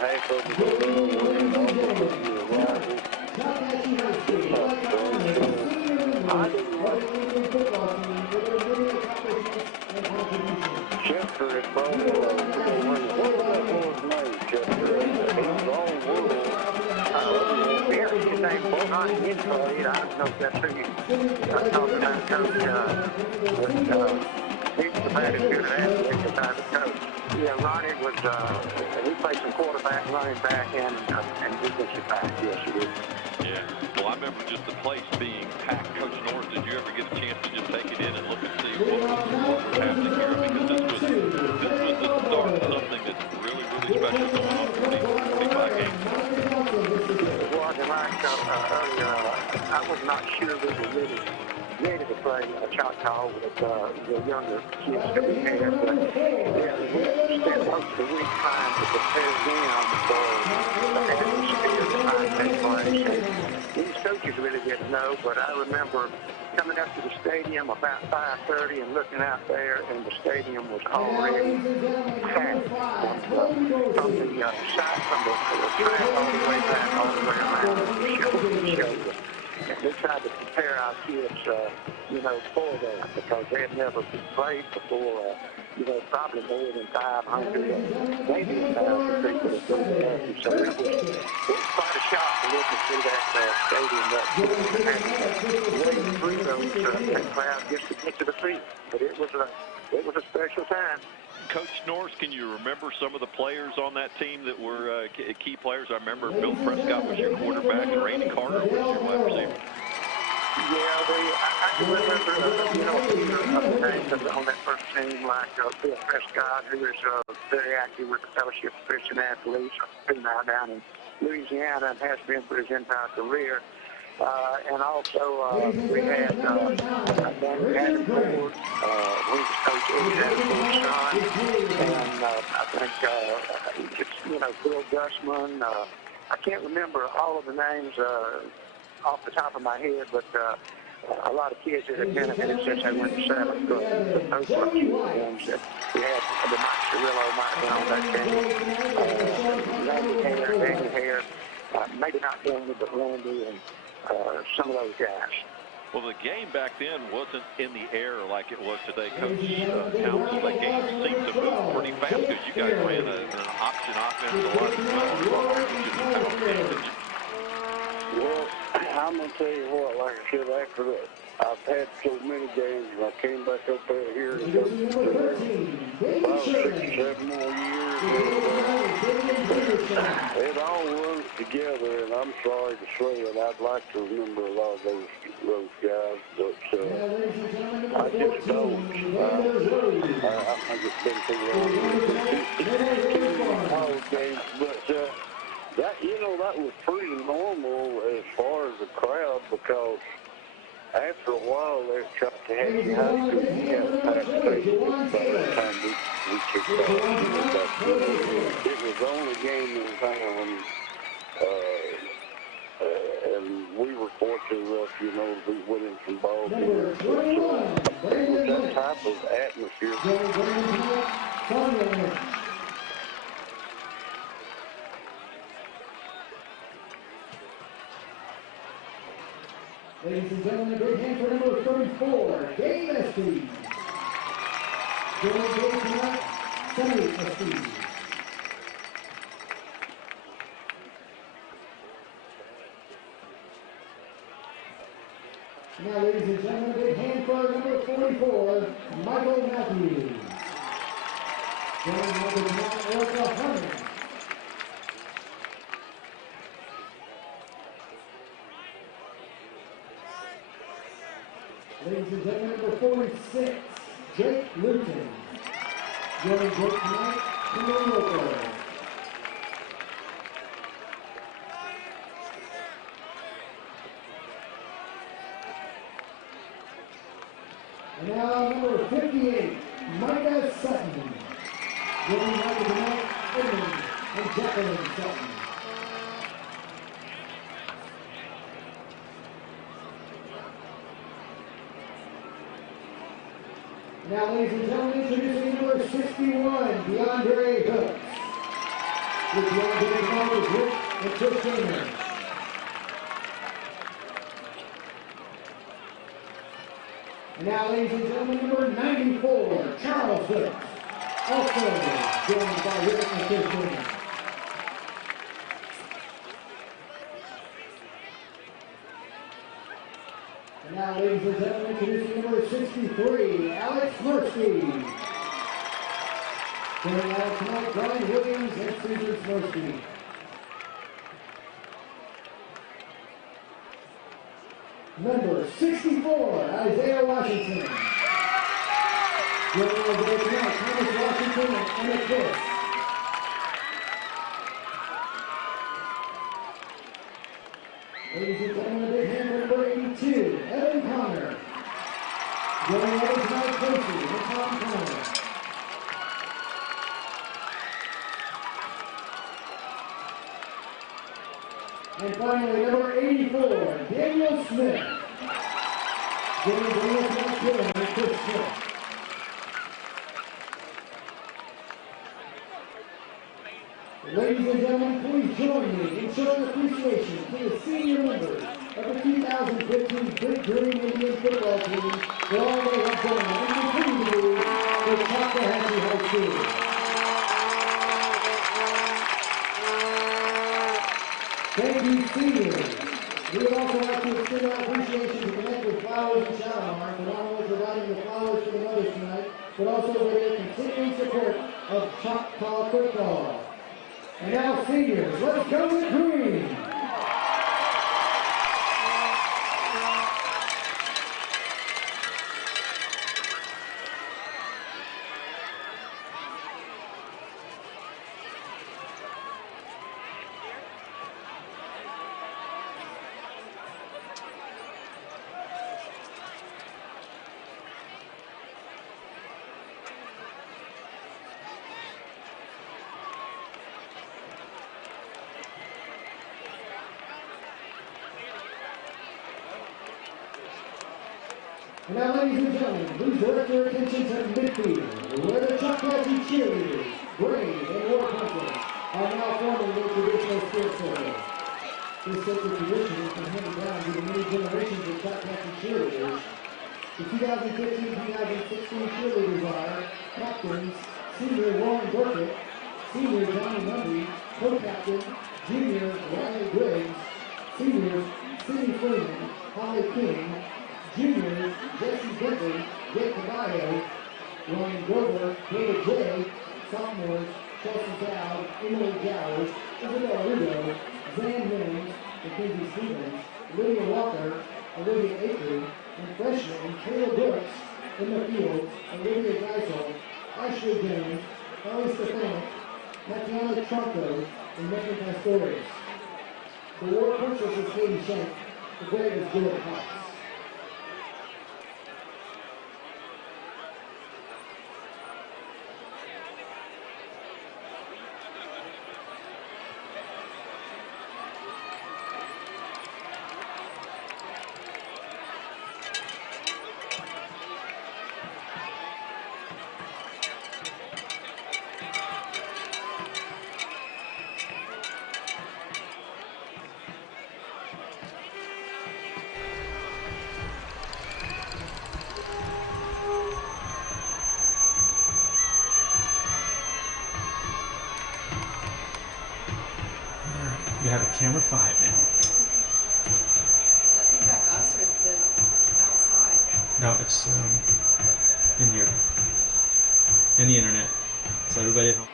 half of them go the other way and half of them go to the right. I didn't like Chester had brought what was that boy's name, Chester? He was all world. His name was not Info. I don't know if that's who you're talking about, Coach. He's the baddest shooter athlete beside the coach. Yeah, Ronnie was, he played some quarterback, running back, and defensive back. Yes, he did. Yeah. Well, I remember just the place being packed. Coach Norris, did you ever get a chance to just take it in and look and see what was happening here? Because this was the start of something that's really, really special going on 45 games. It wasn't like earlier. I was not sure we were really ready to play Choctaw with the younger kids that we had. But yeah, we spent most of the week trying to prepare them for the atmosphere that might take place. And these coaches really didn't know, but I remember coming up to the stadium about 5:30 and looking out there, and the stadium was already packed from the side, from the track all the way back, all the way around the show. And we tried to prepare our kids, for that, because they had never played before, probably more than 500, maybe 1,000 people that go there. And so it was quite a shock to look and see that stadium that waiting through those crowds just to get to the field. But it was a special time. Coach Norris, can you remember some of the players on that team that were key players? I remember Bill Prescott was your quarterback and Randy Carter was your wide receiver. Yeah, I can remember, a few of the names on that first team, like Bill Prescott, who is very active with the Fellowship of Christian Athletes, now down in Louisiana, and has been for his entire career. And also, we had Danny Davenport, who was Coach Eddie Davenport's son, and I think Bill Gusman. I can't remember all of the names off the top of my head, but a lot of kids that had been in it since they went to 7th grade. But those were a few of the ones that we had. The Mike Cirillo might have been on that team. Randy Hare, maybe not Danny, but Randy, and some of those guys. Well, the game back then wasn't in the air like it was today, Coach Council. That game seemed to move pretty fast because you guys ran an option offense a lot as well, which is a power game, didn't you? Well, I'm going to tell you what, like I said, after that, I've had so many games, and I came back up there here and go to 5 or 6 or 7 more years, and it all runs together, and I'm sorry to say it, I'd like to remember a lot of those guys, but I just don't. I think it's been too long, too many games, but that was pretty normal as far as the crowd, because after a while there at Choctawhatchee High School, we had a packed stadium by the time we kicked off. It was the only game in town, and we were fortunate enough, to be winning some ball games. It was that type of atmosphere. Ladies and gentlemen, a big hand for number 34, Dave Estes. Joining Dave tonight, Sonny Estes. Now, ladies and gentlemen, a big hand for number 44, Michael Matthews. Joining number tonight, Erica Hunter. Ladies and gentlemen, number 46, Jake Luton. Joining Jake tonight, number 4. And now number 58, Micah Sutton. Joining Micah tonight, Edmund and Jacqueline Sutton. Now, ladies and gentlemen, introducing number 61, DeAndre Hooks. with the on-game numbers Rick and Postgame. And now, ladies and gentlemen, number 94, Charles Hicks, also joined by Rick and Postgame. And now, ladies and gentlemen, introducing number 63, Alex Murphy. Joining out tonight, Brian Williams and Susan Smorsky. Number 64, Isaiah Washington. Joining Isaiah tonight, Thomas Washington and Emma Kiss. Ladies and gentlemen, a big hand for number 82, Evan Connor. Joining Evan tonight, Casey and Tom Connor. And finally, number 84, Daniel Smith. Joining Daniel Smith and Chris Smith. Ladies and gentlemen, please join me in showing appreciation to the senior members of the 2015 Big Green Indian football team for all they have done and continue to do for Choctawhatchee High School. Thank you, seniors. We would also like to extend our appreciation to connect with Flowers and Shalimar for not only providing the flowers for the mothers tonight, but also for their continuing support of Choctaw football. And now, seniors, let's go with green. And now, ladies and gentlemen, please direct your attention to midfield, where the Choctawhatchee cheerleaders, Brave and War Punchers, are now forming their traditional spirit circle. This sacred tradition has been handed down to the many generations of Choctawhatchee cheerleaders. The 2015-2016 cheerleaders are captains, senior Warren Burkett, senior Johnny Lundy, co-captain, junior Riley Griggs, seniors Sidney Freeman, Holly King, juniors, Jesse Bentley, Jake Caballo, Ryan Grover, David J, sophomores, Chelsea Dowd, Emily Jowers, Isabel Rudo, Zan Mims, Mackenzie Stevens, Lydia Walker, Olivia Aker, and freshmen Kayla Brooks in the field, Olivia Geisel, Ashley Jones, Ellie Stefanik, Matiana Trunco, and Megan Pastorius. The War Princess is Katie Shank, the Brave is Joy Cox. You have a camera 5 now. You got us or the outside? No, it's in here. In the internet. So everybody at home.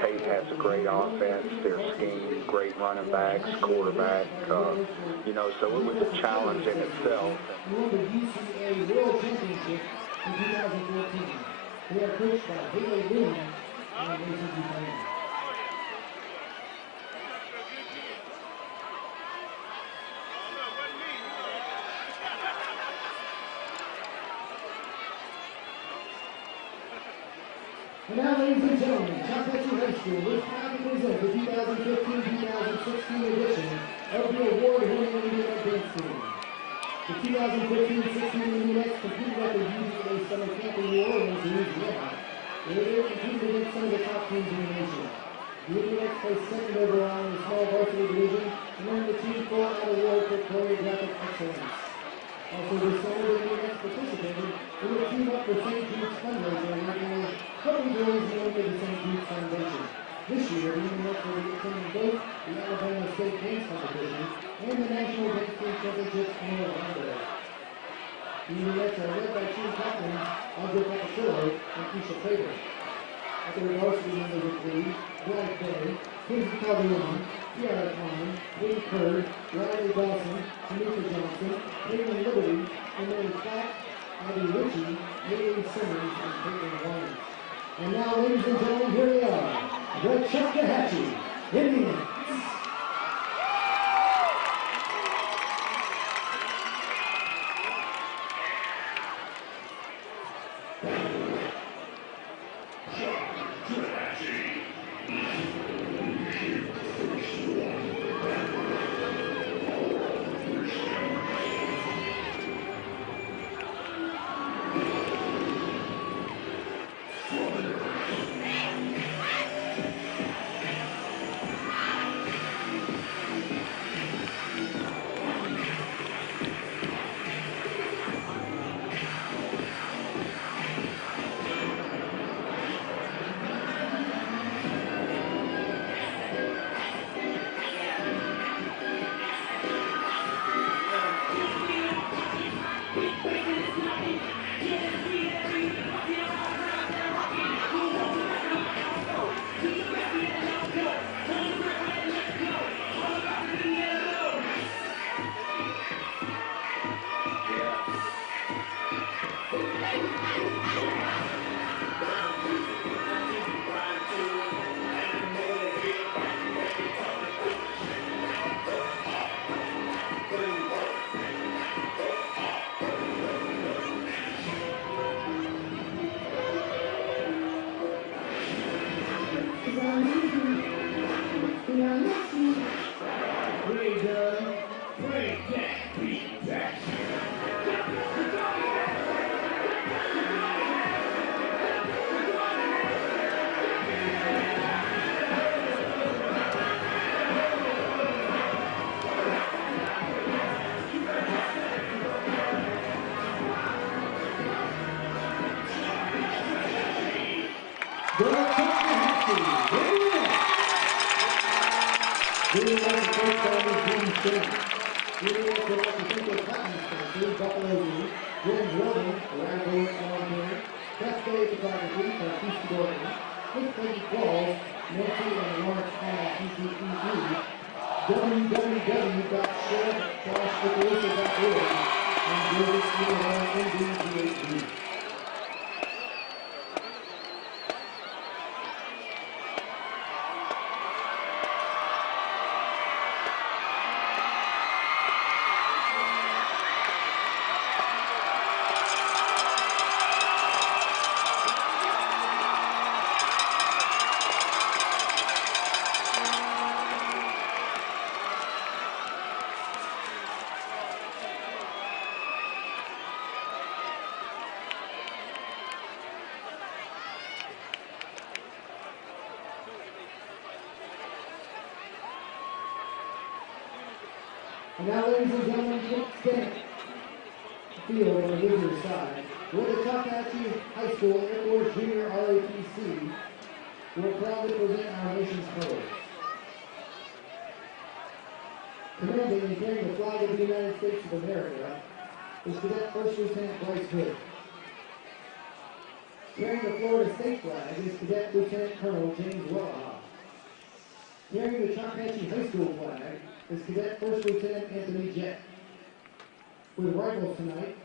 Tate has a great offense, their scheme, great running backs, quarterback, so it was a challenge in itself. Won the UCA World Championship in 2014. They are coached by Haley Boone and Mason Buchanan. And now, ladies and gentlemen, Choctawhatchee High School is proud to present the 2015-2016 edition of the award-winning Indian dance team. The 2015-16 Indians competed at the UVA Summer Camp in New Orleans, Louisiana, where they competed against some of the top teams in the nation. The Indians placed second overall in the small varsity division and earned the Team 4 Out Award for choreographic excellence. Also this summer, the Indians participated in the Team Up for St. Jude's fundraiser and regular Cody Boys known to the St. Jude's Foundation. This year, the Indians will be attending both the Alabama State Dance Competition and the National Dance Team Championships in Orlando. The Indians are led by team captains Audrey Capicillo and Keisha Prater. At their varsity members include Blythe Bay, Kinsey Calderon, Tiara Klein, Lee Kerr, Riley Dawson, Tamika Johnson, Caitlin Liberty, Emily Clapp, Abby Ritchie, Haley Simmons, and Caitlin Williams. And now, ladies and gentlemen, here they are, the Choctawhatchee Indians. And now, ladies and gentlemen, let's stand field on the visitor side, where the Choctawhatchee High School Air Force Junior ROTC will proudly present our nation's colors. Commanding and carrying the flag of the United States of America is Cadet First Lieutenant Bryce Hood. Carrying the Florida State flag is Cadet Lieutenant Colonel James Wellaha. Carrying the Choctawhatchee High School flag is Cadet First Lieutenant Anthony Jett. With rifles tonight,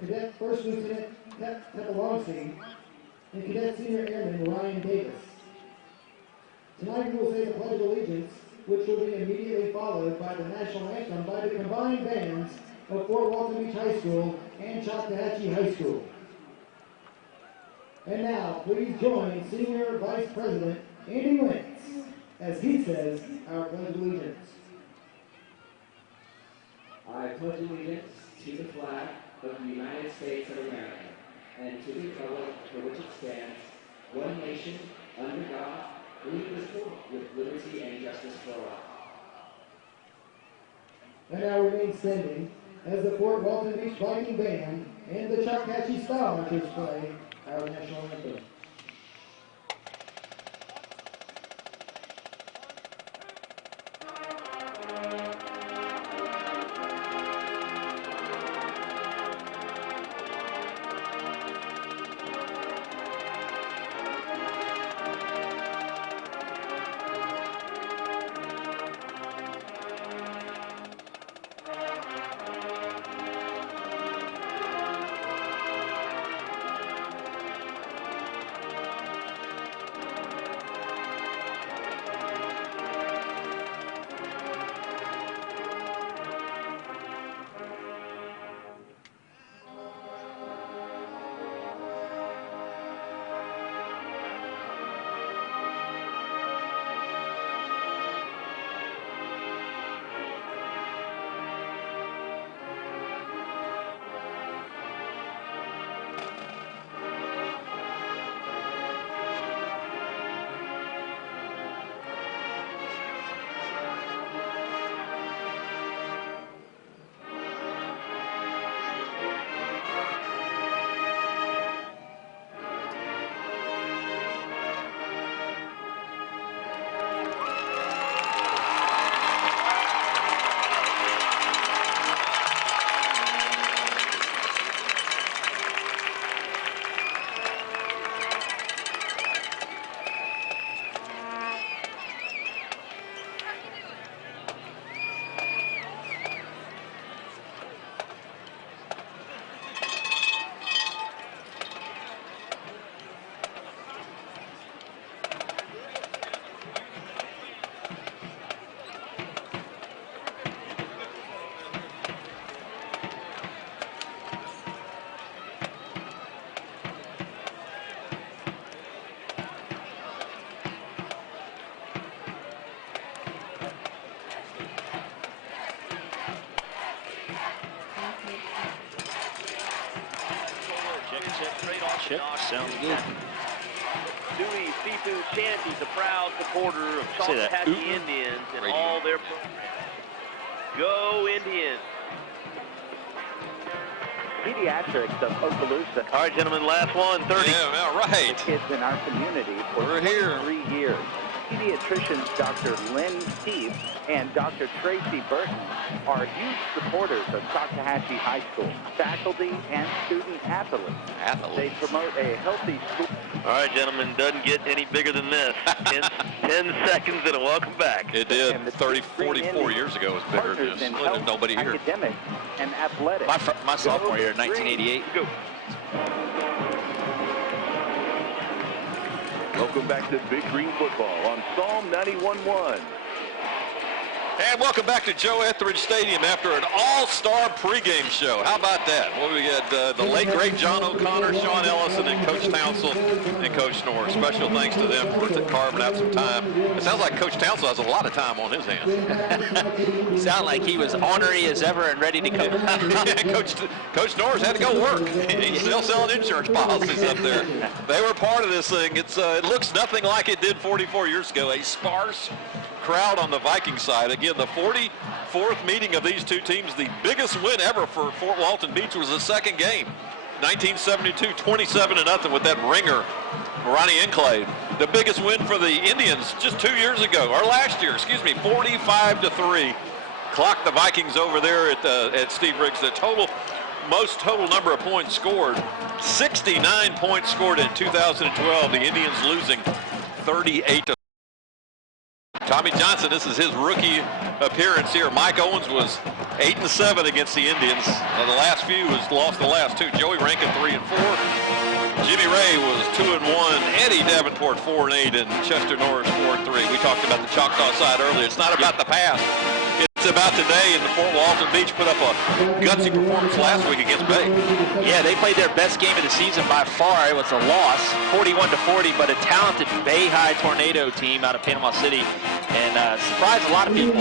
Cadet First Lieutenant Pep Tepalongsi and Cadet Senior Airman Ryan Davis. Tonight we will say the Pledge of Allegiance, which will be immediately followed by the national anthem by the combined bands of Fort Walton Beach High School and Choctawhatchee High School. And now, please join Senior Vice President Andy Wentz as he says our Pledge of Allegiance. I pledge allegiance to the flag of the United States of America and to the republic for which it stands, one nation, under God, indivisible, with liberty and justice for all. And now remain standing as the Fort Walton Beach Viking Band and the Choctawhatchee Star Marchers play our national anthem. Check, sounds good. Dewey Seafood Shanty's a proud supporter of Choctawhatchee Indians and all their programs. Go Indians! Pediatrics of Okaloosa. All right, gentlemen, last one, 30. Yeah, all right. Kids in our community for 23 years. Pediatricians Dr. Lynn Keefe and Dr. Tracy Burton are huge supporters of Choctawhatchee High School, faculty and student athletes. They promote a healthy school. All right, gentlemen, doesn't get any bigger than this. 10 seconds and a welcome back. It did. 44 years ago it was bigger than this. There's nobody here. Academics and athletics. My sophomore year in 1988. Go. Welcome back to Big Green Football on Psalm 91.1. And welcome back to Joe Etheridge Stadium after an all-star pregame show. How about that? Well, we had the late, great John O'Connor, Sean Ellison, and Coach Townsell and Coach Norris. Special thanks to them for carving out some time. It sounds like Coach Townsell has a lot of time on his hands. Sound like he was ornery as ever and ready to go. Coach Norris had to go work. He's still selling insurance policies up there. They were part of this thing. It looks nothing like it did 44 years ago. A sparse crowd on the Viking side. Again, the 44th meeting of these two teams. The biggest win ever for Fort Walton Beach was the second game. 1972, 27-0 with that ringer, Ronnie Enclave. The biggest win for the Indians just 2 years ago, or last year, excuse me, 45-3. Clocked the Vikings over there at Steve Riggs. The most total number of points scored, 69 points scored in 2012. The Indians losing 38-3. Tommy Johnson, this is his rookie appearance here. Mike Owens was 8-7 against the Indians. The last few has lost the last two. Joey Rankin 3-4. Jimmy Ray was 2-1. Eddie Davenport 4-8, and Chester Norris 4-3. We talked about the Choctaw side earlier. It's not about the past. It's about today, and the Fort Walton Beach put up a gutsy performance last week against Bay. Yeah, they played their best game of the season by far. It was a loss, 41-40, but a talented Bay High Tornado team out of Panama City, and surprised a lot of people.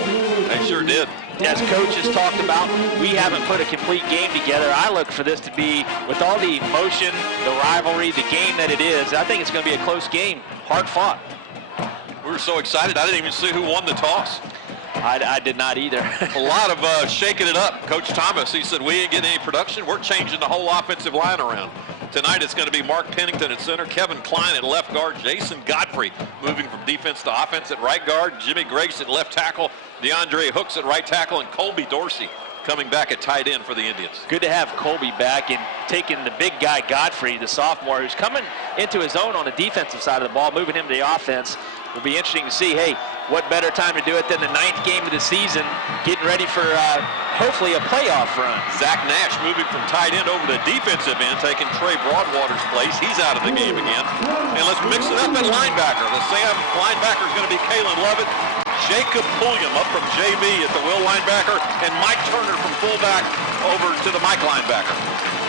They sure did. As Coach has talked about, we haven't put a complete game together. I look for this to be, with all the emotion, the rivalry, the game that it is, I think it's going to be a close game, hard fought. We were so excited, I didn't even see who won the toss. I did not either. A lot of shaking it up. Coach Thomas, he said, we ain't getting any production. We're changing the whole offensive line around. Tonight it's going to be Mark Pennington at center, Kevin Klein at left guard, Jason Godfrey moving from defense to offense at right guard, Jimmy Grace at left tackle, DeAndre Hooks at right tackle, and Colby Dorsey coming back at tight end for the Indians. Good to have Colby back and taking the big guy Godfrey, the sophomore, who's coming into his own on the defensive side of the ball, moving him to the offense. Will be interesting to see, hey, what better time to do it than the 9th game of the season, getting ready for hopefully a playoff run. Zach Nash moving from tight end over to defensive end, taking Trey Broadwater's place. He's out of the game again. And let's mix it up at linebacker. The Sam linebacker is going to be Kalen Lovett, Jacob Pulliam up from JV at the will linebacker, and Mike Turner from fullback over to the Mike linebacker.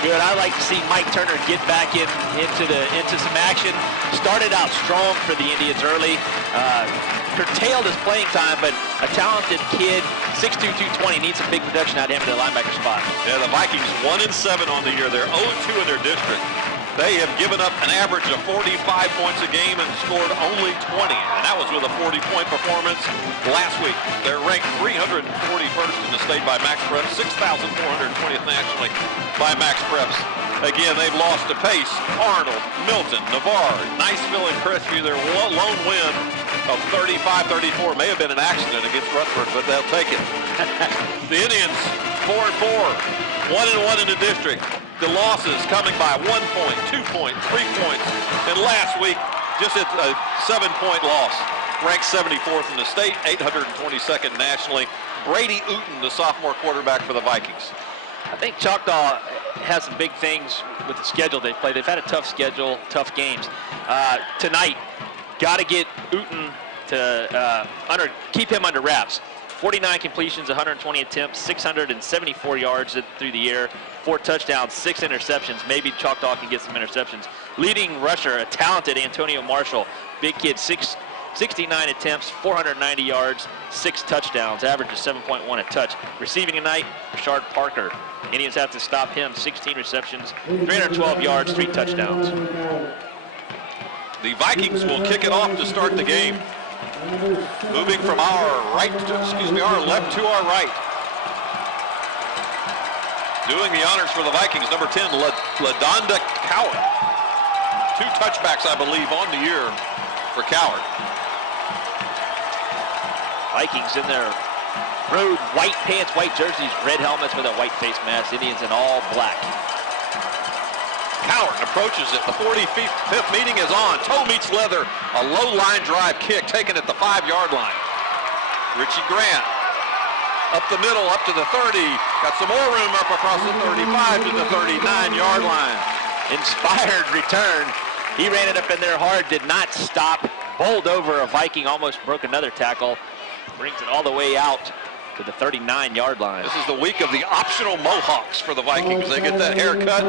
Good. I like to see Mike Turner get back into some action. Started out strong for the Indians early. Curtailed his playing time, but a talented kid, 6'2", 220, needs some big production out of him in the linebacker spot. Yeah, the Vikings 1-7 on the year. They're 0-2 in their district. They have given up an average of 45 points a game and scored only 20, and that was with a 40-point performance last week. They're ranked 341st in the state by Max Preps, 6,420th nationally by Max Preps. Again, they've lost to Pace, Arnold, Milton, Navarre, Niceville, and Crestview. Their lone win of 35-34 may have been an accident against Rutherford, but they'll take it. The Indians 4-4, 1-1 in the district. The losses coming by 1 point, 2 point, 3 points, and last week just a 7-point loss. Ranked 74th in the state, 822nd nationally. Brady Uten, the sophomore quarterback for the Vikings. I think Choctaw has some big things with the schedule they play. They've had a tough schedule, tough games. Tonight, got to get Uten to keep him under wraps. 49 completions, 120 attempts, 674 yards through the air, 4 touchdowns, 6 interceptions. Maybe Choctaw can get some interceptions. Leading rusher, a talented Antonio Marshall, big kid, 69 attempts, 490 yards, 6 touchdowns, average of 7.1 a touch. Receiving tonight, Rashard Parker. Indians have to stop him, 16 receptions, 312 yards, 3 touchdowns. The Vikings will kick it off to start the game. Moving from our left to our right. Doing the honors for the Vikings, number 10, LaDonda Coward. 2 touchbacks, I believe, on the year for Coward. Vikings in their road white pants, white jerseys, red helmets with a white face mask. Indians in all black. Coward approaches it. The 45th meeting is on. Toe meets leather. A low line drive kick taken at the 5-yard line. Richie Grant up the middle, up to the 30. Got some more room up across the 35 to the 39-yard line. Inspired return. He ran it up in there hard, did not stop. Bowled over a Viking, almost broke another tackle. Brings it all the way out to the 39-yard line. This is the week of the optional Mohawks for the Vikings. They get that haircut,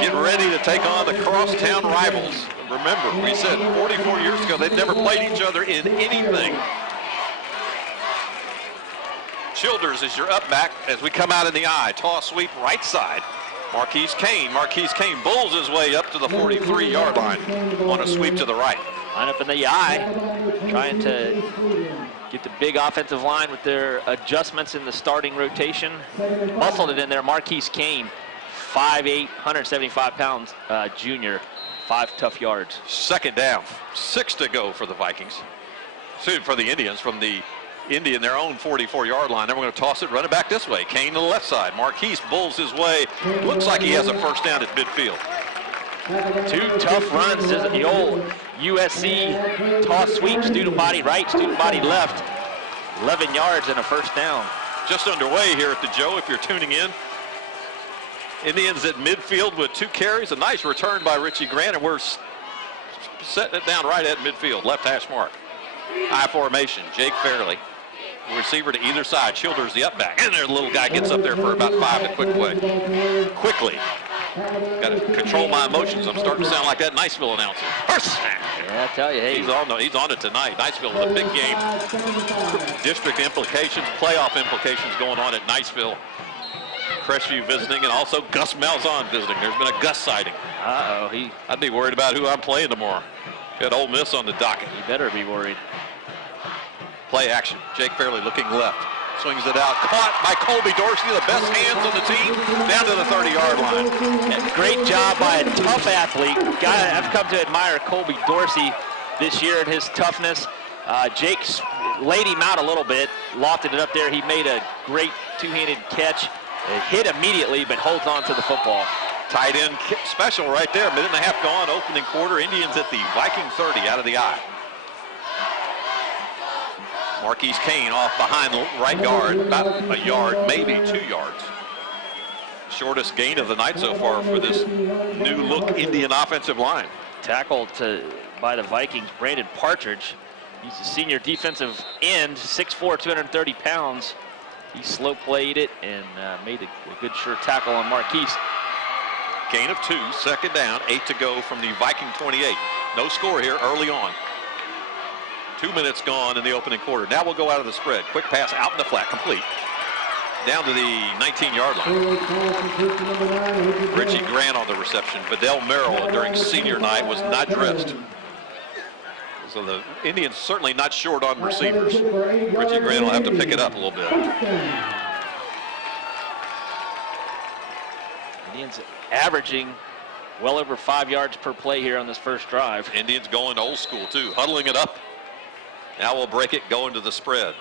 get ready to take on the crosstown rivals. Remember, we said 44 years ago they'd never played each other in anything. Childers is your up back as we come out in the I. Toss sweep right side. Marquise Kane bulls his way up to the 43-yard line on a sweep to the right. Line up in the I, trying to get the big offensive line with their adjustments in the starting rotation. Muscled it in there. Marquise Kane, 5'8", 175 pounds, junior, 5 tough yards. Second down, 6 to go for the Vikings. Soon for the Indians from the Indian, their own 44-yard line. Then we're going to toss it, run it back this way. Kane to the left side. Marquise bulls his way. Looks like he has a first down at midfield. 2 tough runs. The old USC toss sweep, student body right, student body left. 11 yards and a first down. Just underway here at the Joe if you're tuning in. Indians at midfield with 2 carries. A nice return by Richie Grant, and we're setting it down right at midfield, left hash mark. High formation, Jake Fairley. Receiver to either side. Childers the up back. And their little guy gets up there for about 5 in a quick way. Quickly. Got to control my emotions. I'm starting to sound like that Niceville announcer. Yeah, I tell you, hey. He's on it tonight. Niceville with a big game. District implications, playoff implications going on at Niceville. Crestview visiting, and also Gus Malzahn visiting. There's been a Gus sighting. Uh-oh. I'd be worried about who I'm playing tomorrow. Got Ole Miss on the docket. You better be worried. Play action. Jake Fairley looking left. Swings it out. Caught by Colby Dorsey, the best hands on the team, down to the 30-yard line. Yeah, great job by a tough athlete. Guy I've come to admire Colby Dorsey this year and his toughness. Jake laid him out a little bit, lofted it up there. He made a great two-handed catch. It hit immediately, but holds on to the football. Tight end special right there. Minute and a half gone, opening quarter. Indians at the Viking 30 out of the eye. Marquise Kane off behind the right guard, about a yard, maybe 2 yards. Shortest gain of the night so far for this new look Indian offensive line. Tackled by the Vikings, Brandon Partridge. He's a senior defensive end, 6'4", 230 pounds. He slow played it and made a good sure tackle on Marquise. Gain of 2, second down, 8 to go from the Viking 28. No score here early on. 2 minutes gone in the opening quarter. Now we'll go out of the spread. Quick pass out in the flat, complete. Down to the 19-yard line. Richie Grant on the reception. Vidal Merrill during senior night was not dressed. So the Indians certainly not short on receivers. Richie Grant will have to pick it up a little bit. Indians averaging well over 5 yards per play here on this first drive. Indians going old school too, huddling it up. Now we'll break it, going to the spread.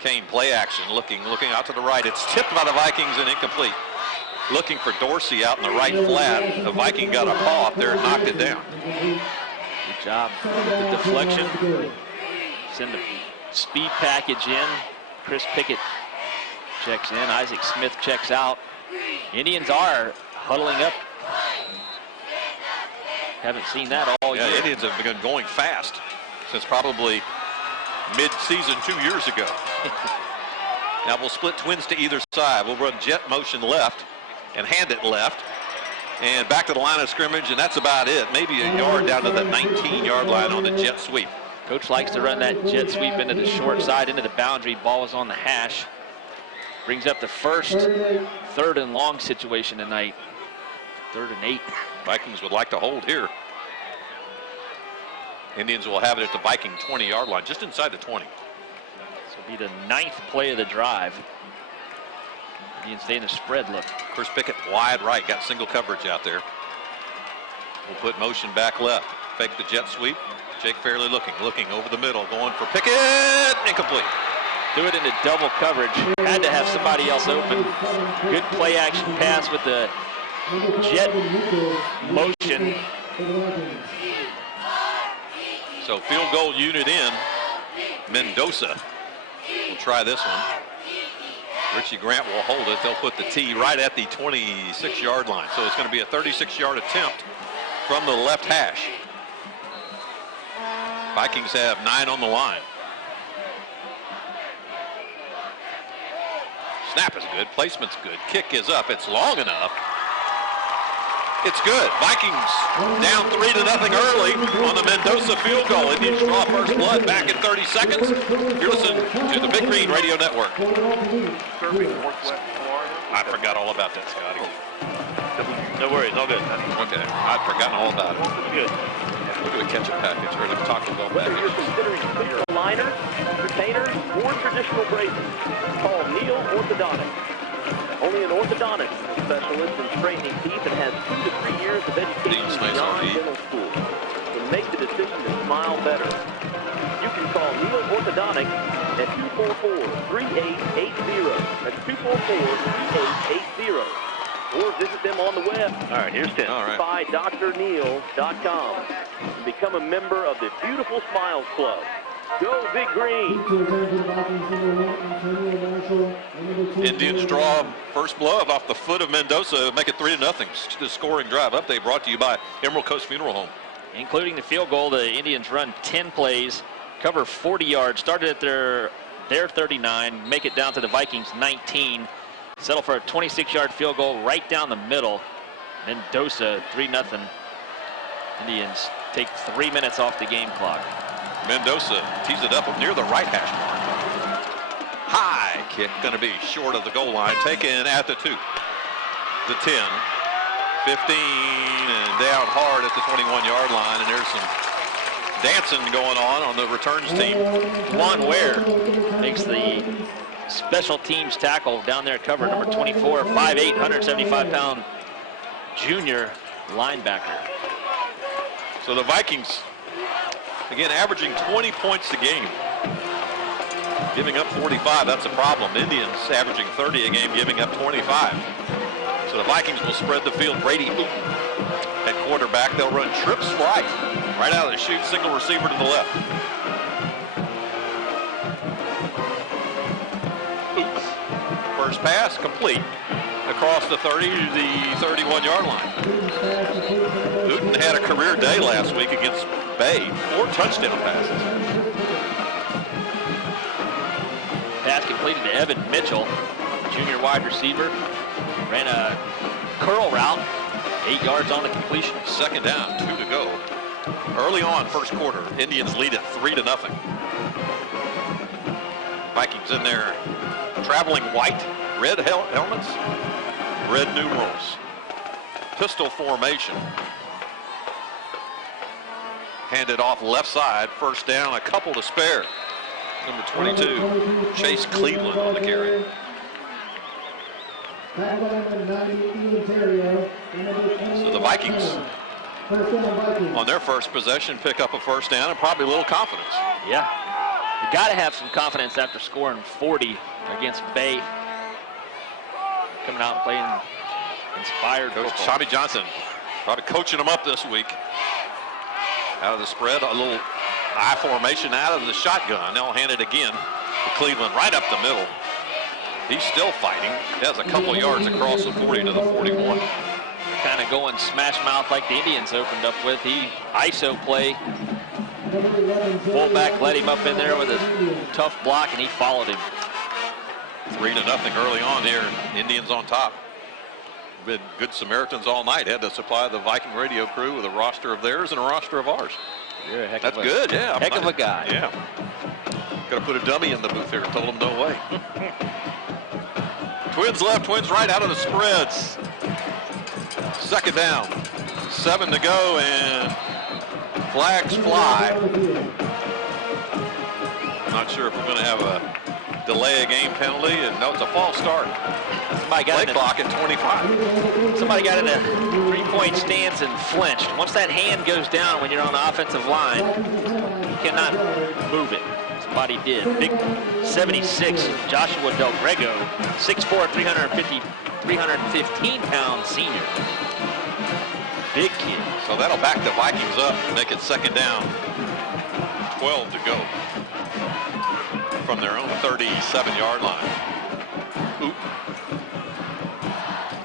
Kane, play action, looking out to the right. It's tipped by the Vikings and incomplete. Looking for Dorsey out in the right flat. The Viking got a paw up there and knocked it down. Good job with the deflection. Send the speed package in. Chris Pickett checks in. Isaac Smith checks out. Indians are huddling up. Haven't seen that all year. Yeah, Indians have begun going fast since probably mid-season 2 years ago. Now we'll split twins to either side. We'll run jet motion left and hand it left. And back to the line of scrimmage, and that's about it. Maybe a yard down to the 19-yard line on the jet sweep. Coach likes to run that jet sweep into the short side, into the boundary. Ball is on the hash. Brings up the first 3rd and long situation tonight. 3rd and 8. Vikings would like to hold here. Indians will have it at the Viking 20-yard line, just inside the 20. This will be the 9th play of the drive. Indians stay in the spread look. Chris Pickett wide right, got single coverage out there. We'll put motion back left. Fake the jet sweep. Jake Fairley looking over the middle, going for Pickett, incomplete. Do it into double coverage. Had to have somebody else open. Good play action pass with the jet motion. So field goal unit in. Mendoza will try this one. Richie Grant will hold it. They'll put the tee right at the 26-yard line. So it's going to be a 36-yard attempt from the left hash. Vikings have 9 on the line. Snap is good. Placement's good. Kick is up. It's long enough. It's good. Vikings down 3-0 early on the Mendoza field goal. Indians draw first blood back in 30 seconds. You're listening to the Big Green Radio Network. I forgot all about that, Scotty. No worries, all good. Okay, I'd forgotten all about it. Good. Look at the ketchup package, or the Taco Bell Whether package. you're considering clear liners, retainers, or traditional braces, call Neil Orthodontics. Only an orthodontist specialist in straightening teeth and has 2 to 3 years of education beyond dental school. So make the decision to smile better. You can call Neil Orthodontics at 244-3880. That's 244-3880. Or visit them on the web. All right, here's 10. All right. By drneil.com and become a member of the Beautiful Smiles Club. Go Big Green. Indians draw first blow off the foot of Mendoza, make it 3-0. The scoring drive update brought to you by Emerald Coast Funeral Home. Including the field goal, the Indians run 10 plays, cover 40 yards, started at their 39, make it down to the Vikings 19, settle for a 26-yard field goal right down the middle. Mendoza 3-0. Indians take 3 minutes off the game clock. Mendoza tees it up near the right hash mark. High kick going to be short of the goal line, taken at the 2, the 10, 15, and down hard at the 21-yard line. And there's some dancing going on the returns team. Juan Ware makes the special teams tackle down there at cover, number 24, 5'8", 175-pound junior linebacker. So the Vikings, again, averaging 20 points a game. Giving up 45, that's a problem. Indians averaging 30 a game, giving up 25. So the Vikings will spread the field. Brady Ooten at quarterback. They'll run trips right out of the chute, single receiver to the left. Oops. First pass complete across the 30 to the 31-yard line. Ooten had a career day last week against Bay, 4 touchdown passes. Pass completed to Evan Mitchell, junior wide receiver. Ran a curl route, 8 yards on the completion. Second down, 2 to go. Early on, first quarter, Indians lead it 3-0. Vikings in there, traveling white, red helmets, red numerals. Pistol formation. Handed off left side, first down, a couple to spare. Number 22, Chase Cleveland on the carry. So the Vikings, on their first possession, pick up a first down and probably a little confidence. Yeah, you got to have some confidence after scoring 40 against Bay. Coming out and playing inspired Coach football. Shabby Johnson probably coaching them up this week. Out of the spread, a little I formation out of the shotgun. They'll hand it again to Cleveland right up the middle. He's still fighting. He has a couple yards across the 40 to the 41. Kind of going smash mouth like the Indians opened up with. He ISO play. Fullback led him up in there with a tough block, and he followed him. 3-0 early on here. Indians on top. Been good Samaritans all night. Had to supply the Viking radio crew with a roster of theirs and a roster of ours. You're a heck That's of a, good, yeah. Heck of a guy. Yeah. Gotta put a dummy in the booth here. Told him no way. Twins left, Twins right out of the spreads. Second down. 7 to go, and flags fly. Not sure if we're going to have a delay a game penalty, and no, it's a false start. Somebody got play clock at 25. Somebody got in a three-point stance and flinched. Once that hand goes down when you're on the offensive line, you cannot move it. Somebody did. Big 76 Joshua Del Grego, 6'4", 315-pound senior. Big kid. So that'll back the Vikings up and make it second down. 12 to go from their own 37-yard line. Oop.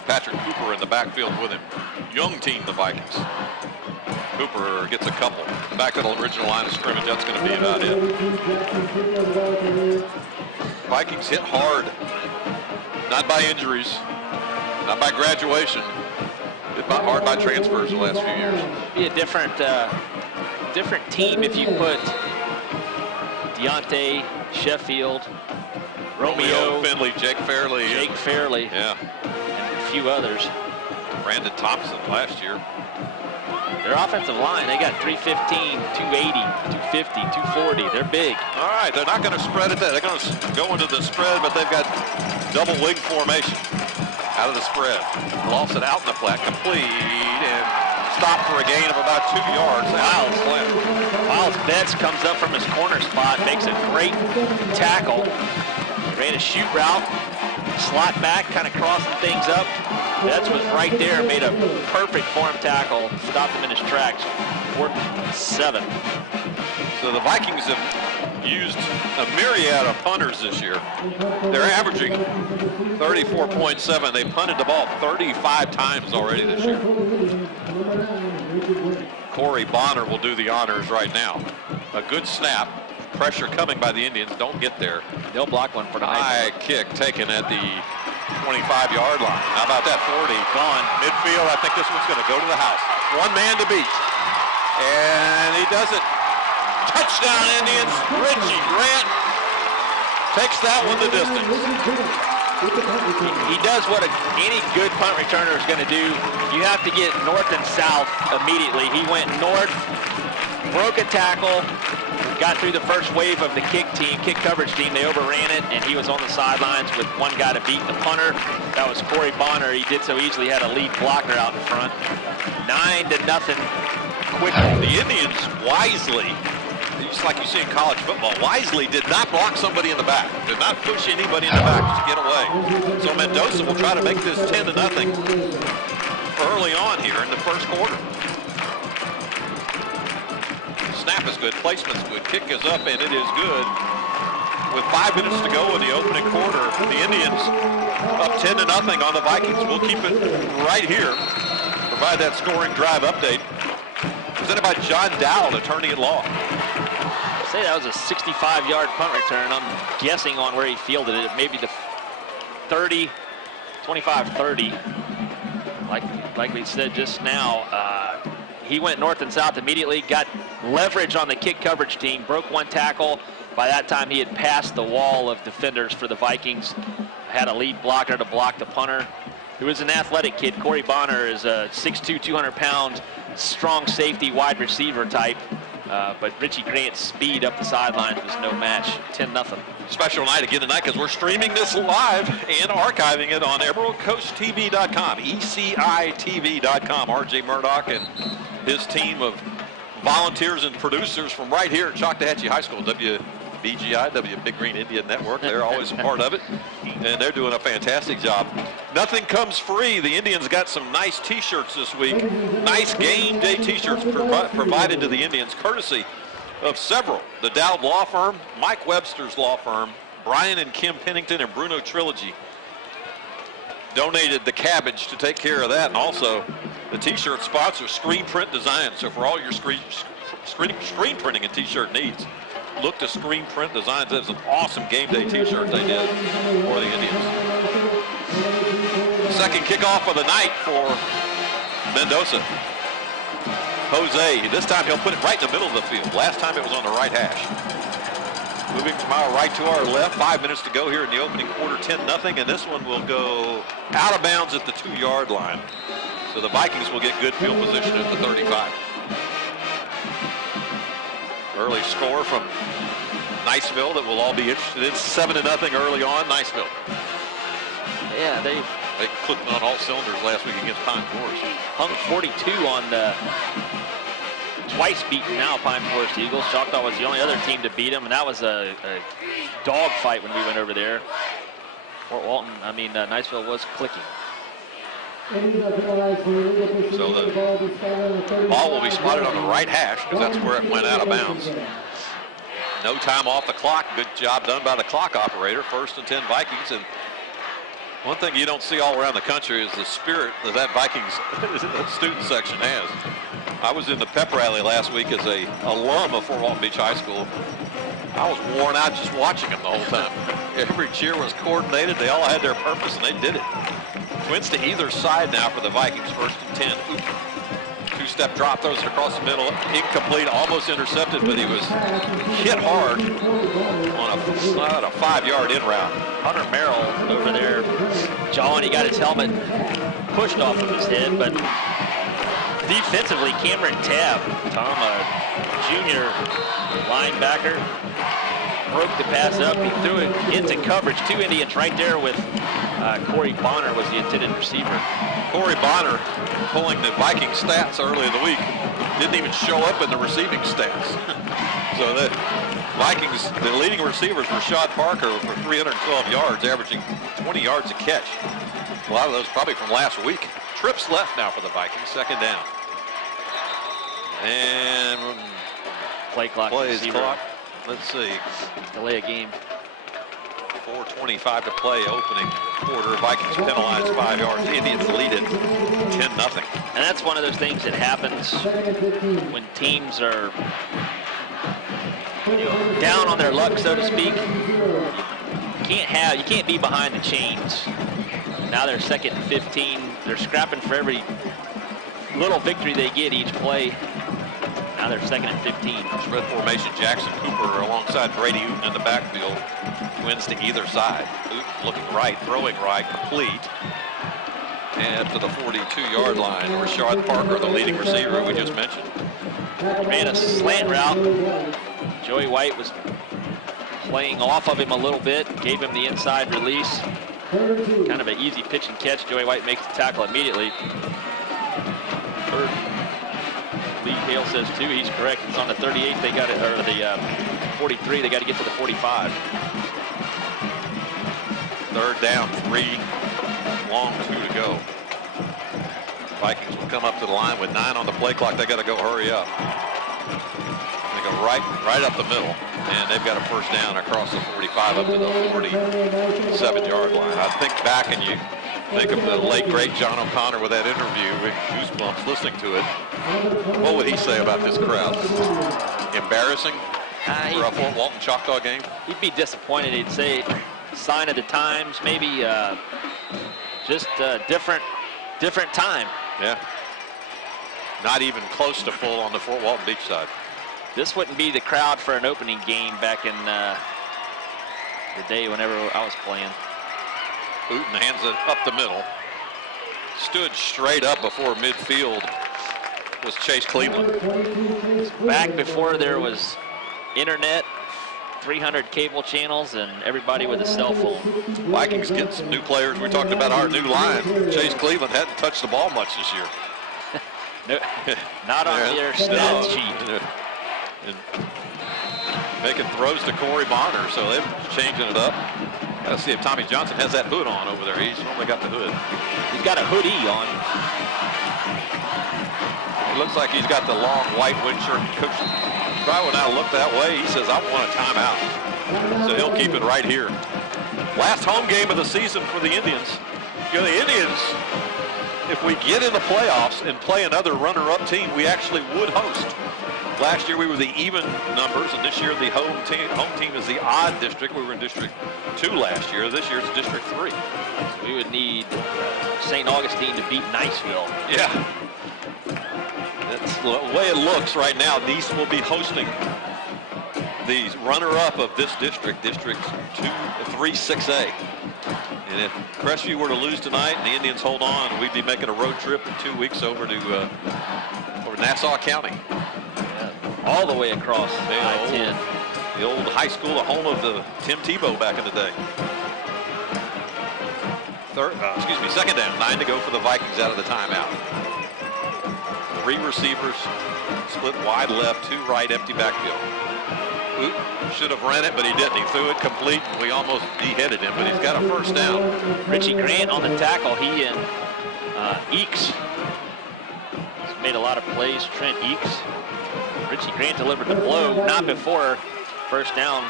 Patrick Cooper in the backfield with him. Young team, the Vikings. Cooper gets a couple. Back to the original line of scrimmage, that's going to be about it. Vikings hit hard. Not by injuries, not by graduation. Hit hard by transfers the last few years. Be a different team if you put Deontay, Sheffield, Romeo Finley, Jake Fairley. Yeah. And a few others. Brandon Thompson last year. Their offensive line, they got 315, 280, 250, 240. They're big. All right, they're not going to spread it there. They're going to go into the spread, but they've got double wing formation out of the spread. Lost it out in the flat, complete, and stopped for a gain of about 2 yards. Miles Betts comes up from his corner spot, makes a great tackle. Ran a shoot route, slot back, kind of crossing things up. Betts was right there, made a perfect form tackle, stopped him in his tracks. 4th and 7. So the Vikings have used a myriad of punters this year. They're averaging 34.7. They punted the ball 35 times already this year. Corey Bonner will do the honors right now. A good snap. Pressure coming by the Indians. Don't get there. They'll block one for the high kick taken at the 25-yard line. How about that 40? Gone. Midfield, I think this one's going to go to the house. One man to beat. And he does it. Touchdown, Indians. Richie Grant takes that one the distance. He does what any good punt returner is going to do. You have to get north and south immediately. He went north, broke a tackle, got through the first wave of the kick coverage team. They overran it, and he was on the sidelines with one guy to beat the punter. That was Corey Bonner. He did so easily, had a lead blocker out in front. 9-0 quickly. The Indians wisely, just like you see in college football, wisely did not block somebody in the back. Did not push anybody in the back to get away. So Mendoza will try to make this 10-0 early on here in the first quarter. Snap is good, placement's good, kick is up, and it is good. With 5 minutes to go in the opening quarter, the Indians up 10-0 on the Vikings. We'll keep it right here. Provide that scoring drive update. Presented by John Dowd, attorney at law. I'd say that was a 65-yard punt return. I'm guessing on where he fielded it. Maybe the 30, 25-30. Like we said just now, he went north and south immediately, got leverage on the kick coverage team, broke one tackle. By that time, he had passed the wall of defenders for the Vikings, had a lead blocker to block the punter, who is an athletic kid. Corey Bonner is a 6'2", 200-pound, strong safety wide receiver type, but Richie Grant's speed up the sidelines was no match. 10-0. Special night again tonight because we're streaming this live and archiving it on EmeraldCoastTV.com, ECITV.com. RJ Murdoch and his team of volunteers and producers from right here at Choctawhatchee High School, WBGI, Big Green Indian Network. They're always a part of it, and they're doing a fantastic job. Nothing comes free. The Indians got some nice T-shirts this week. Nice game day T-shirts provided to the Indians, courtesy of several. The Dowd Law Firm, Mike Webster's Law Firm, Brian and Kim Pennington, and Bruno Trilogy donated the cabbage to take care of that, and also the T-shirt sponsor, Screen Print Design. So for all your screen printing and T-shirt needs, look to Screen Print Designs. That's an awesome game day T-shirt they did for the Indians. Second kickoff of the night for Mendoza. Jose, this time he'll put it right in the middle of the field. Last time it was on the right hash. Moving from our right to our left, 5 minutes to go here in the opening quarter, 10-0, and this one will go out of bounds at the 2-yard line. So the Vikings will get good field position at the 35. Early score from Niceville that we'll all be interested in. 7-0 early on, Niceville. Yeah, they clicked on all cylinders last week against Pine Forest. Hung 42 on the twice beaten Pine Forest Eagles. Choctaw was the only other team to beat them, and that was a dog fight when we went over there. Fort Walton, Niceville was clicking. So the ball will be spotted on the right hash because that's where it went out of bounds. No time off the clock. Good job done by the clock operator. 1st and 10 Vikings. And one thing you don't see all around the country is the spirit that Vikings student section has. I was in the pep rally last week as a alum of Fort Walton Beach High School. I was worn out just watching them the whole time. Every cheer was coordinated. They all had their purpose, and they did it. Twins to either side now for the Vikings. 1st and 10. Two-step drop, throws it across the middle. Incomplete, almost intercepted, but he was hit hard on a 5-yard in route. Hunter Merrill over there. John, he got his helmet pushed off of his head, but defensively, Cameron Tabb, Tom, a junior linebacker, broke the pass up. He threw it into coverage. 2 Indians right there with Corey Bonner was the intended receiver. Corey Bonner, pulling the Viking stats early in the week, didn't even show up in the receiving stats. So the Vikings, the leading receivers were Rashad Parker for 312 yards, averaging 20 yards a catch. A lot of those probably from last week. Trips left now for the Vikings, 2nd down. And play clock. Plays clock. Let's see. Delay a game. 4:25 to play, opening quarter. Vikings penalized 5 yards. Indians lead it 10-0. And that's one of those things that happens when teams are down on their luck, so to speak. You can't be behind the chains. Now they're 2nd and 15. They're scrapping for every little victory they get each play. Now they're 2nd and 15. Spread formation. Jackson Cooper alongside Brady Uten in the backfield. Twins to either side. Uten looking right, throwing right, complete. And up to the 42-yard line. Rashard Parker, the leading receiver we just mentioned. Ran a slant route. Joey White was playing off of him a little bit, gave him the inside release. Kind of an easy pitch and catch. Joey White makes the tackle immediately. Third. Lee Hale says too, he's correct. It's on the 38, they got it, or the 43, they got to get to the 45. 3rd down, 3 long, 2 to go. Vikings will come up to the line with 9 on the play clock. They got to go hurry up. They go right up the middle, and they've got a 1st down across the 45 up to the 47-yard line. I think back and you think of the late, great John O'Connor with that interview with goosebumps listening to it. What would he say about this crowd? Embarrassing for a Fort Walton Choctaw game? He'd be disappointed. He'd say sign of the times, maybe just a different time. Yeah. Not even close to full on the Fort Walton Beach side. This wouldn't be the crowd for an opening game back in the day whenever I was playing. Uten hands it up the middle. Stood straight up before midfield was Chase Cleveland. Back before there was internet, 300 cable channels, and everybody with a cell phone. Vikings get some new players. We talked about our new line. Chase Cleveland hadn't touched the ball much this year. No, not on their stat sheet. And making throws to Corey Bonner, so they're changing it up. Gotta see if Tommy Johnson has that hood on over there. He's normally got the hood. He's got a hoodie on. It looks like he's got the long white wind shirt. Coach probably now look that way. He says, I want a timeout. So he'll keep it right here. Last home game of the season for the Indians. You know, the Indians, if we get in the playoffs and play another runner-up team, we actually would host. Last year we were the even numbers, and this year the home team is the odd district. We were in District 2 last year. This year it's District 3. So we would need St. Augustine to beat Niceville. Yeah. That's the way it looks right now. Nice will be hosting the runner-up of this district, District 3 6A. And if Crestview were to lose tonight and the Indians hold on, we'd be making a road trip in 2 weeks over to Nassau County. All the way across I-10. The old high school, the home of the Tim Tebow back in the day. 2nd down, 9 to go for the Vikings out of the timeout. 3 receivers, split wide left, 2 right, empty backfield. Oop, should have ran it, but he didn't. He threw it complete, and we almost beheaded him, but he's got a 1st down. Richie Grant on the tackle. He and Eakes has made a lot of plays. Trent Eakes. Richie Grant delivered the blow, not before 1st down.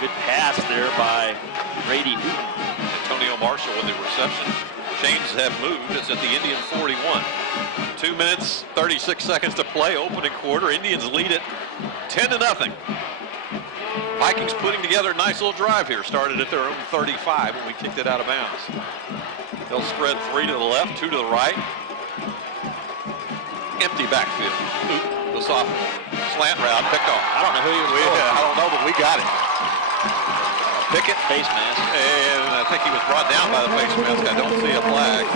Good pass there by Brady Uten. Antonio Marshall with the reception. Chains have moved. It's at the Indian 41. 2 minutes, 36 seconds to play. Opening quarter. Indians lead it 10-0. Vikings putting together a nice little drive here. Started at their own 35 when we kicked it out of bounds. They'll spread 3 to the left, 2 to the right. Empty backfield. The sophomore. Slant route, picked off. I don't know who he was for. I don't know, but we got it. Pickett. Face mask. And I think he was brought down by the face mask. I don't see a flag.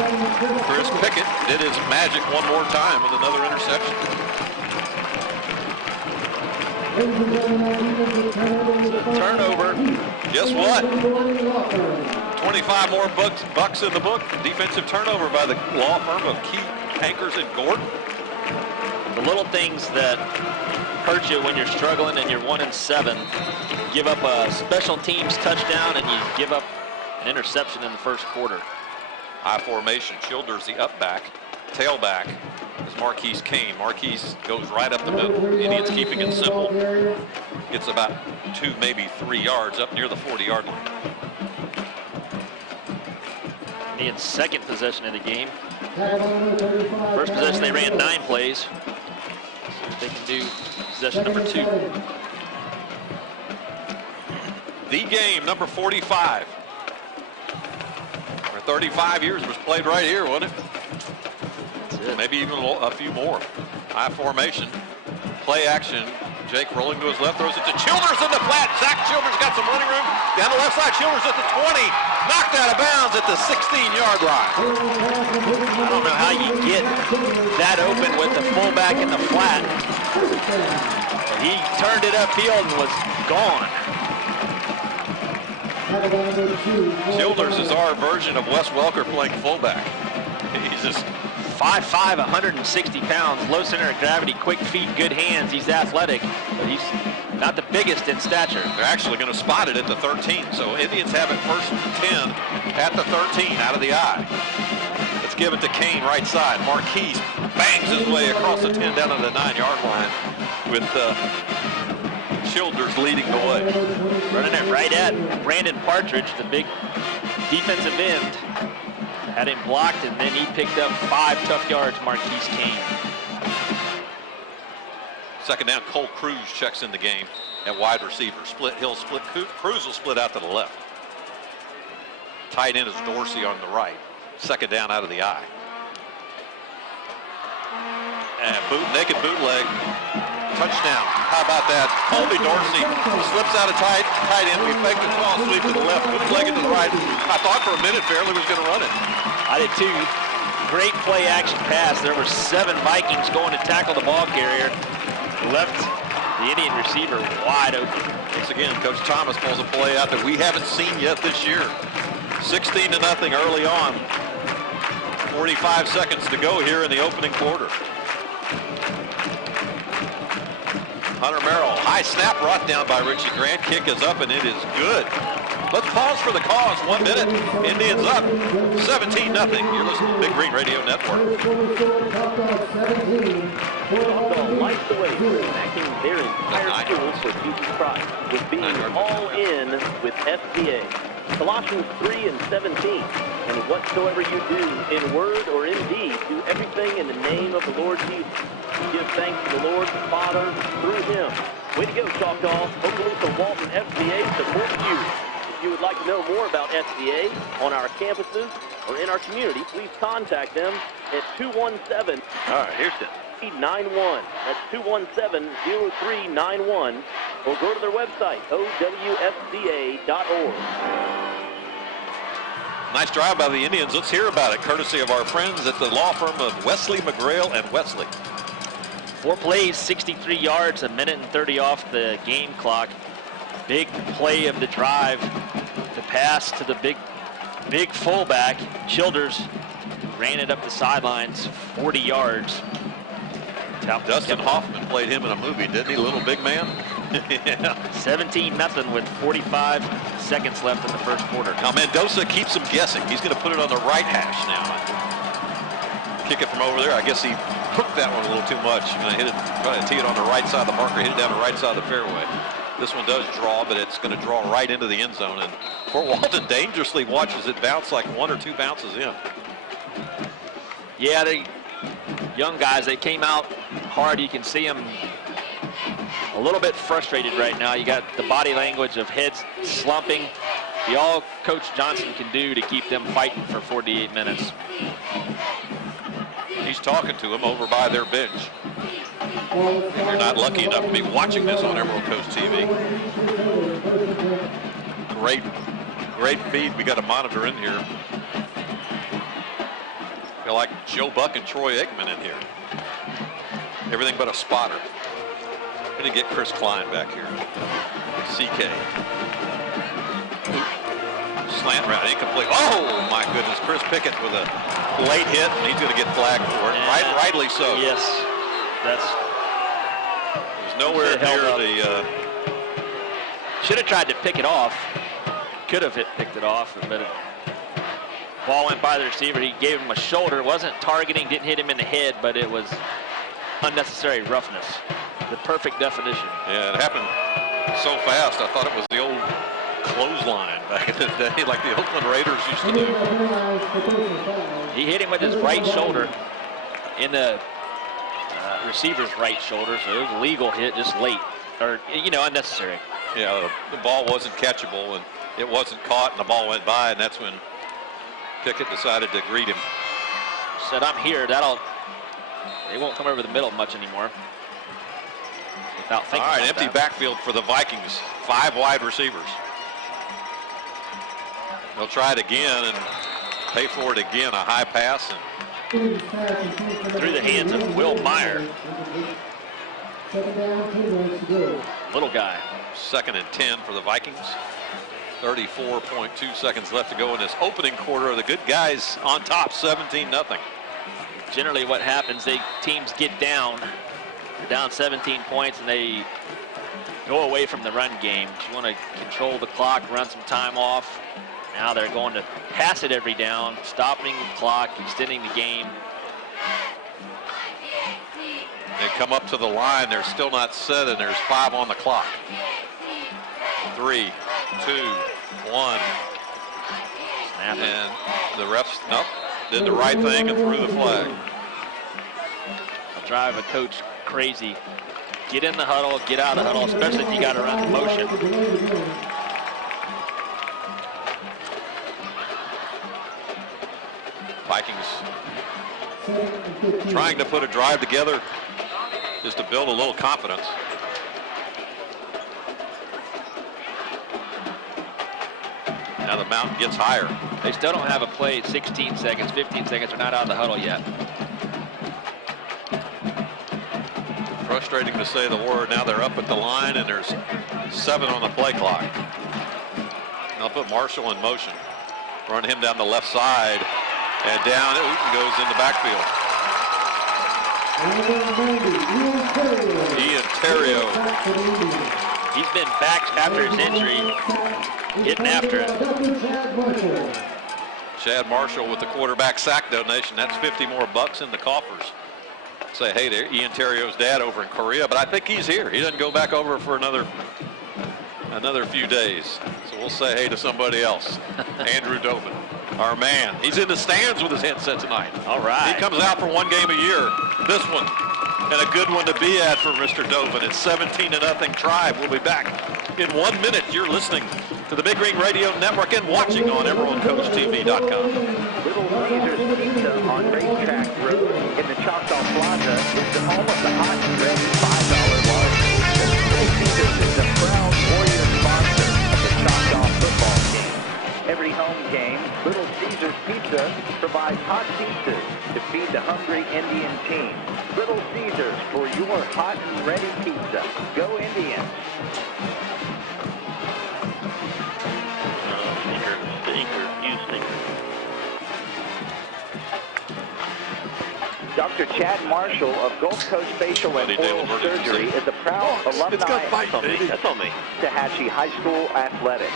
Chris Pickett did his magic one more time with another interception. Turnover. Guess what? 25 more bucks in the book. Defensive turnover by the law firm of Keith, Hankers, and Gordon. The little things that hurt you when you're struggling and you're 1-7. Give up a special teams touchdown and you give up an interception in the 1st quarter. High formation. Childers the up back. tailback is Marquise Kane. Marquise goes right up the middle. Indians keeping it simple. Gets about 2, maybe 3 yards up near the 40-yard line. Indians' second possession of the game. First possession they ran 9 plays. See if they can do possession number 2. The game, number 45. For 35 years was played right here, wasn't it? That's it. Maybe even a few more. High formation, play action. Jake rolling to his left, throws it to Childers in the flat. Zach Childers got some running room. Down the left side, Childers at the 20. Knocked out of bounds at the 16-yard line. I don't know how you get that open with the fullback in the flat. He turned it upfield and was gone. Childers is our version of Wes Welker playing fullback. He's just 5'5", 160 pounds, low center of gravity, quick feet, good hands. He's athletic, but he's not the biggest in stature. They're actually going to spot it at the 13. So Indians have it first and 10 at the 13 out of the I. Let's give it to Kane right side. Marquise bangs his way across the 10 down to the 9-yard line with Childers leading the way. Running it right at Brandon Partridge, the big defensive end. Had him blocked, and then he picked up 5 tough yards, Marquise Kane. Second down, Cole Cruz checks in the game at wide receiver. Cruz will split out to the left. Tight end is Dorsey on the right. Second down out of the I. And naked bootleg. Touchdown. How about that? Colby Dorsey slips out of tight end. We faked the toss, sweep to the left, bootleg it to the right. I thought for a minute Fairley was going to run it. I did too. Great play action pass. There were 7 Vikings going to tackle the ball carrier. Left the Indian receiver wide open. Once again, Coach Thomas pulls a play out that we haven't seen yet this year. 16-0 early on. 45 seconds to go here in the opening quarter. Hunter Merrill, high snap brought down by Richie Grant. Kick is up and it is good. Let's pause for the cause. 1 minute. Indians up 17-0. You're listening to Big Green Radio Network. Choctaw lights the way for connecting their entire school for future pride with being all in with SBA. Colossians 3:17. And whatsoever you do in word or in deed, do everything in the name of the Lord Jesus. Give thanks to the Lord the Father through him. Way to go, Choctaw. Hopefully the Walton SBA supports you. If you would like to know more about SBA on our campuses or in our community, please contact them at 217. All right, here's it. 91. That's 217-0391. Or go to their website, owfca.org. Nice drive by the Indians. Let's hear about it, courtesy of our friends at the law firm of Wesley, McGrail, and Wesley. 4 plays, 63 yards, 1:30 off the game clock. Big play of the drive. The pass to the big fullback. Childers ran it up the sidelines, 40 yards. Dustin Hoffman played him in a movie, didn't he? Little big man. Yeah. 17-0 with 45 seconds left in the first quarter. Now Mendoza keeps him guessing. He's going to put it on the right hash now. Kick it from over there. I guess he hooked that one a little too much. Going to hit it, try to tee it on the right side of the marker, hit it down the right side of the fairway. This one does draw, but it's going to draw right into the end zone. And Fort Walton dangerously watches it bounce like 1 or 2 bounces in. Yeah, the young guys, they came out hard. You can see them a little bit frustrated right now. You got the body language of heads slumping. All Coach Johnson can do to keep them fighting for 48 minutes. He's talking to them over by their bench. If you're not lucky enough to be watching this on Emerald Coast TV. Great feed. We got a monitor in here. Feel like Joe Buck and Troy Aikman in here. Everything but a spotter. Going to get Chris Klein back here. CK. Slant route, incomplete. Oh my goodness, Chris Pickett with a late hit, and he's going to get flagged for it. Rightly so. Yes, that's. It was nowhere near the. Should have tried to pick it off. Could have picked it off, but Ball went by the receiver. He gave him a shoulder. Wasn't targeting, didn't hit him in the head, but it was unnecessary roughness. The perfect definition. Yeah, it happened so fast. I thought it was the old clothesline back in the day, like the Oakland Raiders used to do. He hit him with his right shoulder in the receiver's right shoulder, so it was a legal hit, just late, or, you know, unnecessary. Yeah, the ball wasn't catchable, and it wasn't caught, and the ball went by, and that's when Pickett decided to greet him. Said, I'm here. They won't come over the middle much anymore. Without thinking. All right, about empty backfield for the Vikings. 5 wide receivers. They'll try it again and pay for it again. A high pass and through the hands of Will Meyer. Little guy. 2nd and 10 for the Vikings. 34.2 seconds left to go in this opening quarter. The good guys on top, 17-0. Generally what happens, teams get down. They're down 17 points and they go away from the run game. You want to control the clock, run some time off. Now they're going to pass it every down, stopping the clock, extending the game. They come up to the line. They're still not set, and there's 5 on the clock. 3, 2, 1. And the refs, nope, did the right thing and threw the flag. I'll drive a coach crazy. Get in the huddle, get out of the huddle, especially if you got to run the motion. Vikings trying to put a drive together just to build a little confidence. Now the mountain gets higher. They still don't have a play. 16 seconds, 15 seconds. They're not out of the huddle yet. Frustrating to say the word. Now they're up at the line and there's 7 on the play clock. They'll put Marshall in motion. Run him down the left side and down. Ooten goes in the backfield. Ian Terrio. He's been back after his injury, getting after it. Chad Marshall with the quarterback sack donation. That's 50 more bucks in the coffers. Say hey there, Ian Terrio's dad over in Korea, but I think he's here. He doesn't go back over for another few days. So we'll say hey to somebody else. Andrew Dobin, our man. He's in the stands with his headset tonight. All right. He comes out for one game a year. This one, and a good one to be at for Mr. Dobin. It's 17-0 Tribe. We'll be back in 1 minute. You're listening to the Big Ring Radio Network and watching on EverOnCoachTV.com. Little Caesars Pizza on Racetrack Road in the Choctaw Plaza is the home of the hot and ready $5 large pizza. Little Caesars is a proud warrior sponsor of the Choctaw football game. Every home game, Little Caesars Pizza provides hot pizzas to feed the hungry Indian team. Little Caesars for your hot and ready pizza. Go Indians! Dr. Chad Marshall of Gulf Coast Facial and Oral Surgery is a proud alumni of Choctawhatchee High School Athletics.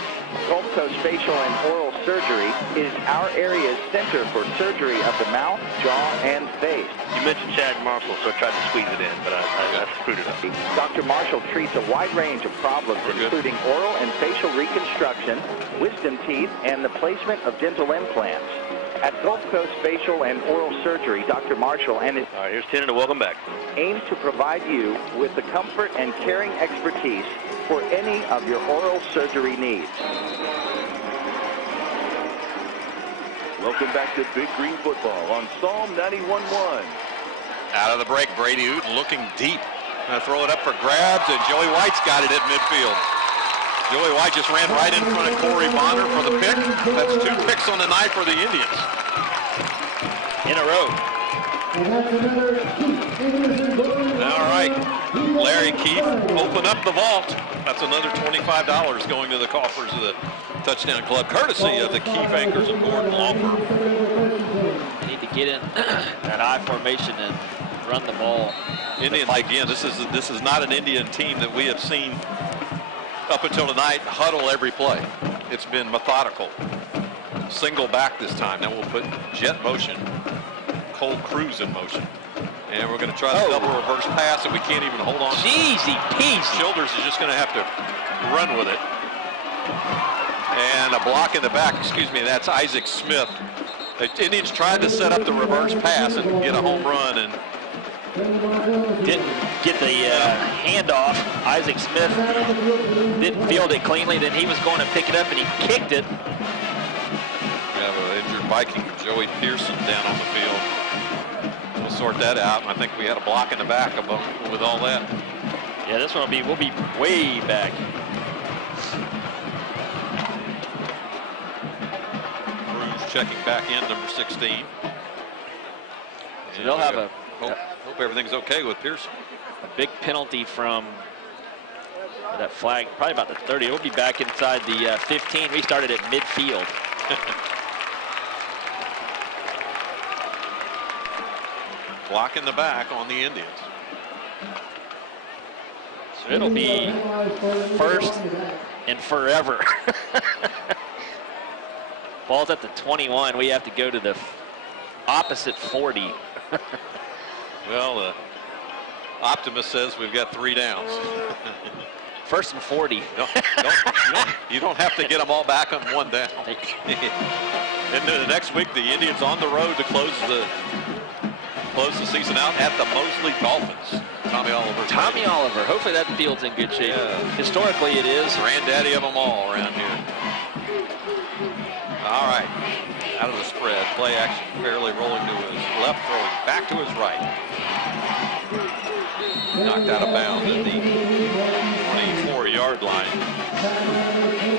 Gulf Coast Facial and Oral Surgery is our area's center for surgery of the mouth, jaw, and face. You mentioned Chad Marshall, so I tried to squeeze it in, but I screwed it up. Dr. Marshall treats a wide range of problems, including oral and facial reconstruction, wisdom teeth, and the placement of dental implants. At Gulf Coast Facial and Oral Surgery, Dr. Marshall and his... All right, here's Tina to welcome back. ...aims to provide you with the comfort and caring expertise for any of your oral surgery needs. Welcome back to Big Green Football on Psalm 91.1. Out of the break, Brady Uten looking deep. Gonna throw it up for grabs, and Joey White's got it at midfield. Joey White just ran right in front of Corey Bonner for the pick. That's 2 picks on the night for the Indians. In a row. All right, Larry Keefe, open up the vault. That's another $25 going to the coffers of the Touchdown Club, courtesy of the Keefe Anchors and Gordon Law Firm. Need to get in that I formation and run the ball. Indians, again, this is not an Indian team that we have seen up until tonight huddle every play. It's been methodical. single back this time. Then we'll put jet motion, Cole Cruz in motion. And we're going to try the double reverse pass, and we can't even hold on. Easy peasy. Childers is just going to have to run with it. And a block in the back, excuse me, that's Isaac Smith. The Indians tried to set up the reverse pass and get a home run, and didn't get the handoff. Isaac Smith didn't field it cleanly. Then he was going to pick it up, and he kicked it. We have an injured Viking, Joey Pearson, down on the field. We'll sort that out. I think we had a block in the back with all that. Yeah, this one we'll be way back. Cruz checking back in, number 16. So they'll have hope everything's okay with Pearson. A big penalty from that flag, probably about the 30. We'll be back inside the 15. We started at midfield. Block in the back on the Indians. So it'll be first and forever. Ball's at the 21. We have to go to the opposite 40. Well, the optimist says we've got 3 downs. First and 40. You don't have to get them all back on 1 down. And then the next week, the Indians on the road to close the season out at the Mosley Dolphins. Tommy Oliver. Hopefully that field's in good shape. Yeah. Historically, it is. Granddaddy of them all around here. All right. Out of the spread. Play action. Fairly rolling to his left, throwing back to his right. Knocked out of bounds at the 24-yard line.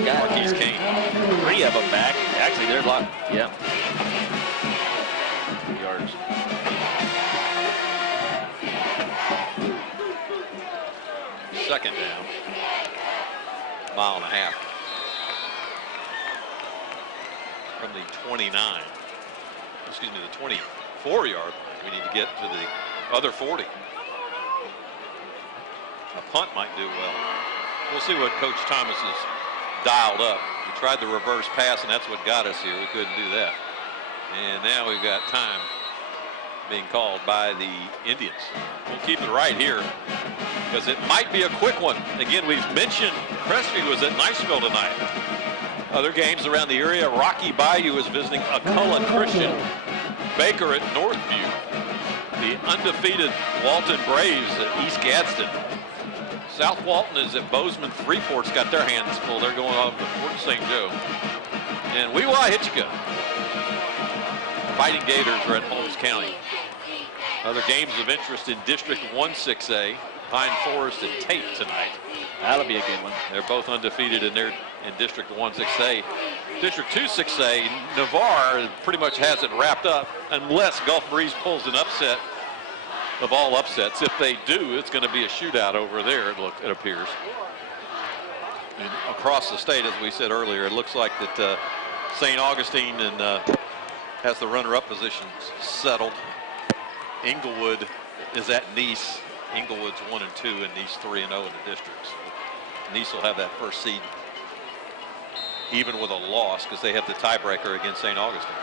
Marquise Kane. 3 of them back. Actually, there's a lot. Yeah. 3 yards. Second down. 1.5 miles. From the 29. Excuse me, the 24-yard line. We need to get to the other 40. A punt might do well. We'll see what Coach Thomas has dialed up. We tried the reverse pass, and that's what got us here. We couldn't do that. And now we've got time being called by the Indians. We'll keep it right here because it might be a quick one. Again, we've mentioned Crestview was at Niceville tonight. Other games around the area, Rocky Bayou is visiting Aculla Christian. Baker at Northview. The undefeated Walton Braves at East Gadsden. South Walton is at Bozeman. Freeport's got their hands full. They're going off to Fort St. Joe. And Weewa-Hitchcock. Fighting Gators are at Holmes County. Other games of interest in District 1 6A. Pine Forest and Tate tonight. That'll be a good one. They're both undefeated in District 1 6A. District 2 6A, Navarre pretty much has it wrapped up unless Gulf Breeze pulls an upset of all upsets. If they do, it's going to be a shootout over there, it appears. And across the state, as we said earlier, it looks like that St. Augustine has the runner-up position settled. Inglewood is at Nice. Inglewood's 1-2 and Nice 3-0 in the district. So Nice will have that first seed even with a loss because they have the tiebreaker against St. Augustine.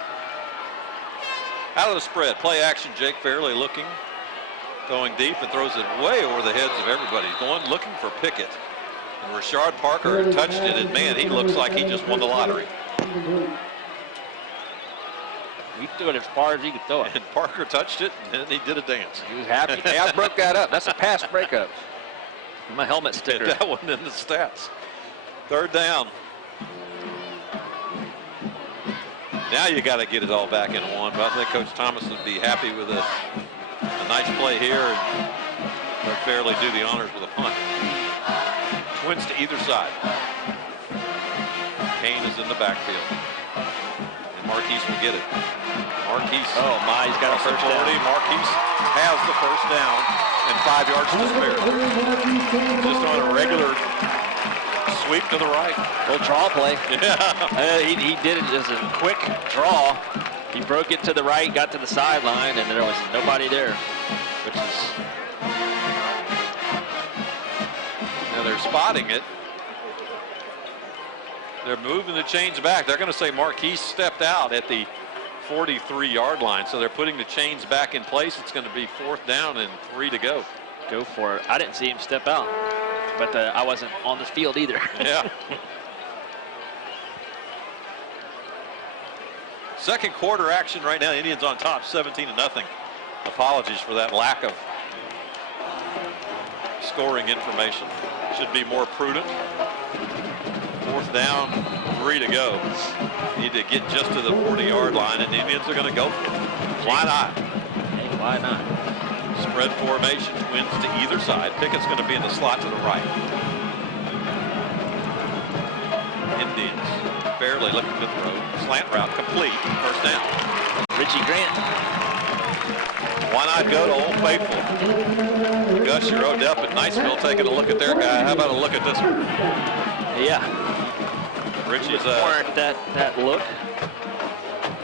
Out of the spread, play action, Jake Fairley looking, going deep and throws it way over the heads of everybody. Going looking for Pickett. And Rashard Parker touched it, and man, he looks like he just won the lottery. He threw it as far as he could throw it. And Parker touched it, and then he did a dance. He was happy. Hey, I broke that up. That's a pass breakup. My helmet sticker. That one in the stats. Third down. Now you got to get it all back in one, but I think Coach Thomas would be happy with a nice play here and let Fairley do the honors with a punt. Twins to either side. Kane is in the backfield. And Marquise will get it. Marquise. Oh my, he's got a first down. Marquise has the first down and 5 yards to spare. Just on a regular sweep to the right. Little draw play. Yeah. He did it as a quick draw. He broke it to the right, got to the sideline, and there was nobody there, which is... Now they're spotting it. They're moving the chains back. They're going to say Marquise stepped out at the 43-yard line, so they're putting the chains back in place. It's going to be 4th down and 3 to go. Go for it. I didn't see him step out, but I wasn't on the field either. Yeah. Second quarter action right now. Indians on top, 17-0. Apologies for that lack of scoring information. Should be more prudent. 4th down, 3 to go. Need to get just to the 40-yard line, and the Indians are going to go for it. Why not? Hey, why not? Spread formation, twins to either side. Pickett's going to be in the slot to the right. Indians barely looking to throw. Slant route complete. 1st down. Richie Grant. Why not go to Old Faithful? Gusher, Odell, and Niceville taking a look at their guy. How about a look at this one? Yeah. Richie's warrant that look.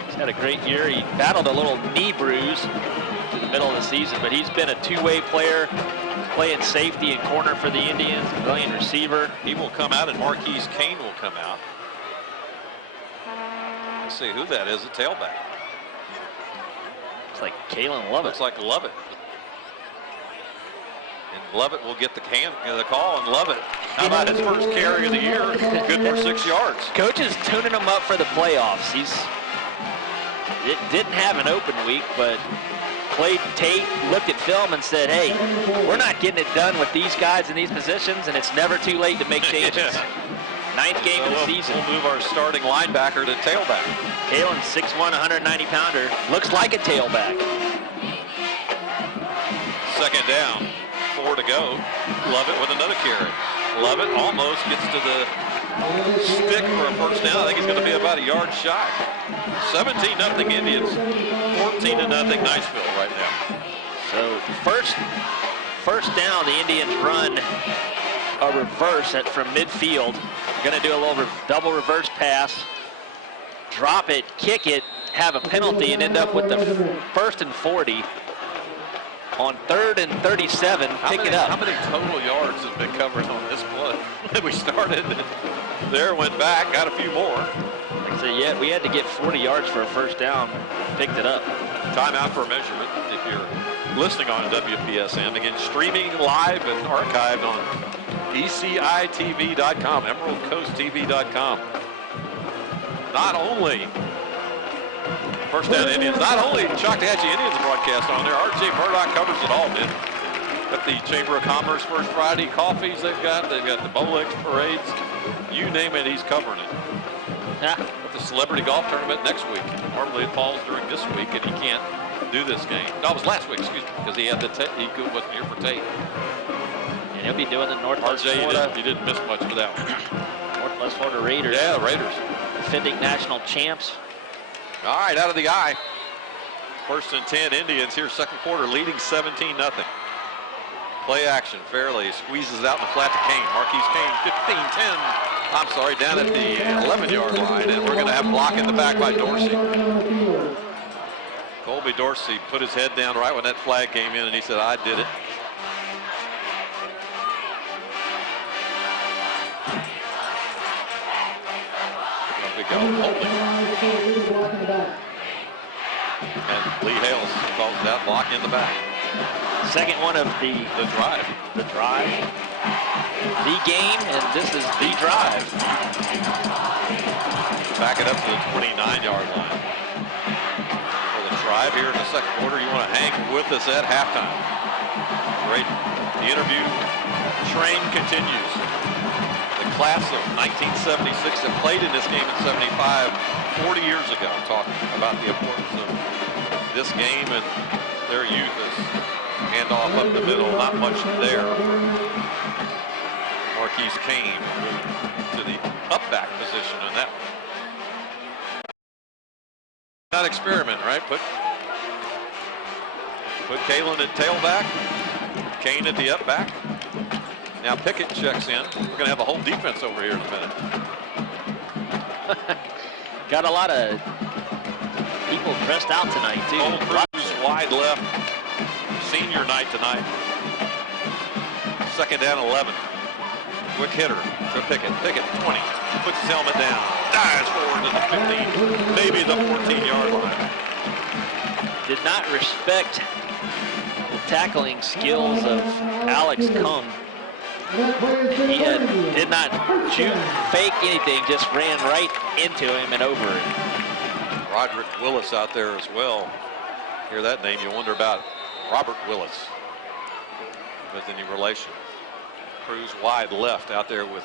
He's had a great year. He battled a little knee bruise in the middle of the season, but he's been a two-way player, playing safety and corner for the Indians, brilliant receiver. He will come out, and Marquise Kane will come out. Let's see who that is, a tailback. It's like Kalen Lovett. Looks like Lovett. And Lovett will get the call, and Lovett, how about his first carry of the year? Good for 6 yards. Coach is tuning him up for the playoffs. It didn't have an open week, but played tape, looked at film, and said, hey, we're not getting it done with these guys in these positions, and it's never too late to make changes. 9th game of the season. We'll move our starting linebacker to tailback. Kalen, 6'1", 190-pounder, looks like a tailback. 2nd down, 4 to go. Lovett with another carry. Lovett almost gets to the stick for a 1st down. I think he's going to be about a yard shy. 17-0 Indians, 14-0 Niceville right now. So first down, the Indians run a reverse from midfield. They're going to do a little double reverse pass, drop it, kick it, have a penalty, and end up with the 1st and 40. On 3rd and 37, pick it up. How many total yards have been covered on this play? We started there, went back, got a few more. Like I said, yeah, we had to get 40 yards for a 1st down, picked it up. Timeout for measurement if you're listening on WPSN. Again, streaming live and archived on ECITV.com, EmeraldCoastTV.com. Not only 1st down Indians, not only Choctawhatchee Indians broadcast on there, RJ Murdoch covers it all, man. Got the Chamber of Commerce First Friday coffees they've got the Bolex parades, you name it, he's covering it. Yeah. Got the celebrity golf tournament next week. Normally it falls during this week, and he can't do this game. No, it was last week, excuse me, because he had he wasn't here for tape. And he'll be doing the Northwest Florida. You didn't miss much for that one. Northwest Florida Raiders. Yeah, the Raiders. Defending national champs. All right, out of the eye. 1st and 10 Indians here, 2nd quarter, leading 17-0. Play action, Fairley squeezes it out in the flat to Kane. Marquise Kane, 15-10. I'm sorry, down at the 11-yard line, and we're going to have a block in the back by Dorsey. Colby Dorsey put his head down right when that flag came in, and he said, I did it. And Lee Hales calls that block in the back. Second one of the drive. The drive. The game, and this is the drive. Back it up to the 29-yard line. For the drive here in the 2nd quarter, you want to hang with us at halftime. Great. The interview train continues. The class of 1976 that played in this game in 75, 40 years ago, talking about the importance of this game and their youth as handoff up the middle, not much there. Marquise Kane to the up back position on that one. Not experiment, right? Put Kalen at tailback, Kane at the up back. Now Pickett checks in. We're going to have a whole defense over here in a minute. Got a lot of people dressed out tonight, too. Cole Cruz wide left. Senior night tonight. 2nd down 11. Quick hitter to Pickett. Pickett, 20. Puts his helmet down. Dives forward to the 15, maybe the 14-yard line. Did not respect the tackling skills of Alex Kung. He did not juke, fake anything, just ran right into him and over it. Roderick Willis out there as well. Hear that name, you wonder about Robert Willis. With any relation. Cruz wide left out there with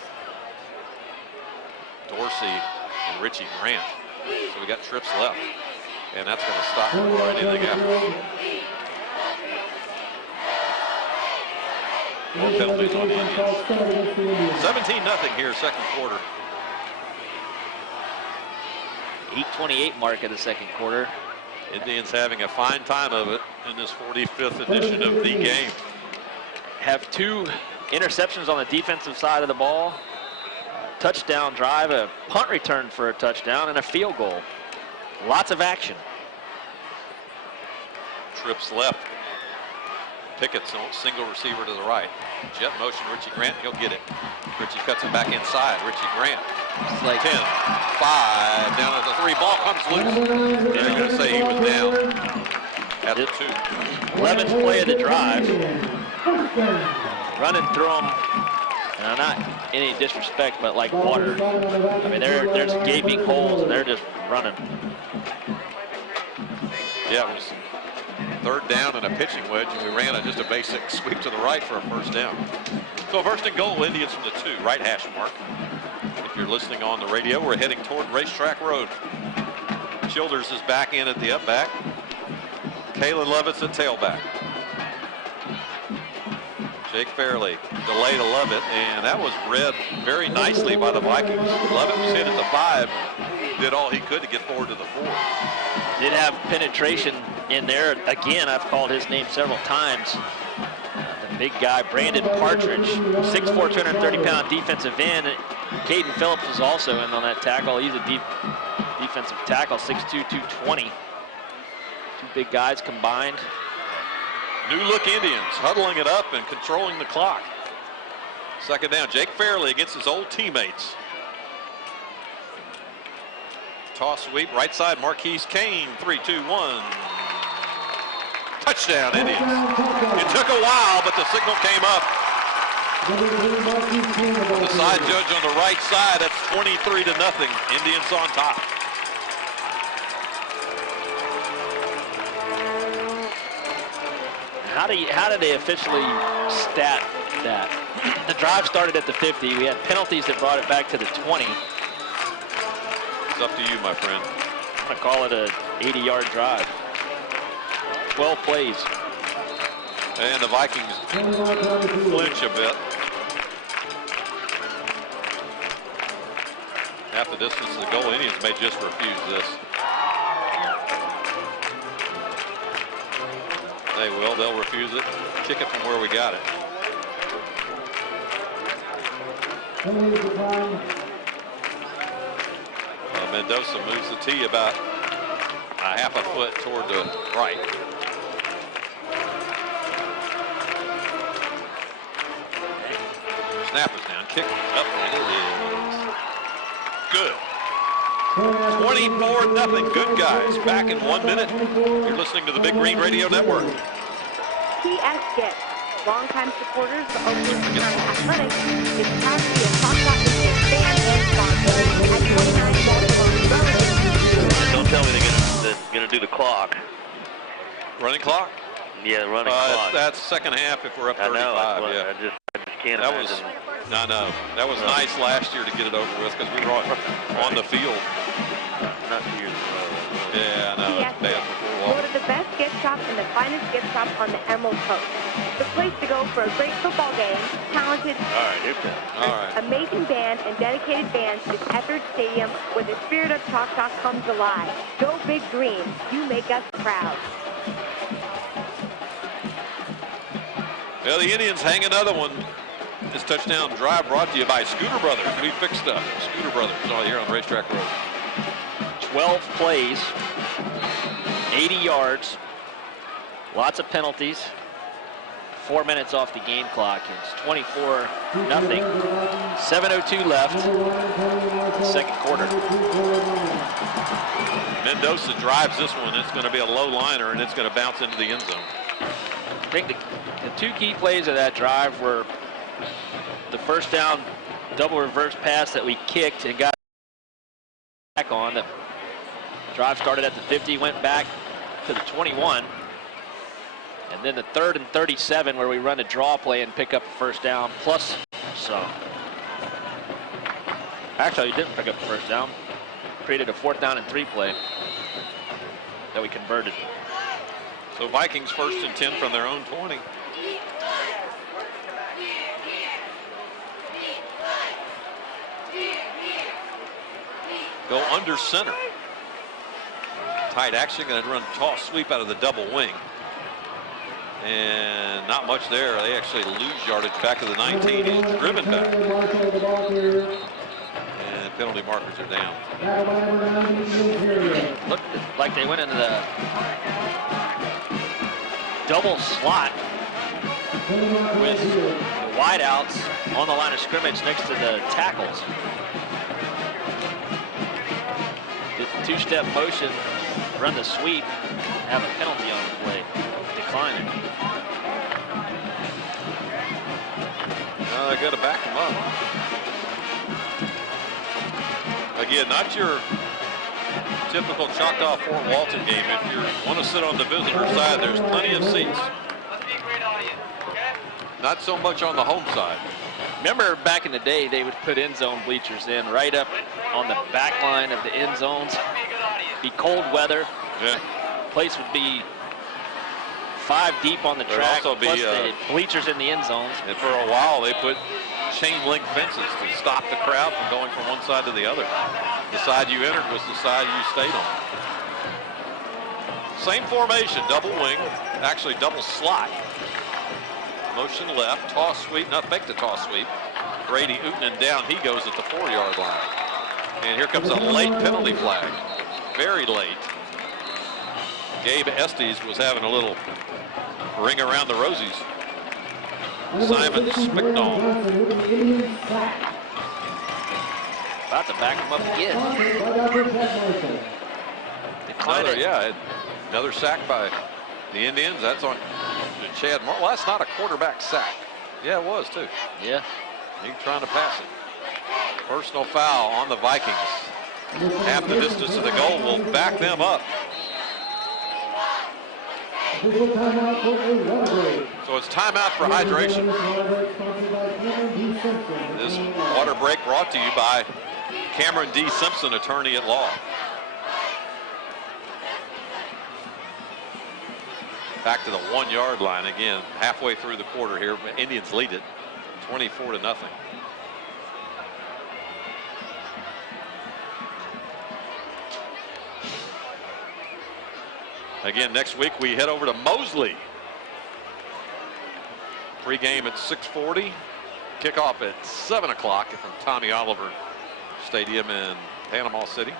Dorsey and Richie Grant. So we got trips left. And that's going to stop before anything after. More penalties on the Indians. 17-0 here, second quarter. 8:28 mark of the second quarter. Indians having a fine time of it in this 45th edition of the game. Have 2 interceptions on the defensive side of the ball. Touchdown drive, a punt return for a touchdown, and a field goal. Lots of action. Trips left. Pickett's single receiver to the right. Jet motion, Richie Grant, he'll get it. Richie cuts it back inside. Richie Grant. It's like 10, 5, down at the 3. Ball comes loose. They're going to say he was down at the 2. 11th play of the drive. Running through them. Now, not any disrespect, but like water. I mean, there's gaping holes, and they're just running. Yeah, it was 3rd down and a pitching wedge, and we ran just a basic sweep to the right for a first down. So first and goal, Indians from the 2, right hash mark. If you're listening on the radio, we're heading toward Racetrack Road. Childers is back in at the up back. Kalen Levitt's at tailback. Jake Fairley delayed to Levitt, and that was read very nicely by the Vikings. Levitt was hit at the 5, did all he could to get forward to the 4. Did have penetration in there. Again, I've called his name several times. The big guy, Brandon Partridge, 6'4", 230-pound defensive end. Caden Phillips was also in on that tackle. He's a deep defensive tackle, 6'2", 220. 2 big guys combined. New look Indians huddling it up and controlling the clock. Second down, Jake Fairley against his old teammates. Toss sweep, right side, Marquise Kane, 3-2-1. Touchdown, Indians. It took a while, but the signal came up. The side judge on the right side, that's 23-0. Indians on top. How did they officially stat that? The drive started at the 50. We had penalties that brought it back to the 20. It's up to you, my friend. I'm going to call it a 80-yard drive. 12 plays. And the Vikings flinch a bit. Half the distance to the goal. Indians may just refuse this. They will. They'll refuse it. Kick it from where we got it. Mendoza moves the tee about a half a foot toward the right. Snap is down. Kick up, and it is good. 24-0. Good guys. Back in 1 minute. You're listening to the Big Green Radio Network. TS Gifts, longtime supporters of Oakland County Athletics, is proud to be a Choctawhatchee fan and sponsor at 29 Baltimore Road. Don't tell me they're gonna do the clock. Running clock? Yeah, running clock. That's second half if we're up 35. I know. Yeah. I just can't that imagine. No. That was nice last year to get it over with because we were on the field. Not 2 years ago. Yeah, I know. Yes, go to the best gift shop and the finest gift shop on the Emerald Coast. The place to go for a great football game, talented, amazing band, and dedicated fans is Eckerd Stadium, where the spirit of Choctaw comes alive. Go Big Green. You make us proud. Well, the Indians hang another one. This touchdown drive brought to you by Scooter Brothers. We fix stuff. Scooter Brothers all here on Racetrack Road. 12 plays, 80 yards, lots of penalties, 4 minutes off the game clock. It's 24-0. 7:02 left. Second quarter. Mendoza drives this one. It's going to be a low liner, and it's going to bounce into the end zone. I think the two key plays of that drive were the first down double reverse pass that we kicked and got back on. The drive started at the 50, went back to the 21. And then the 3rd and 37 where we run a draw play and pick up a first down plus some. Actually, we didn't pick up the first down. Created a 4th down and 3 play that we converted. So Vikings 1st and 10 from their own 20. Go under center. Tight action, going to run toss sweep out of the double wing. And not much there. They actually lose yardage back to the 19. He's driven back. And penalty markers are down. Looked like they went into the double slot with the wideouts on the line of scrimmage next to the tackles. Did the 2-step motion, run the sweep, have a penalty on the play. Decline it. Well, they're going to back him up. Again, not your typical Choctaw Fort Walton game. If you want to sit on the visitor side, there's plenty of seats. Not so much on the home side. Remember back in the day, they would put end zone bleachers in right up on the back line of the end zones. Be cold weather. Yeah. Place would be 5 deep on the track, also be, plus the bleachers in the end zones. And for a while, they put chain link fences to stop the crowd from going from one side to the other. The side you entered was the side you stayed on. Same formation, double wing, actually double slot. Motion left, toss sweep, not fake the toss sweep. Grady Utanen down, he goes at the 4-yard line. And here comes a late penalty flag, very late. Gabe Estes was having a little ring around the rosies. Simon Spicknall. About to back him up again. Another sack by the Indians. That's on Chad Moore. Well, that's not a quarterback sack. Yeah, it was too. Yeah. He trying to pass it. Personal foul on the Vikings. Half the distance to the goal will back them up. So it's timeout for hydration. This water break brought to you by Cameron D. Simpson, attorney at law. Back to the 1-yard line again, halfway through the quarter here. Indians lead it 24-0. Again, next week we head over to Mosley. Pregame at 6:40. Kickoff at 7 o'clock from Tommy Oliver Stadium in Panama City.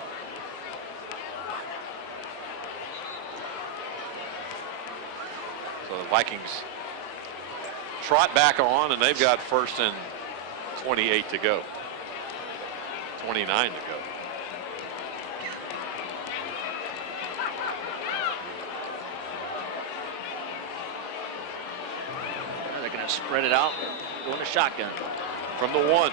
So the Vikings trot back on, and they've got 1st and 28 to go. 29 to go. Spread it out, going to shotgun. From the 1.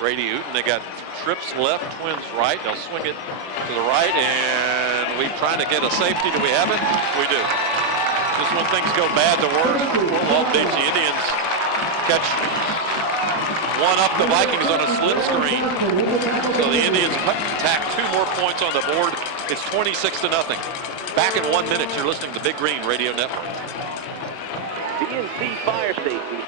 Brady Uten, they got trips left, twins right. They'll swing it to the right, and we're trying to get a safety. Do we have it? We do. Just when things go bad to worse, Fort Walton Beach Indians catch one up the Vikings on a slip screen. So the Indians tack 2 more points on the board. It's 26-0. Back in 1 minute, you're listening to Big Green Radio Network. BNC Fire Safety.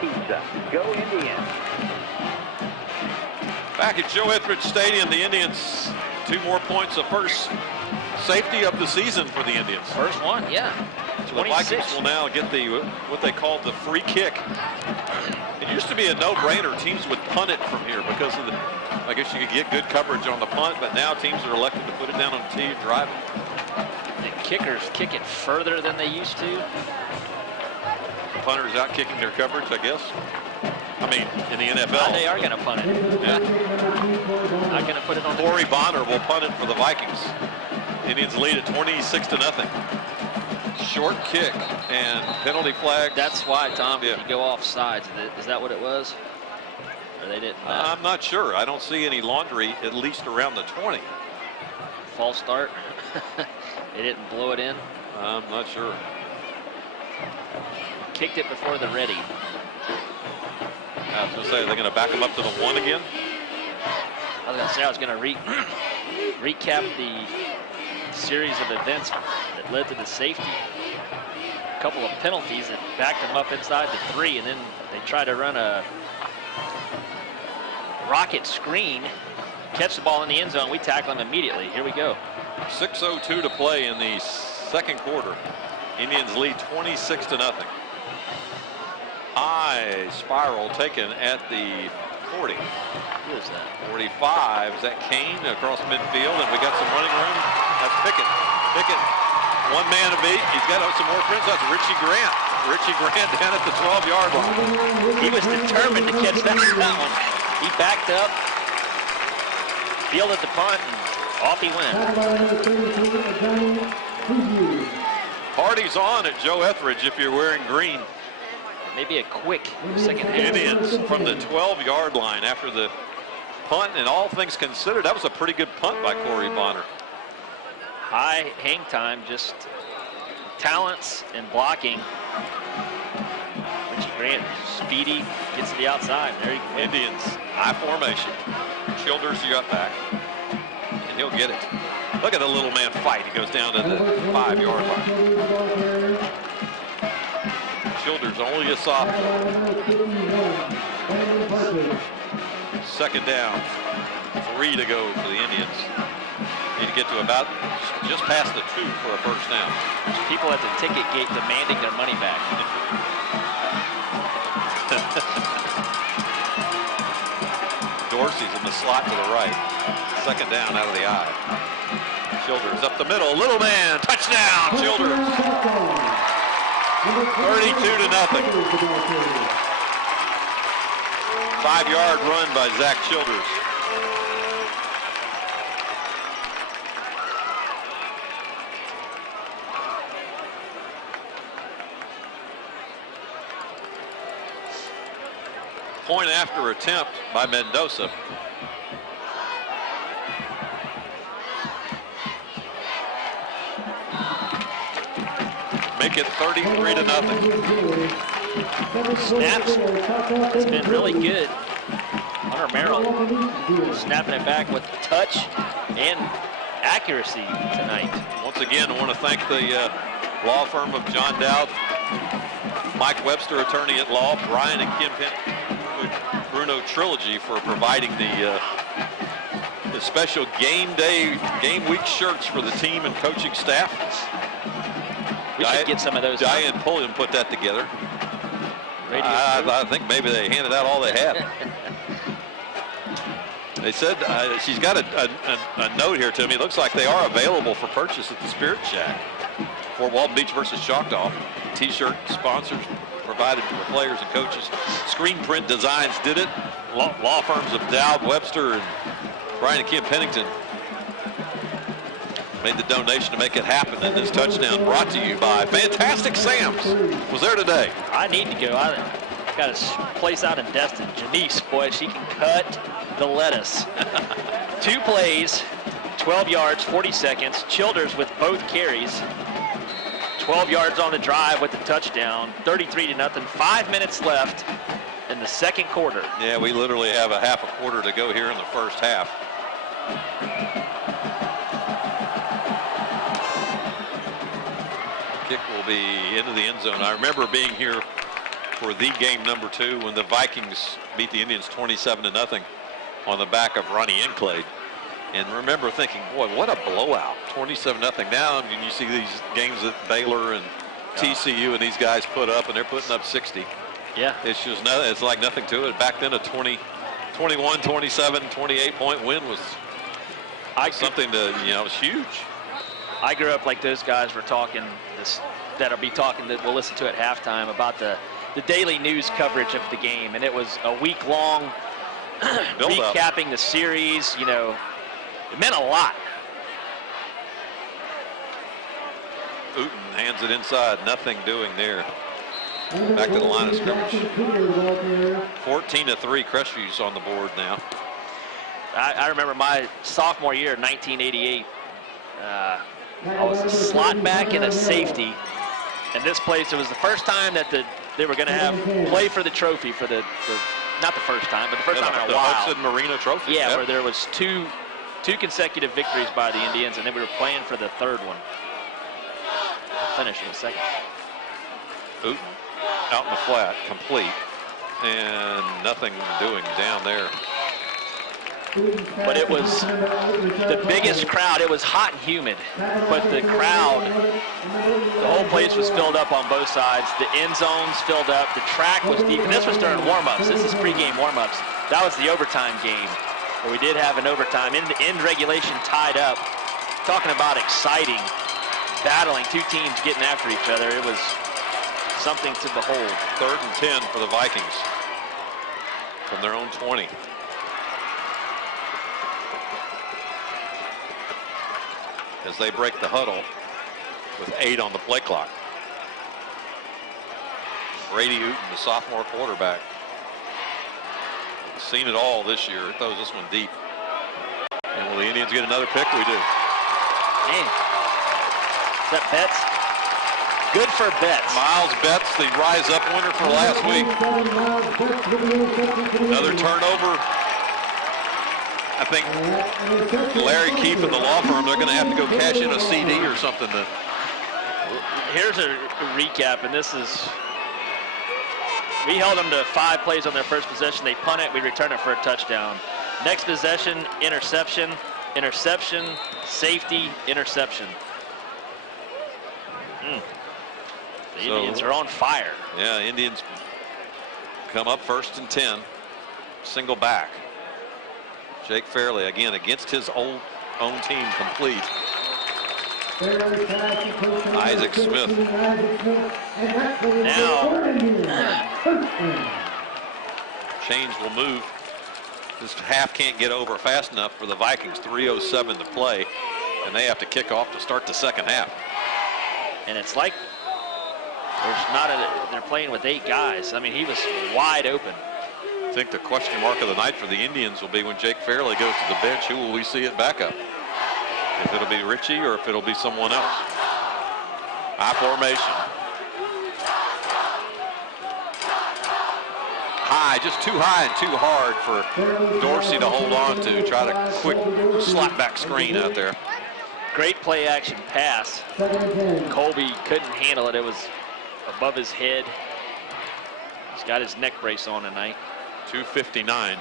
pizza. Go Indians. Back at Joe Etheridge Stadium, the Indians 2 more points, the first safety of the season for the Indians. First one, yeah. So the Vikings will now get the what they call the free kick. It used to be a no-brainer. Teams would punt it from here because of the, I guess you could get good coverage on the punt, but now teams are elected to put it down on the tee and drive it. The kickers kick it further than they used to. The punters out kicking their coverage, I guess. I mean, in the NFL. They are going to punt it. Yeah. Not going to put it on. Corey Bonner will punt it for the Vikings. Indians lead at 26-0. Short kick and penalty flag. That's why, Tom, you go off sides. Is that what it was? Or they didn't? I'm not sure. I don't see any laundry, at least around the 20. False start. They didn't blow it in. I'm not sure. Kicked it before the ready. I was going to say, are they going to back them up to the 1 again? I was going to say I was going to recap the series of events that led to the safety. A couple of penalties that backed them up inside the 3, and then they tried to run a rocket screen, catch the ball in the end zone. We tackle them immediately. Here we go. 6:02 to play in the second quarter. Indians lead 26-0. High spiral taken at the 40. Who is that? 45. Is that Kane across midfield? And we got some running room. That's Pickett. Pickett, one man to beat. He's got some more friends. That's Richie Grant. Richie Grant down at the 12-yard line. He was determined to catch that one. He backed up, fielded the punt, and off he went. Party's on at Joe Etheridge if you're wearing green. Maybe a quick second half. Indians from the 12-yard line after the punt, and all things considered, that was a pretty good punt by Corey Bonner. High hang time, just talents and blocking. Richie Grant, speedy, gets to the outside. There he goes. Indians, high formation. Childers, you got back, and he'll get it. Look at the little man fight. He goes down to the 5-yard line. Childers only a sophomore. Second down, 3 to go for the Indians. Need to get to about just past the 2 for a first down. There's people at the ticket gate demanding their money back. Dorsey's in the slot to the right. Second down out of the eye. Childers up the middle. Little man, touchdown, Childers. 32-0. 5-yard run by Zach Childers. Point after attempt by Mendoza. Make it 33-0. Snaps has been really good. Hunter Merrill snapping it back with touch and accuracy tonight. Once again, I want to thank the law firm of John Dowd, Mike Webster, attorney at law, Brian and Kim Bruno Trilogy for providing the special game week shirts for the team and coaching staff. We should get some of those. Diane Pulliam put that together. I think maybe they handed out all they had. They said she's got a note here to me. It looks like they are available for purchase at the Spirit Shack. Fort Walton Beach versus Choctaw. T-shirt sponsors provided for players and coaches. Screen Print Designs did it. Law firms of Dowd, Webster, and Brian and Kim Pennington made the donation to make it happen. And this touchdown brought to you by Fantastic Sam's. Was there today? I need to go. I got a place out in Destin. Janice, boy, she can cut the lettuce. 2 plays, 12 yards, 40 seconds. Childers with both carries. 12 yards on the drive with the touchdown. 33-0. 5 minutes left in the second quarter. Yeah, we literally have a half a quarter to go here in the first half. Kick will be into the end zone. I remember being here for the game number 2 when the Vikings beat the Indians 27-0 on the back of Ronnie Enclade. And remember thinking, boy, what a blowout, 27-0. Now, I mean, you see these games that Baylor and TCU and these guys put up, and they're putting up 60. Yeah. It's just it's like nothing to it. Back then, a 21, 27, 28-point win was something to, you know, it was huge. I grew up like those guys were talking, that'll be talking, that we'll listen to at halftime about the daily news coverage of the game. And it was a week-long recapping the series, you know. It meant a lot. Uten hands it inside, nothing doing there. Back to the line of scrimmage. 14-3, Crestviews on the board now. I remember my sophomore year, 1988. I was a slot back and a safety. And this place, it was the first time that they were going to have play for the trophy for not the first time, but the first time in a while. The Hudson Marina Trophy. Yeah, where there was two consecutive victories by the Indians, and then we were playing for the third one. I'll finish in a second. Uten out in the flat, complete, and nothing doing down there. But it was the biggest crowd. It was hot and humid, but the crowd, the whole place was filled up on both sides. The end zones filled up. The track was deep. And this was during warm-ups. This is pregame warm-ups. That was the overtime game, where we did have an overtime. In the end regulation tied up. Talking about exciting, battling, two teams getting after each other. It was something to behold. 3rd and 10 for the Vikings from their own 20. As they break the huddle with 8 on the play clock. Brady Uten, the sophomore quarterback. Seen it all this year. Throws this one deep. And will the Indians get another pick? We do. Man. Is that Betts? Good for Betts. Miles Betts, the rise-up winner for last week. Another turnover. I think Larry Keefe and the law firm, they're going to have to go cash in a CD or something. Here's a recap, and this is, we held them to 5 plays on their first possession. They punt it, we return it for a touchdown. Next possession, interception, interception, safety, interception. The Indians are on fire. Yeah, Indians come up 1st and 10, single back. Jake Fairley again against his own team, complete. Isaac Smith. Now, chains will move. This half can't get over fast enough for the Vikings. 3:07 to play, and they have to kick off to start the second half. And it's like they're playing with 8 guys. I mean, he was wide open. I think the question mark of the night for the Indians will be when Jake Fairley goes to the bench, who will we see at backup? If it'll be Richie or if it'll be someone else. High formation. High, just too high and too hard for Dorsey to hold on to. Try to quick slot back screen out there. Great play action pass. Colby couldn't handle it. It was above his head. He's got his neck brace on tonight. 2:59.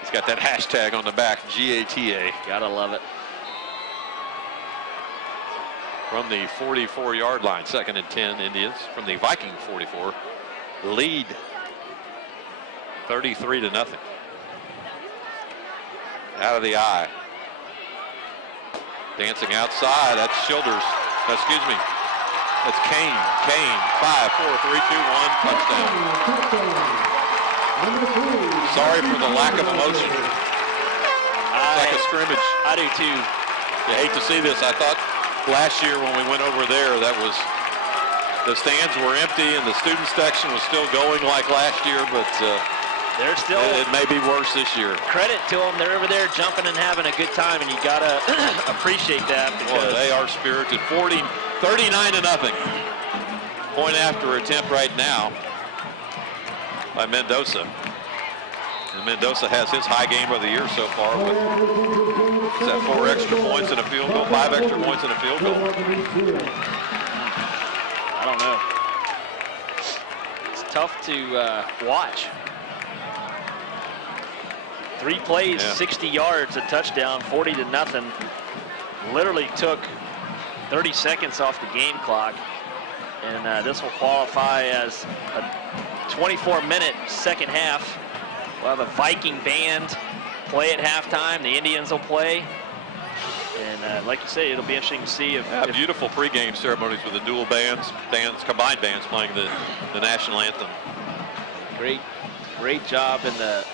He's got that hashtag on the back, GATA. Gotta love it. From the 44-yard line, 2nd and 10, Indians. From the Viking 44, lead 33-0. Out of the eye. Dancing outside, that's Childers. Excuse me. That's Kane. Kane, 5, 4, 3, 2, 1, touchdown. Sorry for the lack of emotion. It's like a scrimmage. I do too. You hate to see this. I thought last year when we went over there, that was, the stands were empty and the student section was still going like last year, but they're still, it may be worse this year. Credit to them. They're over there jumping and having a good time, and you gotta appreciate that. Boy, they are spirited. 39-0. Point after attempt right now by Mendoza. And Mendoza has his high game of the year so far with, is that 4 extra points and a field goal, 5 extra points and a field goal? I don't know. tough to watch. 3 plays, 60 yards, a touchdown, 40-0. Literally took 30 seconds off the game clock. And this will qualify as a 24-minute second half. We'll have a Viking band play at halftime. The Indians will play. And like you say, it'll be interesting to see if beautiful pregame ceremonies with the dual bands, combined bands playing the national anthem. Great job in the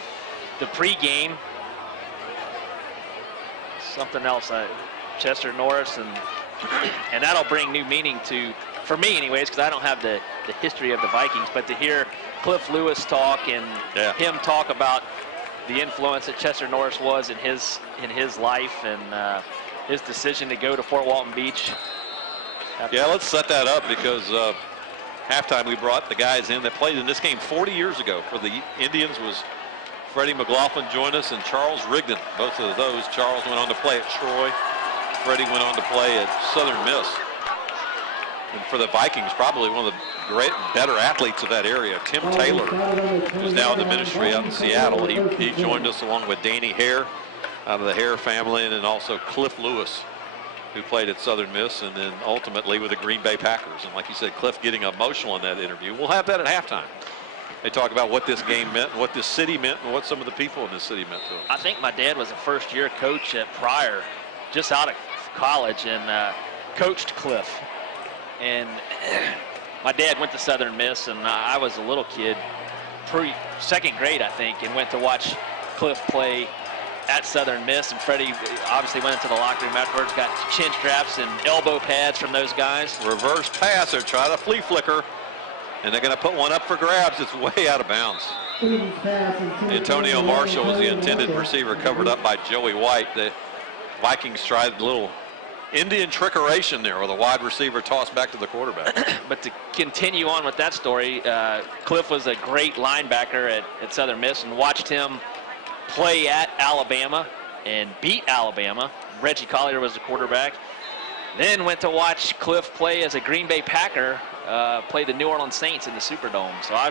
pregame. Something else, Chester Norris, and that'll bring new meaning for me anyways, because I don't have the history of the Vikings, but to hear Cliff Lewis talk and him talk about the influence that Chester Norris was in his life and his decision to go to Fort Walton Beach. Yeah, let's set that up because halftime we brought the guys in that played in this game 40 years ago for the Indians. Was Freddie McLaughlin joined us and Charles Rigdon. Both of those. Charles went on to play at Troy. Freddie went on to play at Southern Miss. And for the Vikings, probably one of the better athletes of that area, Tim Taylor, who's now in the ministry out in Seattle. He joined us along with Danny Hare out of the Hare family, and then also Cliff Lewis, who played at Southern Miss, and then ultimately with the Green Bay Packers. And like you said, Cliff getting emotional in that interview. We'll have that at halftime. They talk about what this game meant, and what this city meant, and what some of the people in this city meant to them. I think my dad was a first-year coach at Pryor, just out of college, and coached Cliff. And my dad went to Southern Miss, and I was a little kid, second grade, I think, and went to watch Cliff play at Southern Miss. And Freddie obviously went into the locker room afterwards, got chin straps and elbow pads from those guys. Reverse pass, they're trying to flea flicker, and they're going to put one up for grabs. It's way out of bounds. Antonio Marshall was the intended receiver, covered up by Joey White. The Vikings tried a little Indian trickeration there with a wide receiver tossed back to the quarterback. But to continue on with that story, Cliff was a great linebacker at Southern Miss, and watched him play at Alabama and beat Alabama. Reggie Collier was the quarterback. Then went to watch Cliff play as a Green Bay Packer, play the New Orleans Saints in the Superdome. So I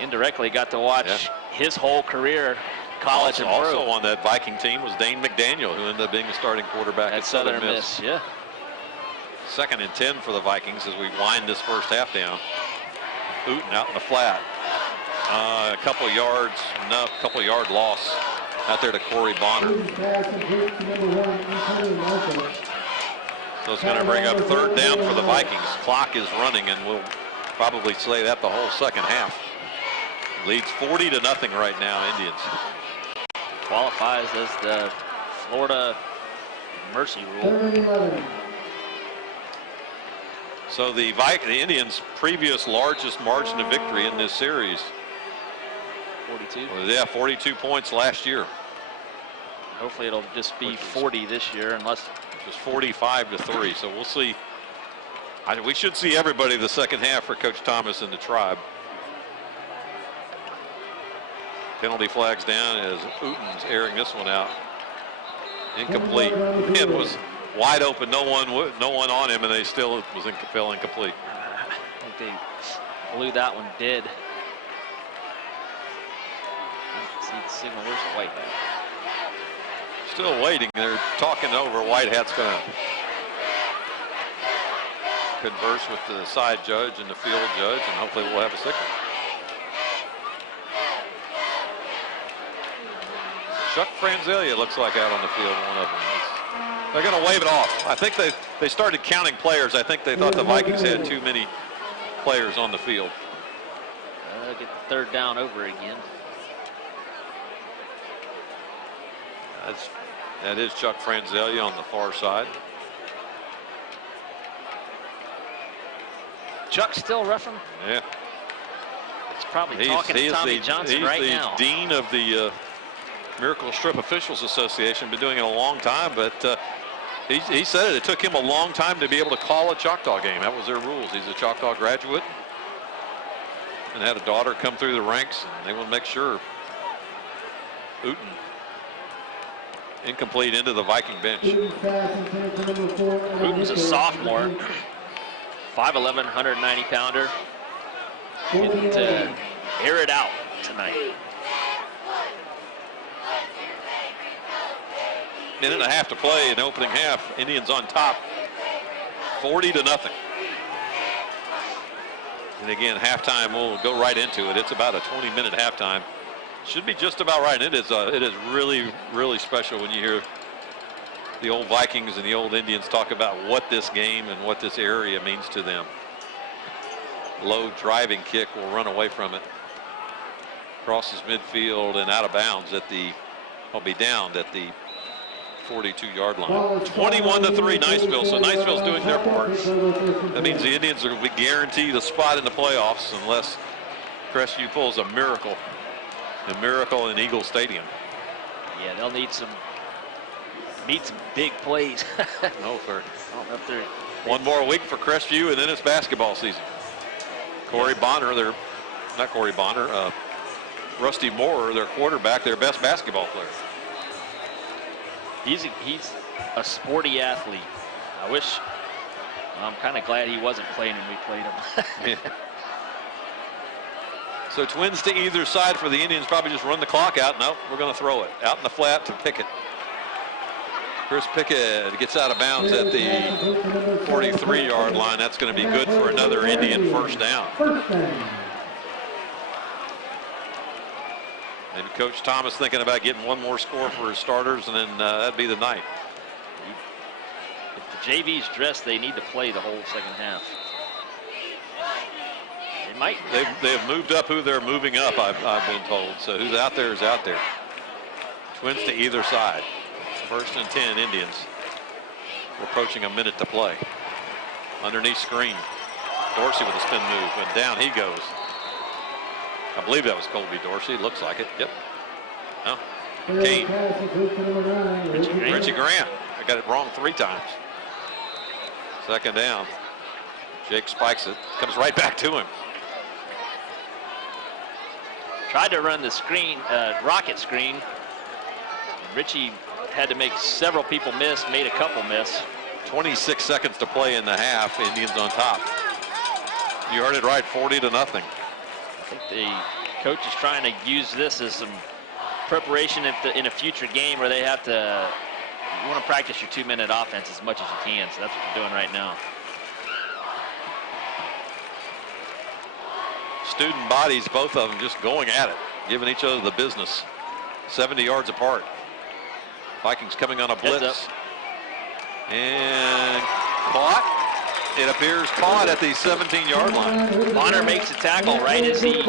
indirectly got to watch his whole career, college and pro. Also on that Viking team was Dane McDaniel, who ended up being a starting quarterback at Southern Miss. Yeah. 2nd and 10 for the Vikings as we wind this first half down. Uten out in the flat. A couple yard loss out there to Corey Bonner. So it's going to bring up 3rd down for the Vikings. Clock is running, and we'll probably say that the whole second half. Leads 40-0 right now, Indians. Qualifies as the Florida mercy rule. So the Indians' previous largest margin of victory in this series. 42. Well, yeah, 42 points last year. Hopefully it'll just be 40 this year, unless it was 45-3. So we'll see. We should see everybody the second half for Coach Thomas and the Tribe. Penalty flags down as Uten's airing this one out. Incomplete. It was wide open, no one on him, and they still fell incomplete. I think they blew that one dead. Let's see the signal. Where's the white hat? Still waiting. They're talking over. White hat's going to converse with the side judge and the field judge, and hopefully we'll have a signal. Chuck Franzelia looks like out on the field, one of them. They're going to wave it off. I think they started counting players. I think they thought the Vikings had too many players on the field. Get the 3rd down over again. That is Chuck Franzelia on the far side. Chuck's still roughing? Yeah. He's probably talking to Tommy Johnson right now. He's the dean of the Miracle Strip Officials Association. Been doing it a long time, but he said it took him a long time to be able to call a Choctaw game. That was their rules. He's a Choctaw graduate and had a daughter come through the ranks, and they want to make sure. Uten incomplete into the Viking bench. Uten's a sophomore, 5'11", 190-pounder. getting to air it out tonight. Minute and a half to play in the opening half. Indians on top, 40-0. And again, halftime, we'll go right into it. It's about a 20-minute halftime. Should be just about right. It is really, really special when you hear the old Vikings and the old Indians talk about what this game and what this area means to them. Low driving kick will run away from it. Crosses midfield and out of bounds at the, will be downed at the 42-yard line. 21-3 Niceville. So Niceville's doing their part. That means the Indians are going to be guaranteed a spot in the playoffs unless Crestview pulls a miracle in Eagle Stadium. Yeah, they'll need some big plays. No, sir. I don't know if they're one more week for Crestview, and then it's basketball season. Corey Bonner, Rusty Moore, their quarterback, their best basketball player. He's a sporty athlete. I'm kind of glad he wasn't playing when we played him. Yeah. So twins to either side for the Indians, probably just run the clock out. Nope, we're going to throw it out in the flat to Pickett. Chris Pickett gets out of bounds at the 43-yard line. That's going to be good for another Indian first down. Maybe Coach Thomas thinking about getting one more score for his starters, and then that'd be the night. If the JV's dressed, they need to play the whole second half. They might. They've moved up who they're moving up, I've been told. So who's out there is out there. Twins to either side. First and 10 Indians. We're approaching a minute to play. Underneath screen. Dorsey with a spin move, and down he goes. I believe that was Colby Dorsey. Looks like it. Yep. No. Kane. Richie Grant. I got it wrong 3 times. Second down. Jake spikes it. Comes right back to him. Tried to run the screen, rocket screen. Richie had to make several people miss, made a couple miss. 26 seconds to play in the half. Indians on top. You heard it right, 40-0. I think the coach is trying to use this as some preparation in a future game where they have to, you want to practice your 2-minute offense as much as you can. So that's what they're doing right now. Student bodies, both of them just going at it, giving each other the business. 70 yards apart. Vikings coming on a blitz. And caught. It appears caught at the 17-yard line. Bonner makes a tackle right as he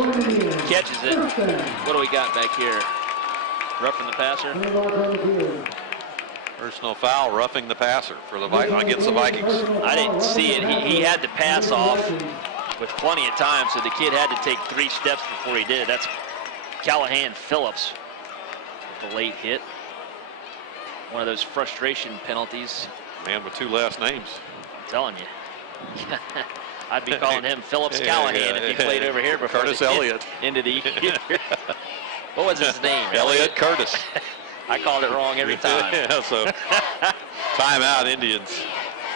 catches it. What do we got back here? Roughing the passer. Personal foul, roughing the passer for the against the Vikings. I didn't see it. He had to pass off with plenty of time, so the kid had to take 3 steps before he did it. That's Callahan Phillips with the late hit. One of those frustration penalties. Man with 2 last names. I'm telling you. I'd be calling him Phillips Callahan if he played over here before Curtis Elliott. Into the year. What was his name? Elliott Curtis. I called it wrong every time. Yeah, so timeout Indians.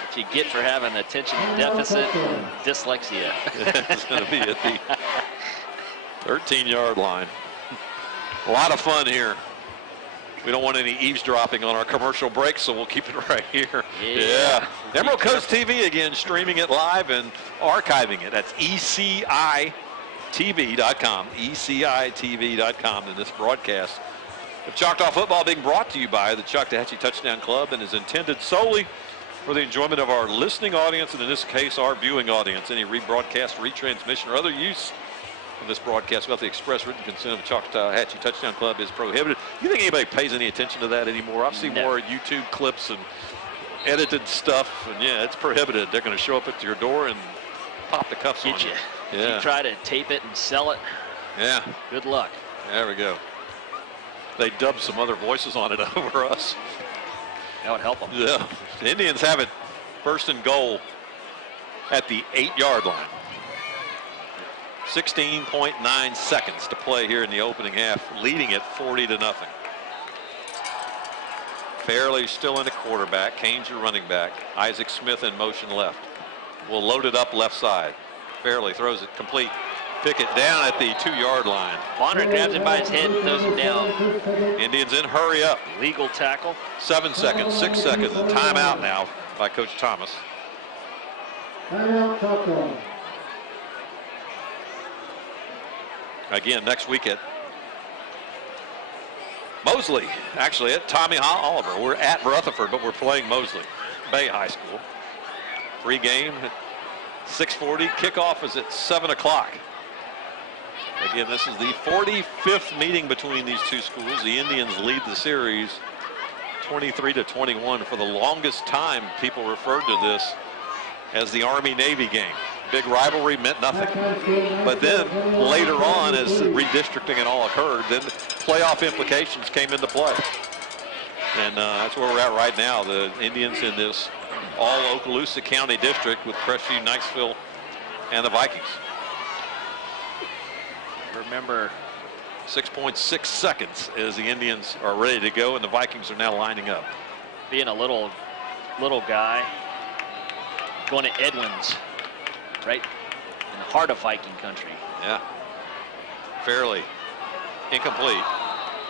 What you get for having attention deficit and dyslexia. It's going to be at the 13-yard line. A lot of fun here. We don't want any eavesdropping on our commercial break, so we'll keep it right here. Yeah. Emerald Coast TV again, streaming it live and archiving it. That's ECITV.com. ECITV.com in this broadcast of Choctaw football being brought to you by the Choctawhatchee Touchdown Club and is intended solely for the enjoyment of our listening audience, and in this case, our viewing audience. Any rebroadcast, retransmission, or other use of this broadcast without the express written consent of the Choctawhatchee Touchdown Club is prohibited. You think anybody pays any attention to that anymore? I've seen more YouTube clips and edited stuff, and yeah, it's prohibited. They're going to show up at your door and pop the cuffs on you. Yeah. If you try to tape it and sell it, yeah, good luck. There we go. They dubbed some other voices on it over us. That would help them. Yeah. The Indians have it first and goal at the 8-yard line. 16.9 seconds to play here in the opening half, leading it 40-0. Fairley still in the quarterback. Kane's your running back. Isaac Smith in motion left. Will load it up left side. Fairley throws it complete Pickett down at the 2-yard line. Bonner grabs him by his head and throws him down. Indians in, hurry up. Legal tackle. 7 seconds, 6 seconds, and timeout now by Coach Thomas. Again, next week at Mosley, actually at Tommy Oliver. We're at Rutherford, but we're playing Mosley Bay High School. Pregame at 6:40. Kickoff is at 7 o'clock. Again, this is the 45th meeting between these two schools. The Indians lead the series 23-21. For the longest time, people referred to this as the Army-Navy game. Big rivalry meant nothing. But then later on, as redistricting and all occurred, then playoff implications came into play. And that's where we're at right now. The Indians in this all Okaloosa County district with Crestview, Niceville, and the Vikings. Remember, 6.6 seconds as the Indians are ready to go, and the Vikings are now lining up. Being a little guy, going to Edwards, right in the heart of Viking country. Yeah. Fairly incomplete.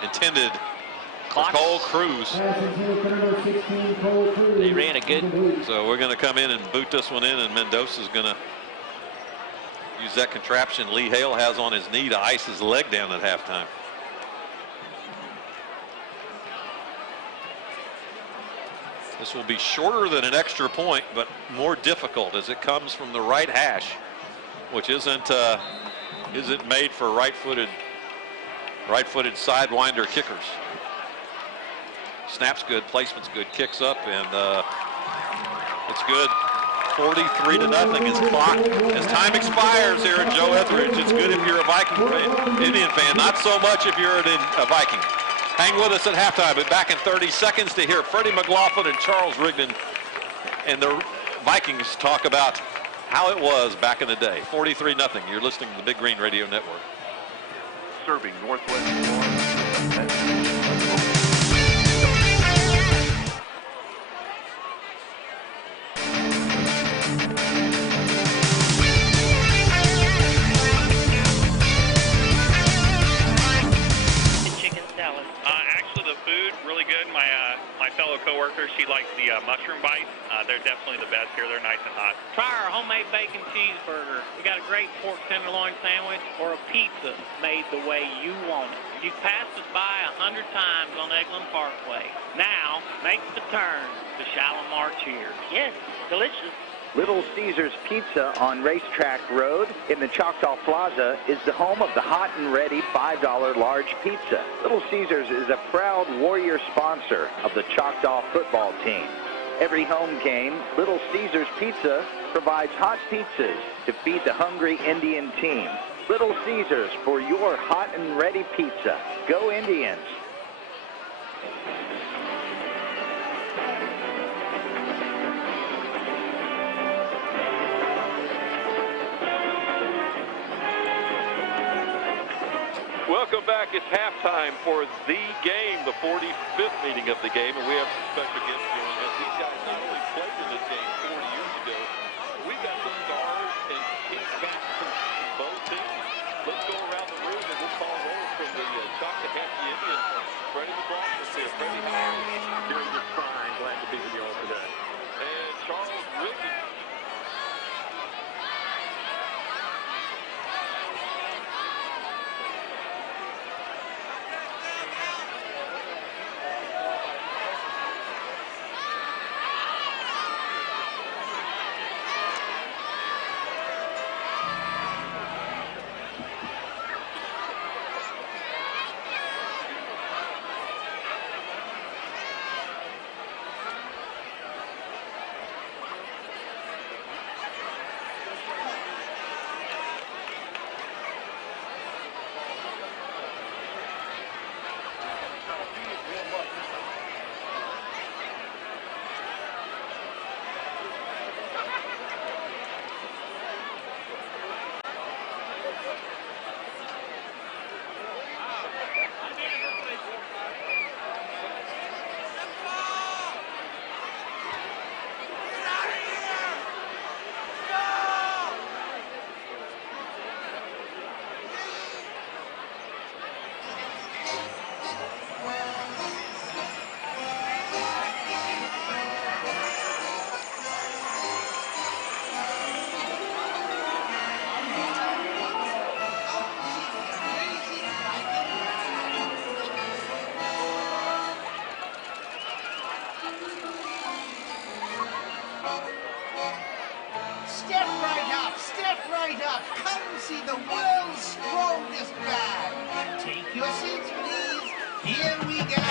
Intended for Cole Cruz. They ran a good. So we're going to come in and boot this one in, and Mendoza's going to use that contraption Lee Hale has on his knee to ice his leg down at halftime. This will be shorter than an extra point, but more difficult as it comes from the right hash, which isn't made for right-footed sidewinder kickers. Snap's good, placement's good, kicks up, and it's good. 43-0 as time expires here at Joe Etheridge. It's good if you're a Viking fan, Indian fan, not so much if you're a Viking. Hang with us at halftime, but back in 30 seconds to hear Freddie McLaughlin and Charles Rigdon and the Vikings talk about how it was back in the day. 43-0. You're listening to the Big Green Radio Network. Serving Northwest Florida. Really good. My fellow coworker, she likes the mushroom bites. They're definitely the best here. They're nice and hot. Try our homemade bacon cheeseburger. We got a great pork tenderloin sandwich or a pizza made the way you want it. You've passed us by 100 times on Eglin Parkway. Now, make the turn to Shalimar Cheers. Yes, delicious. Little Caesars Pizza on Racetrack Road in the Choctaw Plaza is the home of the hot and ready $5 large pizza. Little Caesars is a proud Warrior sponsor of the Choctaw football team. Every home game, Little Caesars Pizza provides hot pizzas to feed the hungry Indian team. Little Caesars for your hot and ready pizza. Go Indians! Welcome back. It's halftime for the game, the 45th meeting of the game, and we have some special guests joining us. These guys not only played in this game 40 years ago, we've got some stars and key facts from both teams. Let's go around the room and we'll call roll from the Choctawhatchee Indians. Freddie McLaughlin here. Freddie, how are you? Doing just fine. Glad to be with you all today. And Charles Rigdon. Here we go.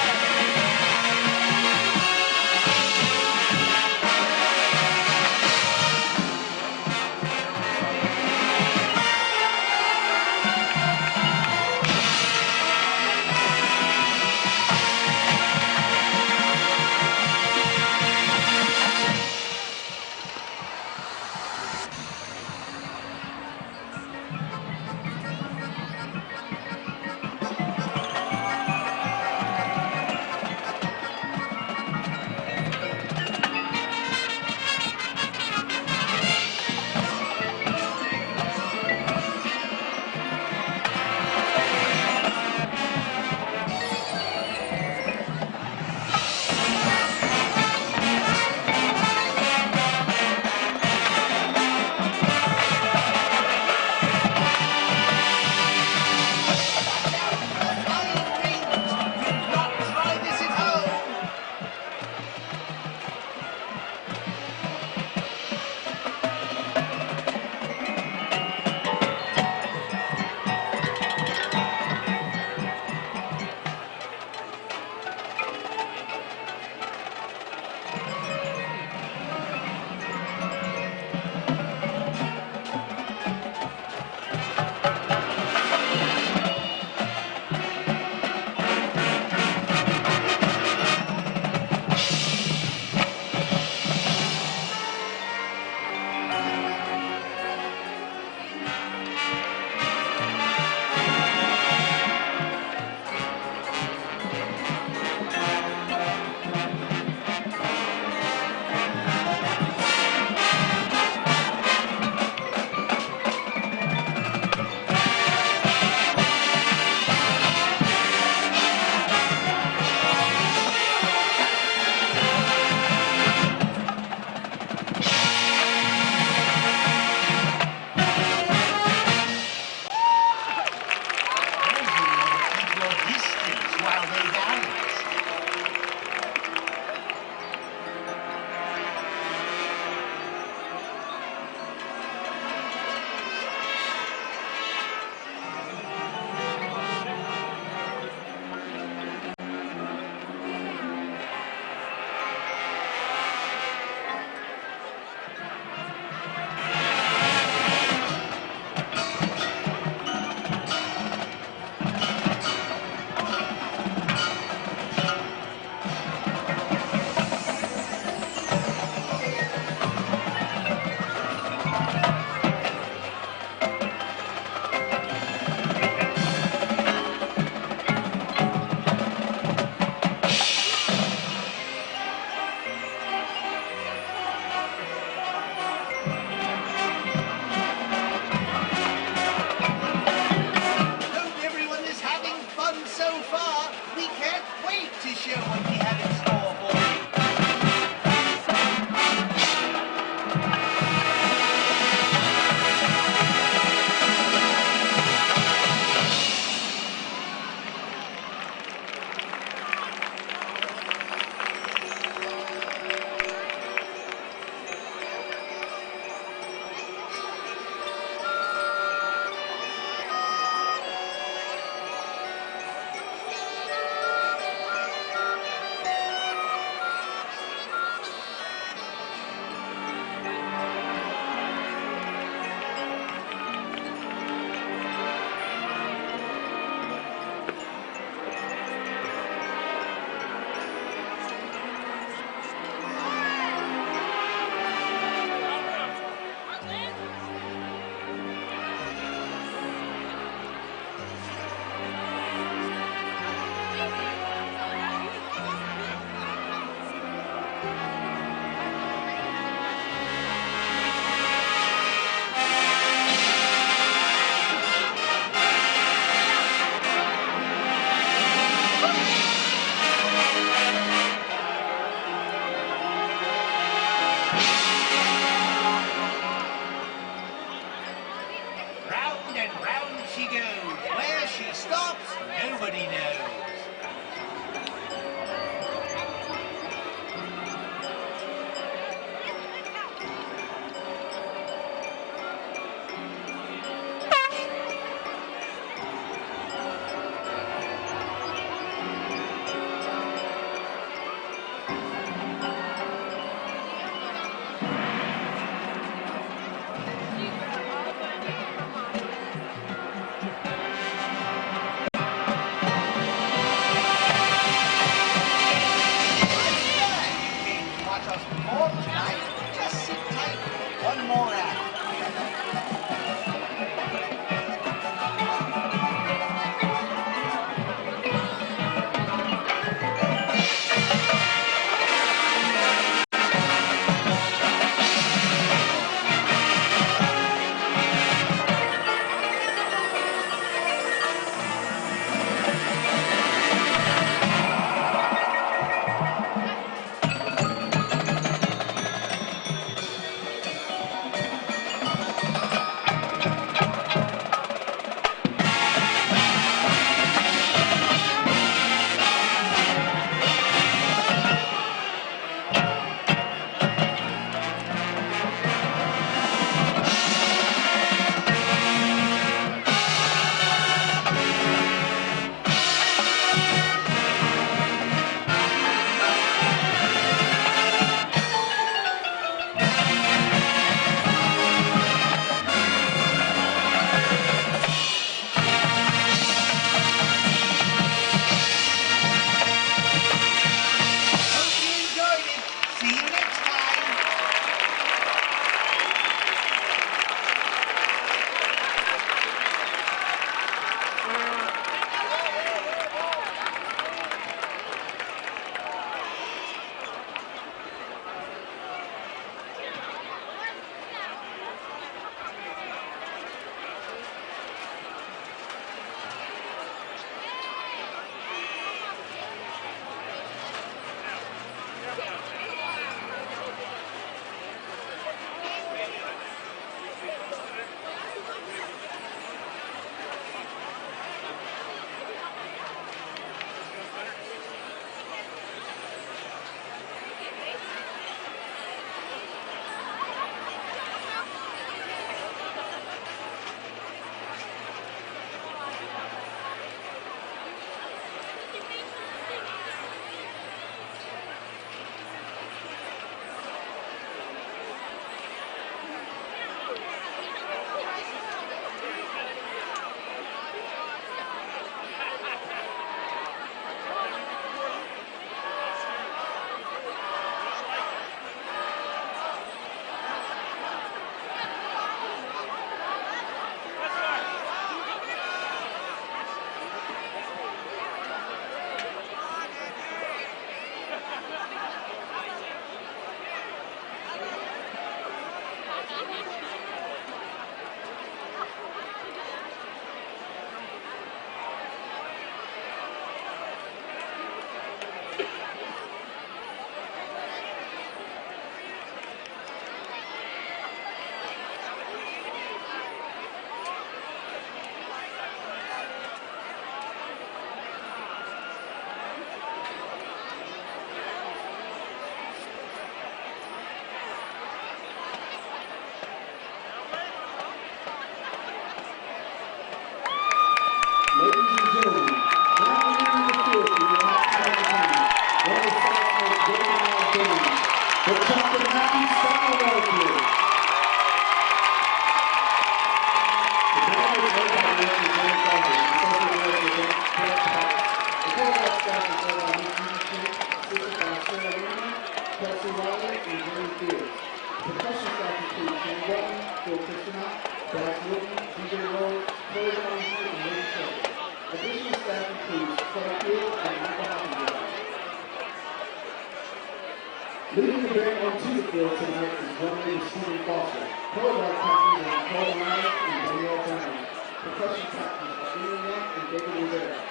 Leading the band onto the field tonight is drum major Stephen Foster. Color guard captains are Nicole Myers and Danielle Brown. Percussion captains are Ian Young and David Rivera.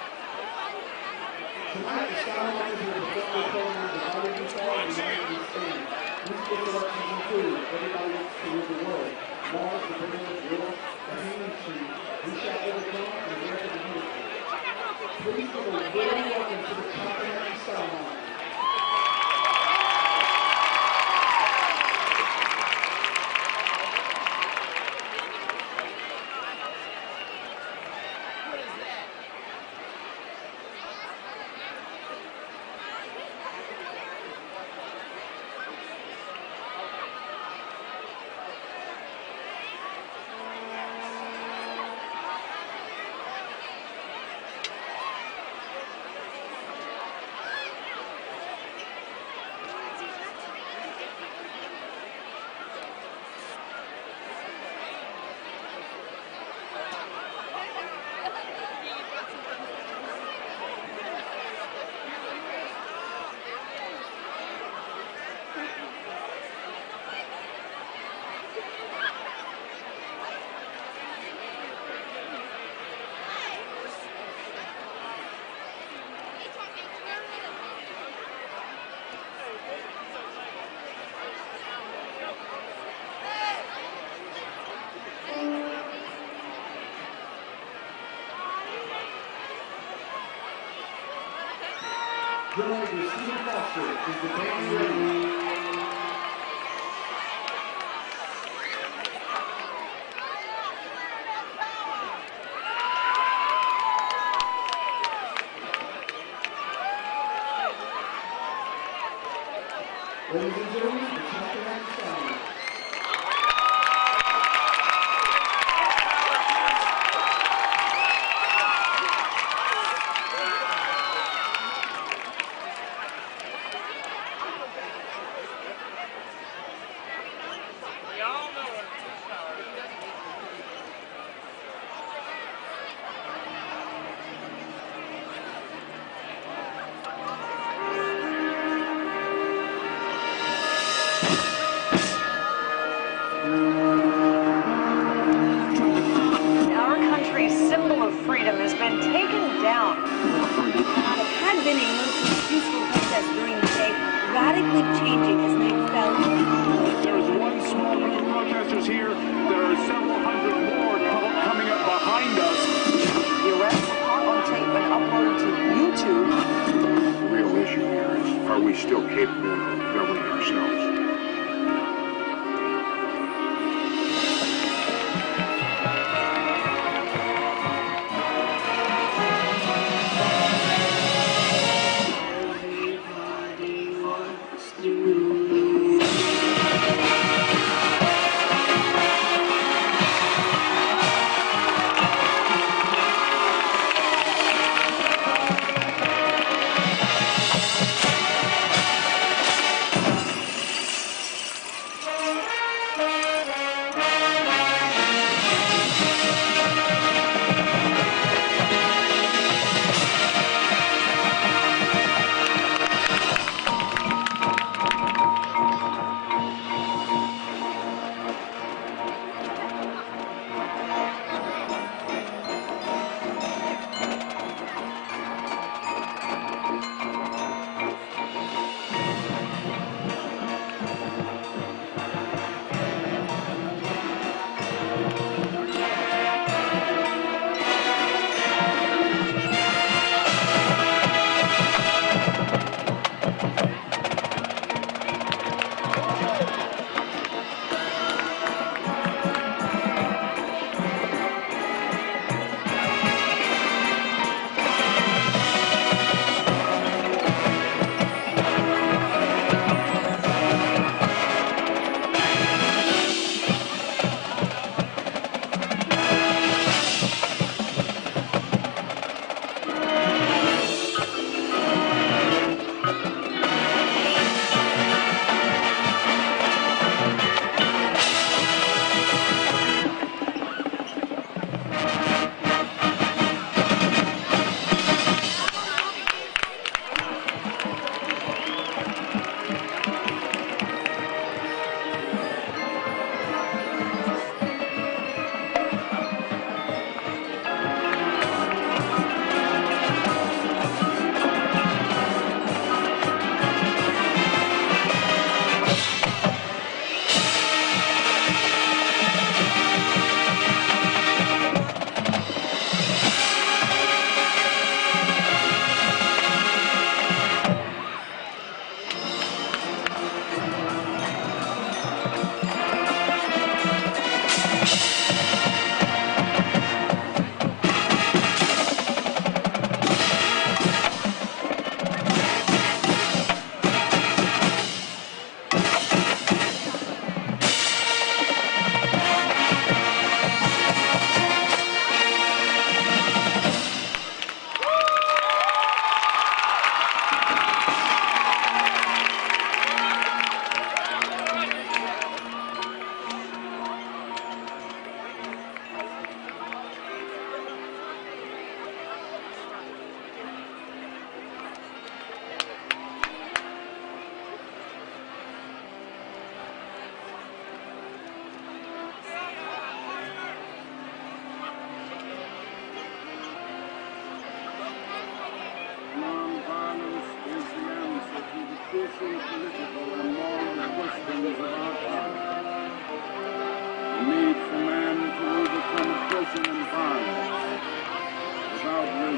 Tonight, the Skywalkers will perform their program The Harder You Fall and United We Stand. Musical selections include Everybody Wants to Rule the World, Mars, The Burden of War, The Hanging Tree, We Shall Overcome, and America the Beautiful. Please give a warm welcome to the Choctawhatchee Skywalkers. Drum major Stephen Foster is the band ready. Ladies and gentlemen, the Choctawhatchee Skywalkers. Our country's symbol of freedom has been taken down. What had been a mostly peaceful protest during the day, radically changing as night fell. There's one small group of protesters here. There are several hundred more coming up behind us. The arrests caught on tape and uploaded to YouTube. The real issue here is, are we still capable of governing ourselves?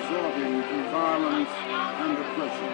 resorting to violence and oppression.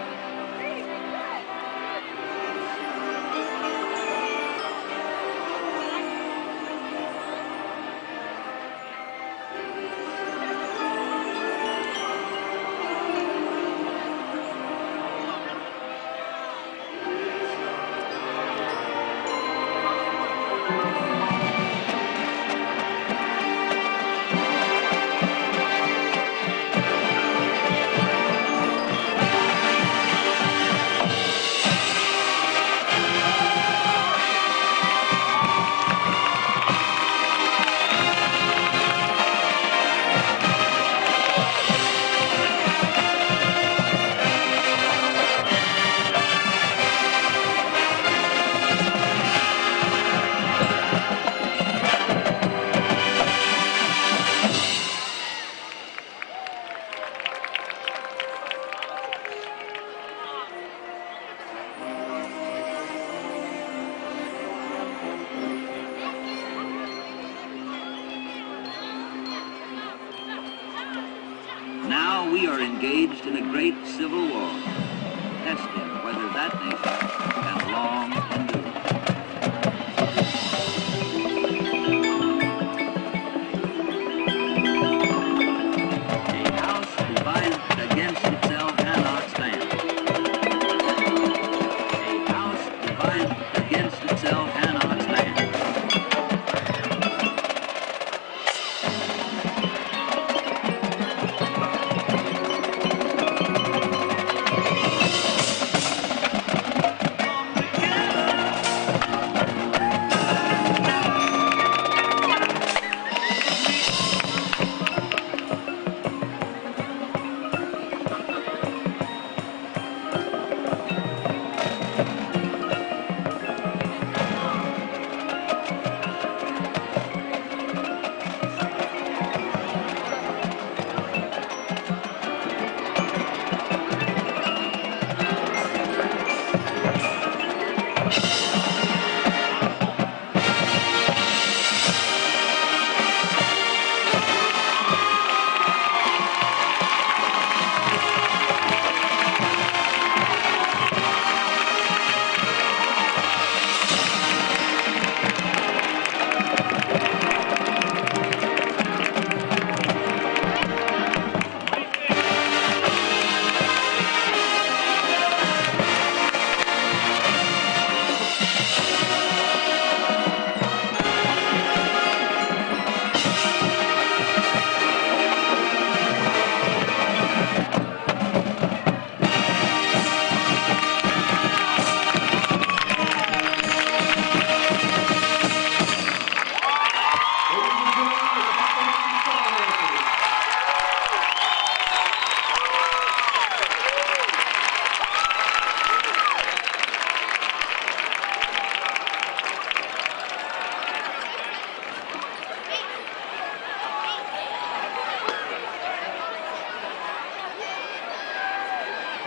Now we are engaged in a great civil war, testing whether that nation can long endure. A house divided against itself cannot stand. A house divided against itself cannot stand.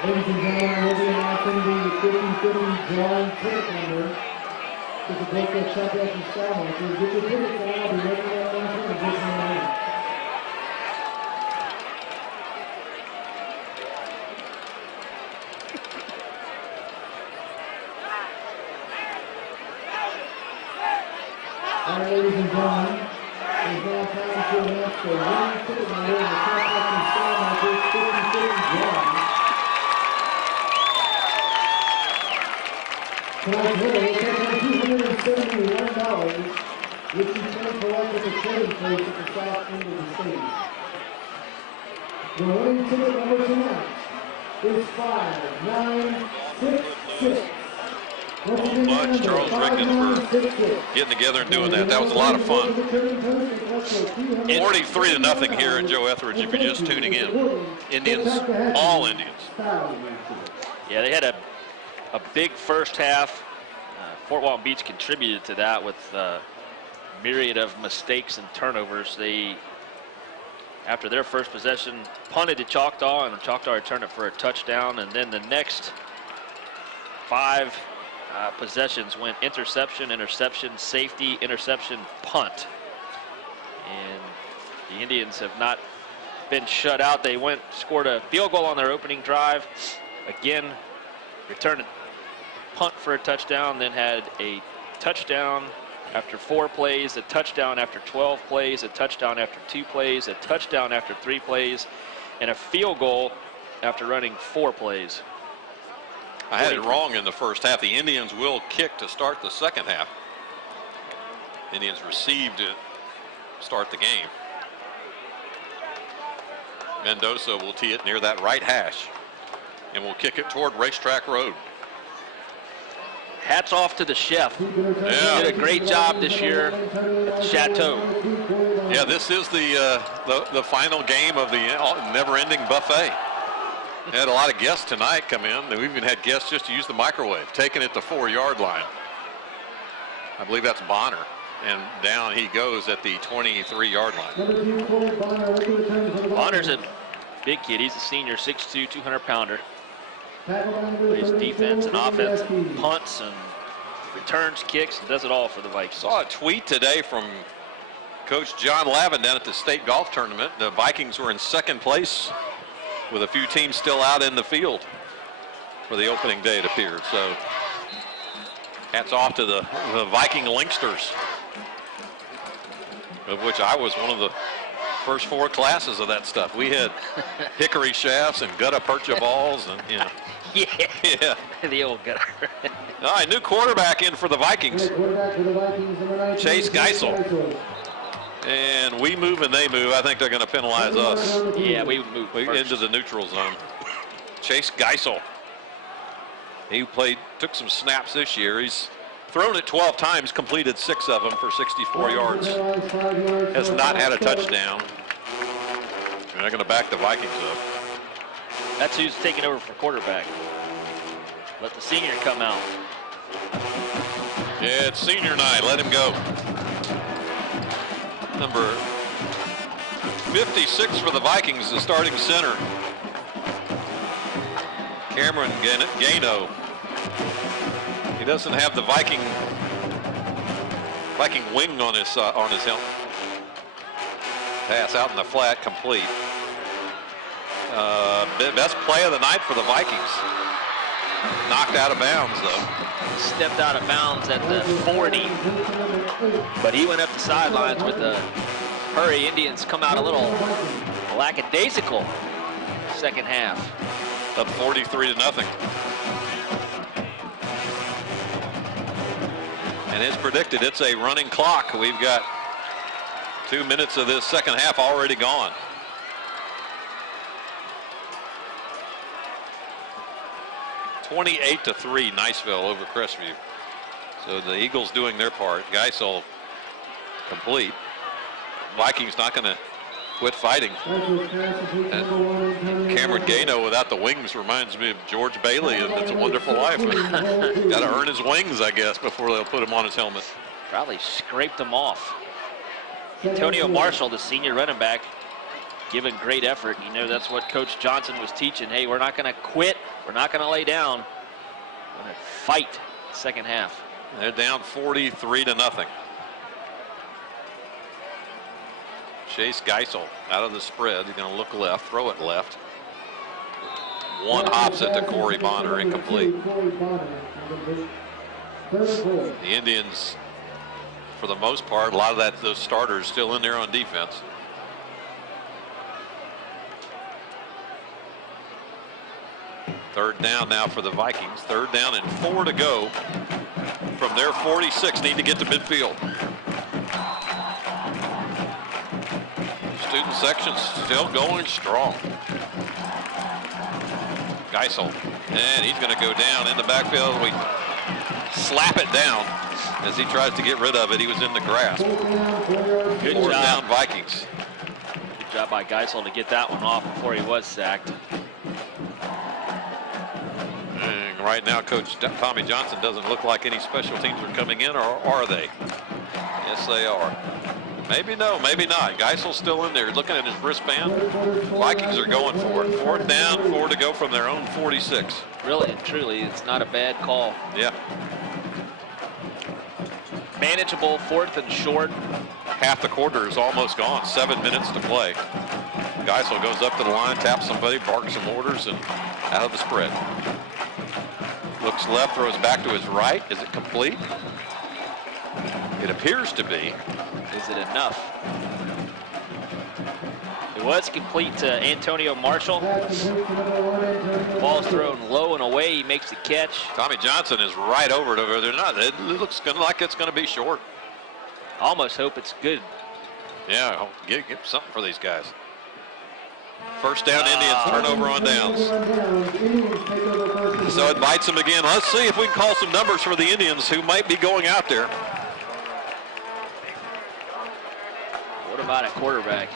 Ladies and gentlemen, we'll be announcing the 50-50 drawing ticket number to the local Choctawhatchee Skymarkers. Get your tickets now. I'll be making that announcement in just a minute. All right, ladies and gentlemen, it's now time to announce the winning ticket number in the Choctawhatchee Skymarkers 50-50 drawing. Tonight's winner will take home $271, which he can collect at the trading place at the south end of the stadium. The winning ticket number tonight is 5966. Bunch, Charles Rickman for getting together and doing that. That was a lot of fun. 43-0 here at Joe Etheridge if you're just tuning in. Indians, all Indians. Yeah, they had a big first half. Fort Walton Beach contributed to that with a myriad of mistakes and turnovers. They, after their first possession, punted to Choctaw, and Choctaw returned it for a touchdown. And then the next 5 possessions went interception, interception, safety, interception, punt. And the Indians have not been shut out. They scored a field goal on their opening drive. Again, returned a punt for a touchdown, then had a touchdown after 4 plays, a touchdown after 12 plays, a touchdown after 2 plays, a touchdown after 3 plays, and a field goal after running 4 plays. I had it wrong in the first half. The Indians will kick to start the second half. Indians received to start the game. Mendoza will tee it near that right hash and will kick it toward Racetrack Road. Hats off to the chef. Yeah. Did a great job this year at the Chateau. Yeah, this is the final game of the never-ending buffet. We had a lot of guests tonight come in. We even had guests just to use the microwave, taking it the 4-yard line. I believe that's Bonner. And down he goes at the 23-yard line. Bonner's a big kid. He's a senior, 6'2", 200-pounder. Plays defense and offense, punts and returns, kicks, and does it all for the Vikings. Saw a tweet today from Coach John Lavin down at the state golf tournament. The Vikings were in second place with a few teams still out in the field for the opening day, it appears. So hats off to the Viking Linksters, of which I was one of the first 4 classes of that stuff. We had hickory shafts and gutta percha balls, and yeah, the old gutter. All right, new quarterback in for the Vikings. Chase Geisel. And we move and they move. I think they're going to penalize us. Yeah, we move into the neutral zone. Chase Geisel. He took some snaps this year. He's thrown it 12 times, completed 6 of them for 64 yards. Has not had a touchdown. And they're going to back the Vikings up. That's who's taking over for quarterback. Let the senior come out. Yeah, it's senior night. Let him go. Number 56 for the Vikings, the starting center. Cameron Gano. He doesn't have the Viking wing on his helmet. Pass out in the flat, complete. Best play of the night for the Vikings. Knocked out of bounds, though. Stepped out of bounds at the 40, but he went up the sidelines with a hurry. Indians come out a little lackadaisical second half. Up 43-0. And as predicted, it's a running clock. We've got 2 minutes of this second half already gone. (28-3) Niceville over Crestview. So the Eagles doing their part. Geisel complete. Vikings not going to quit fighting. And Cameron Gano without the wings reminds me of George Bailey and It's a Wonderful Life. Got to earn his wings, I guess, before they'll put him on his helmet. Probably scraped them off. Antonio Marshall, the senior running back, giving great effort. You know, that's what Coach Johnson was teaching. Hey, we're not going to quit. We're not going to lay down. We're going to fight second half. They're down 43-0. Chase Geisel out of the spread. He's going to look left, throw it left. One hops it to Corey Bonner, incomplete. The Indians, for the most part, a lot of those starters still in there on defense. Third down now for the Vikings. Third down and 4 to go from their 46. Need to get to midfield. Student section still going strong. Geisel, and he's going to go down in the backfield. We slap it down as he tries to get rid of it. He was in the grasp. Good Fourth job. down Vikings. Good job by Geisel to get that one off before he was sacked. And right now, Coach Tommy Johnson doesn't look like any special teams are coming in, or are they? Yes, they are. Maybe no, maybe not. Geisel's still in there looking at his wristband. Vikings are going for it. Fourth down, 4 to go from their own 46. Really and truly, it's not a bad call. Yeah. Manageable, 4th and short. Half the quarter is almost gone. 7 minutes to play. Geisel goes up to the line, taps somebody, barks some orders, and out of the spread. Looks left, throws back to his right. Is it complete? It appears to be. Is it enough? It was complete to Antonio Marshall. Ball's thrown low and away. He makes the catch. Tommy Johnson is right over it. They're not. It looks like it's going to be short. Almost hope it's good. Yeah, get something for these guys. First down, Indians, turnover on downs. So it bites them again. Let's see if we can call some numbers for the Indians who might be going out there. What about a quarterback?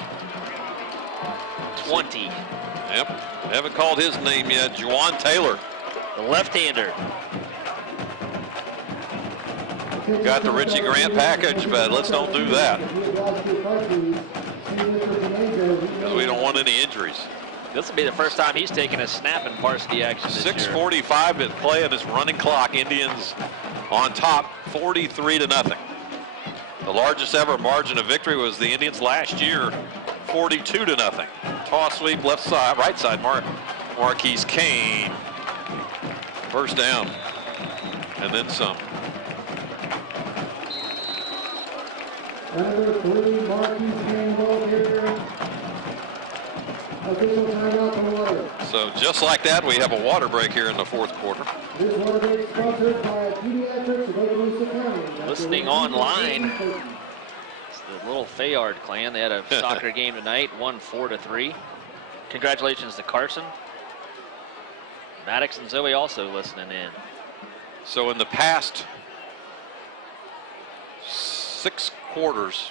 20. Yep, haven't called his name yet. Juwan Taylor. The left-hander. Got the Richie Grant package, but let's don't do that. Because we don't want any injuries. This will be the first time he's taken a snap in varsity action this year. 6:45 at play in this running clock. Indians on top, 43-0. The largest ever margin of victory was the Indians last year, 42-0. Toss sweep left side, right side, Marquise Kane. First down, and then some. Number 3, Marquise Kane, ball carrier. Official timeout for water. So just like that, we have a water break here in the fourth quarter. This water break sponsored by Pediatrics of Okaloosa County. Listening online, it's the little Fayard clan. They had a soccer game tonight, won 4-3. Congratulations to Carson. Maddox and Zoe also listening in. So in the past 6 quarters,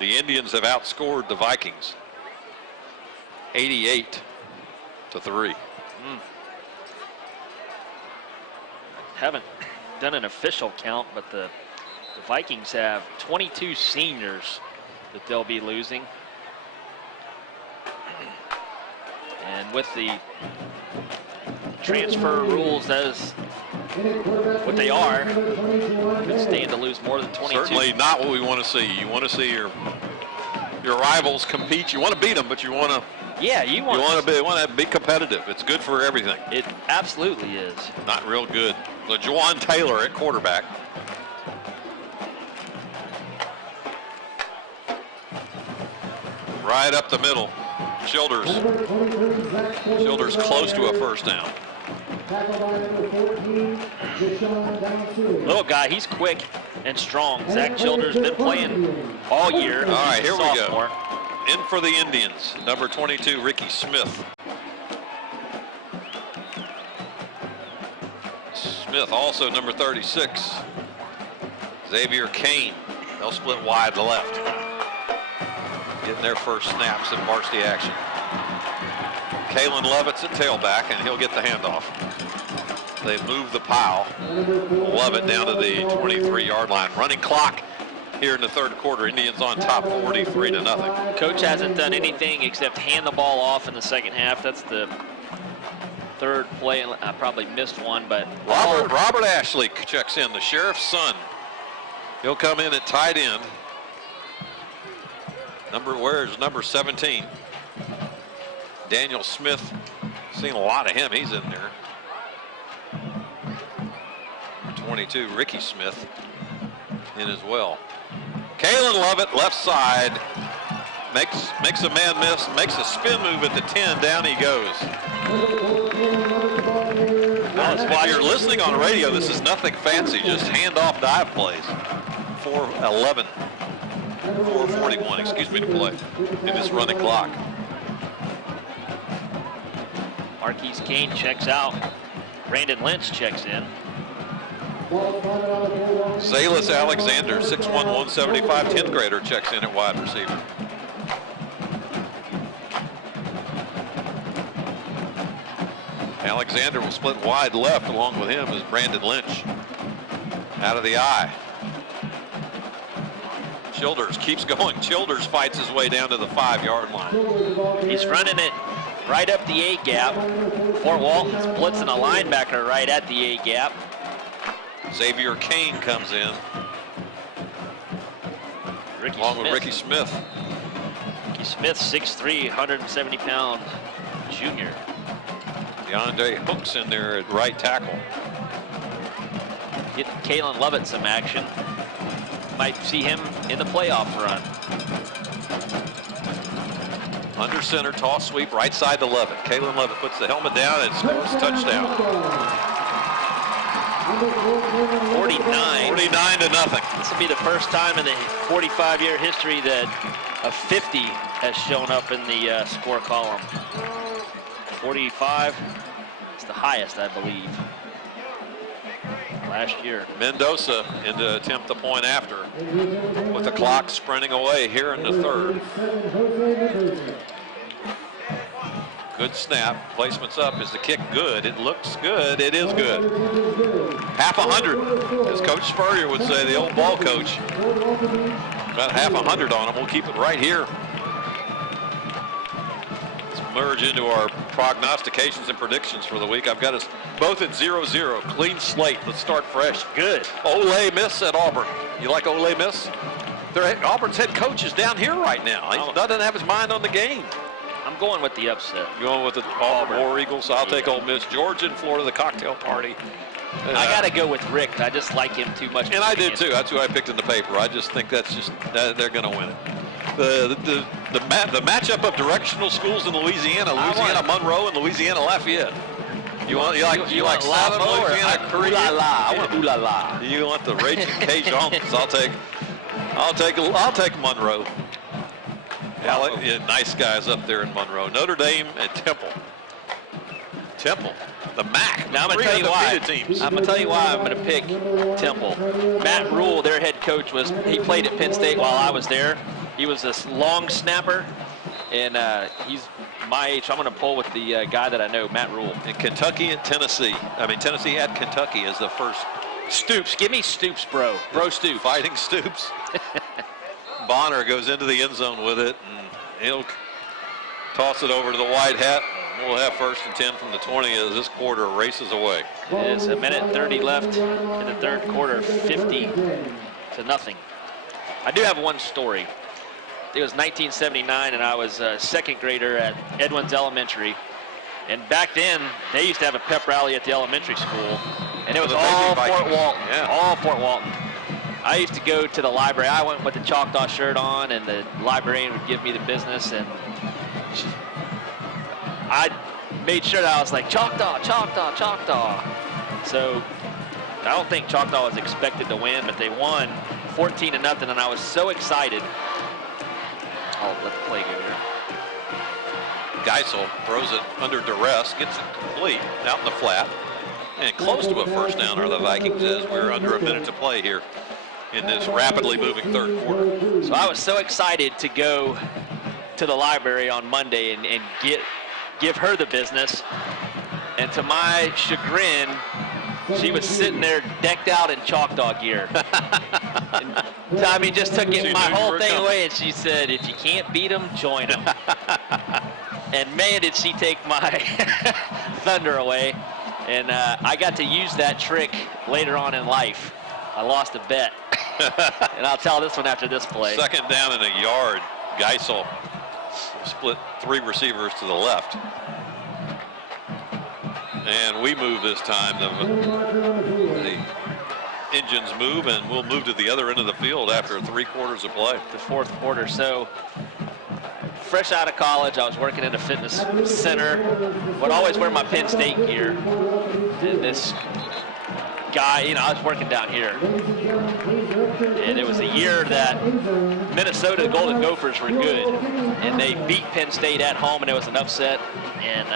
the Indians have outscored the Vikings 88-3. Haven't done an official count, but the Vikings have 22 seniors that they'll be losing. And with the transfer rules as what they are, could stand to lose more than 22. Certainly not what we want to see. You want to see your rivals compete. You want to beat them, but you want to. Yeah, you want to be competitive. It's good for everything. It absolutely is. Not real good. So Juwan Taylor at quarterback. Right up the middle. Shoulders close to a first down. Little guy, he's quick and strong. Zach Childers been playing all year. All right, here sophomore. we go. In for the Indians, number 22, Ricky Smith. Smith, also number 36, Xavier Kane. They'll split wide left. Getting their first snaps in varsity action. Kalen Lovett's at tailback, and he'll get the handoff. They've moved the pile. Lovett down to the 23-yard line. Running clock here in the third quarter. Indians on top, 43-0. Coach hasn't done anything except hand the ball off in the second half. That's the third play. I probably missed one, but Robert Ashley checks in, the sheriff's son. He'll come in at tight end. Where's number 17? Daniel Smith. Seen a lot of him. He's in there. 22, Ricky Smith in as well. Kalen Lovett, left side, makes a man miss, makes a spin move at the 10, down he goes. If you're listening on the radio, this is nothing fancy, just handoff dive plays. 4:41, excuse me, to play in this running clock. Marquise Kane checks out. Brandon Lynch checks in. Zalis Alexander, 6'1", 175, 10th grader, checks in at wide receiver. Alexander will split wide left. Along with him is Brandon Lynch. Out of the eye. Childers keeps going. Childers fights his way down to the 5-yard line. He's running it right up the A-gap. Fort Walton's blitzing a linebacker right at the A-gap. Xavier Kane comes in. Along with Ricky Smith. Ricky Smith, 6'3", 170-pound junior. DeAndre Hooks in there at right tackle. Getting Kalen Lovett some action. Might see him in the playoff run. Under center, toss sweep, right side to Lovett. Kalen Lovett puts the helmet down and scores touchdown. 49 to nothing. This will be the first time in the 45-year history that a 50 has shown up in the score column. 45 is the highest, I believe, last year. Mendoza in to attempt the point after, with the clock sprinting away here in the third. Good snap. Placement's up. Is the kick good? It looks good. It is good. Half 100, as Coach Spurrier would say, the old ball coach. About half 100 on him. We'll keep it right here. Let's merge into our prognostications and predictions for the week. I've got us both at 0-0. Clean slate. Let's start fresh. Good. Ole Miss at Auburn. You like Ole Miss? Auburn's head coach is down here right now. He doesn't have his mind on the game. I'm going with the upset. Going with the Auburn War Eagles. I'll take Ole Miss. Georgia and Florida, the cocktail party. I got to go with Rick. I just like him too much. And I did too. That's who I picked in the paper. I just think that's just they're going to win it. The matchup of directional schools in Louisiana, Monroe and Louisiana Lafayette. You like Southern Louisiana Korea? I want ooh la la. You want the Raging Cajuns? I'll take Monroe. Yeah, nice guys up there in Monroe. Notre Dame and Temple. The MAC. Now I'm going to tell you why. I'm going to tell you why I'm going to pick Temple. Matt Rule, their head coach, he played at Penn State while I was there. He was this long snapper, and he's my age. So I'm going to pull with the guy that I know, Matt Rule. In Kentucky and Tennessee. Tennessee at Kentucky is the first. Stoops. Give me Stoops, bro. Bro Stoops. Fighting Stoops. Bonner goes into the end zone with it, and he'll toss it over to the white hat. We'll have 1st and 10 from the 20 as this quarter races away. It is a minute 30 left in the third quarter, 50-0. I do have one story. It was 1979, and I was a second grader at Edwins Elementary. And back then, they used to have a pep rally at the elementary school, and it was all Fort Walton. Yeah. All Fort Walton. I used to go to the library. I went with the Choctaw shirt on, and the librarian would give me the business, and I made sure that I was like, Choctaw, Choctaw, Choctaw. So I don't think Choctaw was expected to win, but they won 14-0, and I was so excited. Oh, let the play go here. Geisel throws it under duress, gets it complete out in the flat, and close to a first down are the Vikings as we're under a minute to play here in this rapidly moving third quarter. So I was so excited to go to the library on Monday and give her the business. And to my chagrin, she was sitting there decked out in Choctaw gear. And Tommy just took my whole thing away, and she said, if you can't beat them, join them. And man, did she take my thunder away. And I got to use that trick later on in life. I lost a bet. And I'll tell this one after this play. Second down and a yard. Geisel split 3 receivers to the left. And we move this time. The Indians move, and we'll move to the other end of the field after 3 quarters of play. The fourth quarter. So fresh out of college, I was working in a fitness center. Would always wear my Penn State gear. And this guy, I was working down here. And it was a year that Minnesota Golden Gophers were good. And they beat Penn State at home, and it was an upset. And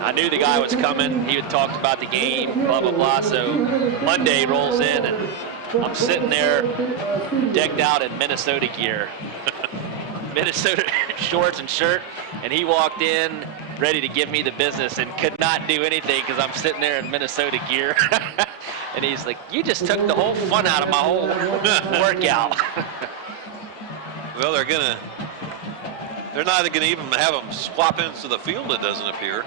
I knew the guy was coming. He had talked about the game, blah, blah, blah. So Monday rolls in, and I'm sitting there decked out in Minnesota gear. Minnesota shorts and shirt. And he walked in ready to give me the business and could not do anything because I'm sitting there in Minnesota gear. And he's like, you just took the whole fun out of my whole workout. Well, they're not going to even have them swap into the field, it doesn't appear.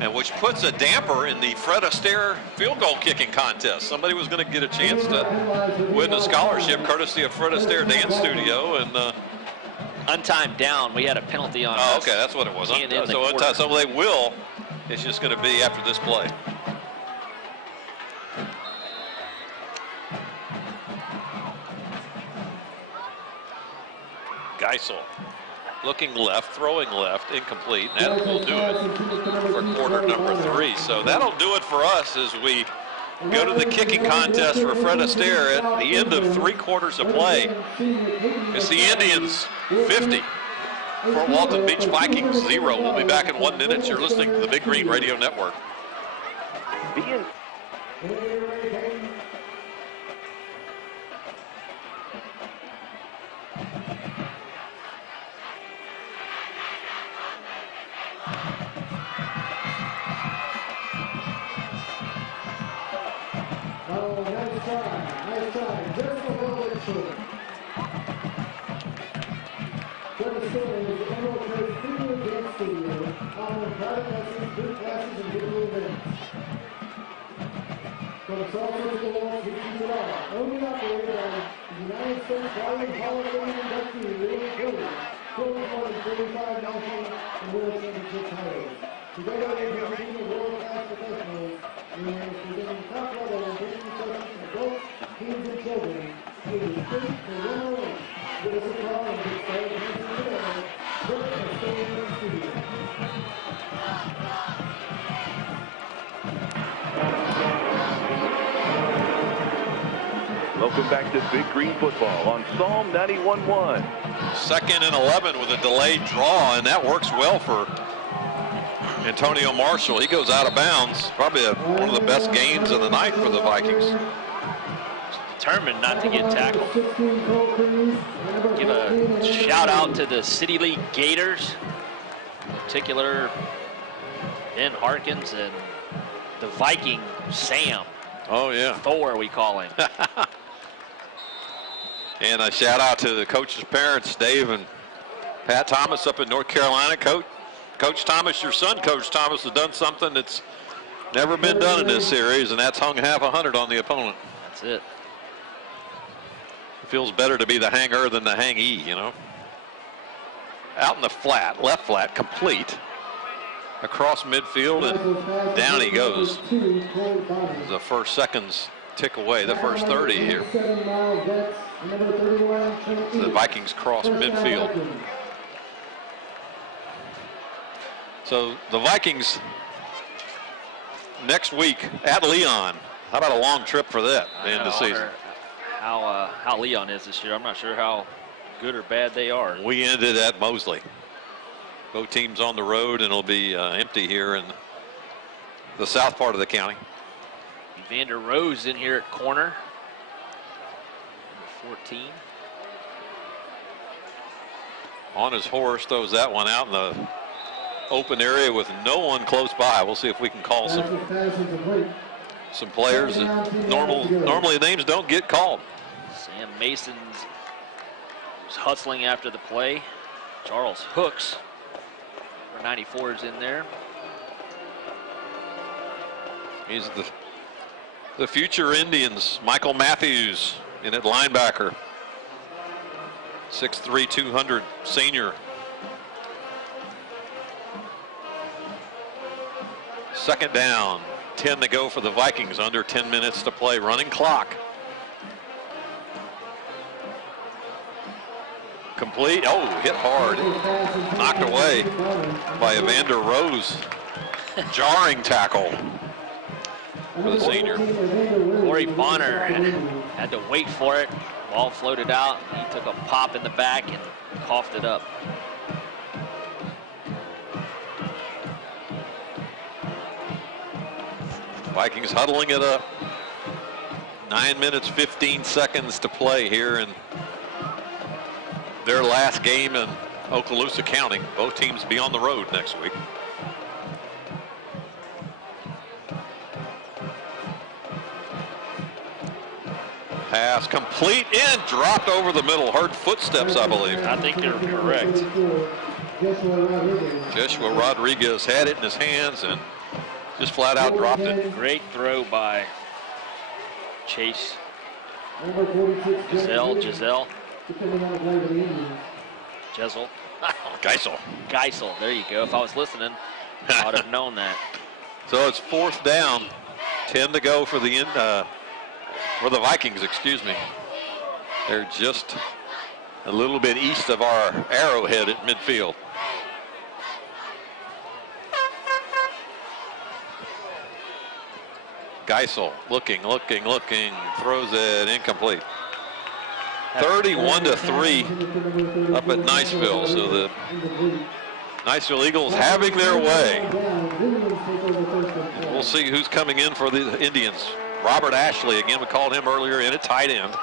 And which puts a damper in the Fred Astaire field goal kicking contest. Somebody was going to get a chance to win a scholarship courtesy of Fred Astaire Dance Studio, and untimed down. We had a penalty on. Oh, okay, that's what it was. So they will. It's just going to be after this play. Geisel looking left, throwing left, incomplete. And that will do it for quarter number 3. So that'll do it for us as we go to the kicking contest for Fred Astaire at the end of 3 quarters of play. It's the Indians 50, Fort Walton Beach Vikings 0. We'll be back in 1 minute. You're listening to the Big Green Radio Network. Welcome back to Big Green Football on Psalm 91.1. 2nd and 11 with a delayed draw, and that works well for Antonio Marshall. He goes out of bounds. Probably one of the best gains of the night for the Vikings. Determined not to get tackled. Give a shout out to the City League Gators, in particular Ben Harkins and the Viking Sam. Oh yeah, Thor we call him. And a shout out to the coach's parents, Dave and Pat Thomas up in North Carolina. Coach Thomas, your son, Coach Thomas, has done something that's never been done in this series, and that's hung half 100 on the opponent. That's it. It feels better to be the hanger than the hangee, you know. Out in the flat, left flat, complete. Across midfield, and down he goes. The first seconds tick away, the first 30 here. The Vikings cross midfield. So the Vikings next week at Leon. How about a long trip for that at the end of the season? How Leon is this year. I'm not sure how good or bad they are. We ended at Mosley. Both teams on the road, and it'll be empty here in the south part of the county. Evander Rose in here at corner. Number 14. On his horse, throws that one out in the open area with no one close by. We'll see if we can call some players that normally names don't get called. Sam Mason's was hustling after the play. Charles Hooks, number 94, is in there. He's the future Indians. Michael Matthews in at linebacker. 6'3", 200 senior. Second down, 10 to go for the Vikings, under 10 minutes to play, running clock. Complete, oh, hit hard, knocked away by Evander Rose. Jarring tackle for the senior. Corey Bonner had to wait for it. Ball floated out. He took a pop in the back and coughed it up. Vikings huddling it up. 9 minutes, 15 seconds to play here in their last game in Okaloosa County. Both teams be on the road next week. Pass complete and dropped over the middle. Heard footsteps, I believe. I think you're correct. Joshua Rodriguez had it in his hands and just flat out dropped it. Great throw by Chase Giselle. Jezel. Geisel. There you go. If I was listening, I would have known that. So it's 4th down. 10 to go for the Vikings, excuse me. They're just a little bit east of our arrowhead at midfield. Geisel looking, throws it incomplete. 31-3 up at Niceville. So the Niceville Eagles having their way. And we'll see who's coming in for the Indians. Robert Ashley, again, we called him earlier, in at tight end.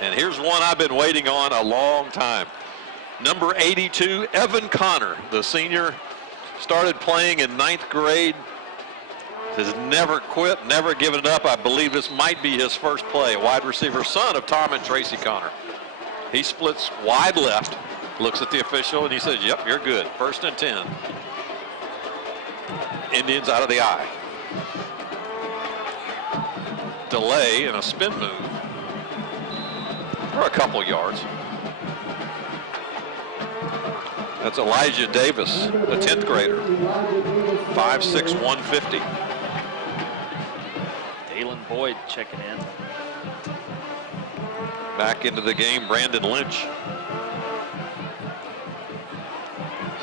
And here's one I've been waiting on a long time. Number 82, Evan Connor, the senior, started playing in 9th grade. Has never quit, never given it up. I believe this might be his first play. Wide receiver, son of Tom and Tracy Connor. He splits wide left, looks at the official, and he says, yep, you're good. 1st and 10. Indians out of the eye. Delay and a spin move for a couple yards. That's Elijah Davis, the 10th grader. 5'6", 150. Dalen Boyd checking in. Back into the game, Brandon Lynch.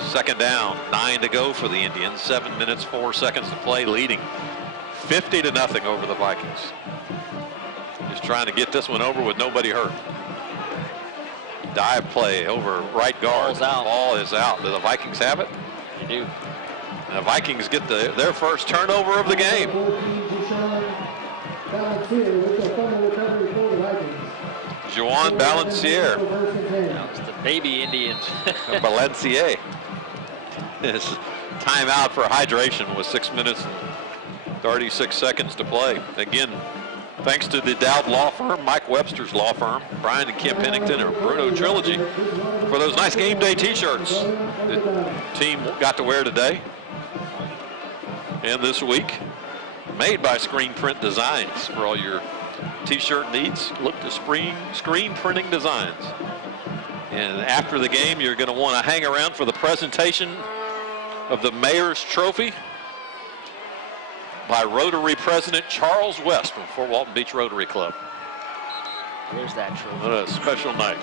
2nd down, 9 to go for the Indians. 7 minutes, 4 seconds to play, leading 50-0 over the Vikings. Just trying to get this one over with nobody hurt. Dive play over right guard. Ball is out. Do the Vikings have it? They do. And the Vikings get their first turnover of the game. Juwan Balancier. That was the baby Indians. Balancier. His timeout for hydration was 6 minutes and 36 seconds to play. Again, thanks to the Dowd Law Firm, Mike Webster's law firm, Brian and Kim Pennington, or Bruno Trilogy, for those nice game day t-shirts the team got to wear today and this week. Made by Screen Print Designs for all your t-shirt needs. Look to Screen Printing Designs. And after the game, you're going to want to hang around for the presentation of the Mayor's Trophy by Rotary President Charles West from Fort Walton Beach Rotary Club. Where's that trophy? What a special night.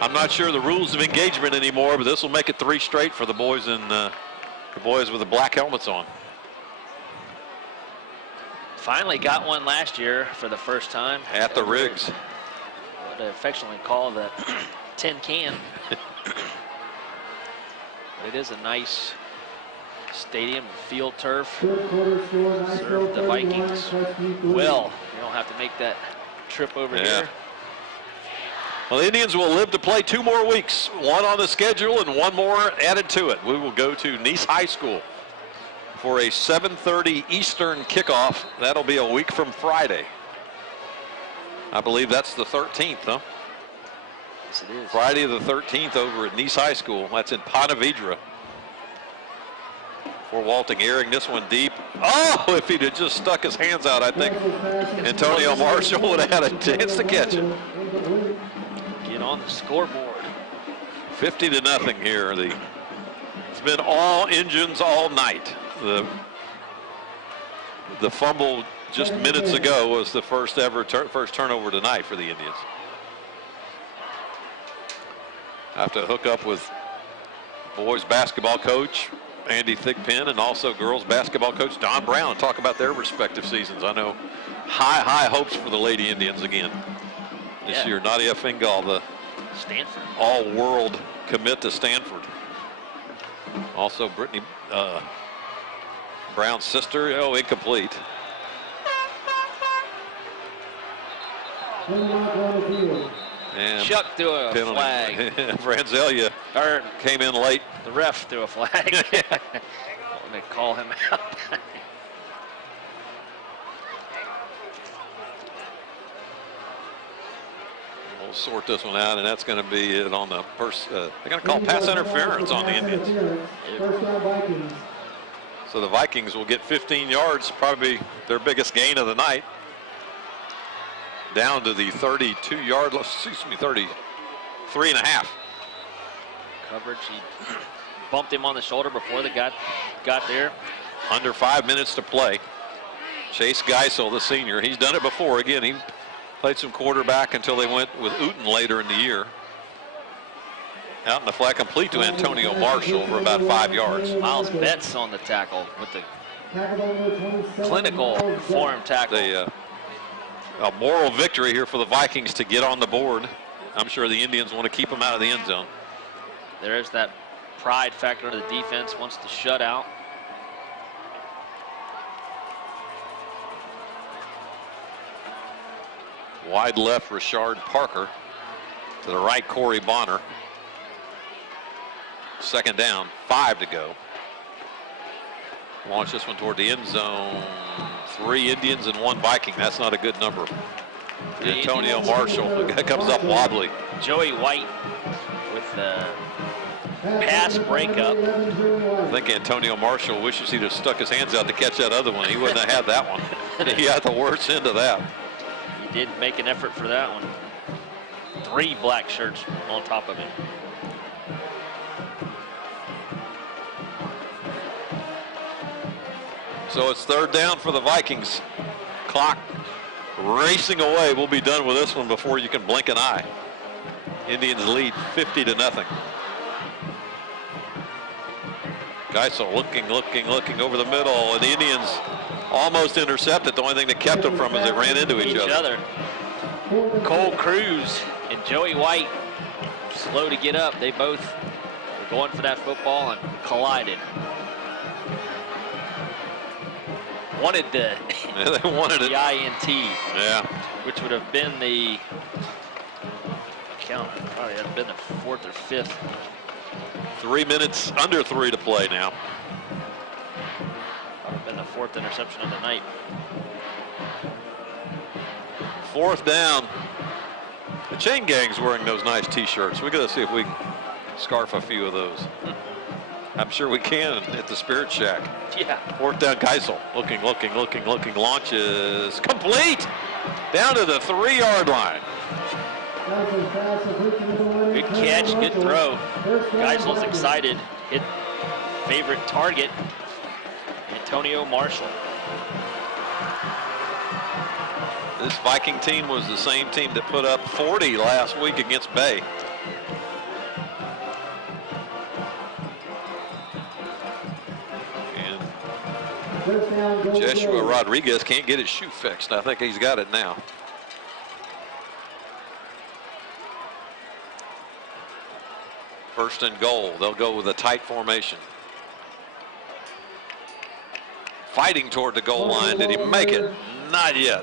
I'm not sure the rules of engagement anymore, but this will make it 3 straight for the boys with the black helmets on. Finally got one last year for the first time. At the Riggs. What I affectionately call the tin can. It is a nice stadium, field turf. Served the Vikings well. You don't have to make that trip over here. Well, the Indians will live to play 2 more weeks. 1 on the schedule and 1 more added to it. We will go to Nice High School for a 7:30 Eastern kickoff. That'll be a week from Friday. I believe that's the 13th, huh? Yes, it is. Friday the 13th over at Nice High School. That's in Ponte Vedra. Fort Walton airing this one deep. Oh, if he'd have just stuck his hands out, I think Antonio Marshall would have had a chance to catch it. Get on the scoreboard. 50-0 here. It's been all engines all night. The fumble just minutes ago was the first turnover tonight for the Indians. I have to hook up with boys basketball coach Andy Thigpen and also girls basketball coach Don Brown and talk about their respective seasons. I know high hopes for the Lady Indians again this year. Nadia Fingal, the Stanford all-world commit to Stanford. Also Brittany Brown's sister, incomplete. And Chuck threw a flag. Franzelia came in late. The ref threw a flag. Let me call him out. We'll sort this one out, and that's going to be it on the first. They're going to call pass interference on the Indians. So the Vikings will get 15 yards, probably their biggest gain of the night. down to the 32-yard, excuse me, 33.5. Coverage, he bumped him on the shoulder before they got there. Under 5 minutes to play. Chase Geisel, the senior, he's done it before. Again, he played some quarterback until they went with Uten later in the year. Out in the flat, complete to Antonio Marshall for about 5 yards. Miles Betts on the tackle with the clinical form tackle. A moral victory here for the Vikings to get on the board. I'm sure the Indians want to keep them out of the end zone. There's that pride factor of the defense, wants to shut out. Wide left, Rashard Parker. To the right, Corey Bonner. Second down, 5 to go. Launch this one toward the end zone. 3 Indians and 1 Viking. That's not a good number. Antonio Marshall comes up wobbly. Joey White with the pass breakup. I think Antonio Marshall wishes he'd have stuck his hands out to catch that other one. He wouldn't have had that one. He got the worst end of that. He did make an effort for that one. 3 black shirts on top of him. So it's third down for the Vikings. Clock racing away. We'll be done with this one before you can blink an eye. Indians lead 50-0. Geisel looking over the middle, and the Indians almost intercepted. The only thing that kept them from is they ran into each other. Cole Cruz and Joey White slow to get up. They both were going for that football and collided. Wanted the, they wanted the INT, yeah, which would have been the count. Probably had been the 4th or 5th. 3 minutes, under 3 to play now. Probably been the 4th interception of the night. 4th down. The chain gang's wearing those nice T-shirts. We got to see if we can scarf a few of those. I'm sure we can at the Spirit Shack. Yeah. 4th down, Geisel. Looking. Launches. Complete. Down to the 3-yard line. Good catch, good throw. Geisel's excited. Hit favorite target, Antonio Marshall. This Viking team was the same team that put up 40 last week against Bay. Joshua Rodriguez can't get his shoe fixed. I think he's got it now. First and goal. They'll go with a tight formation. Fighting toward the goal line. Did he make it? Not yet.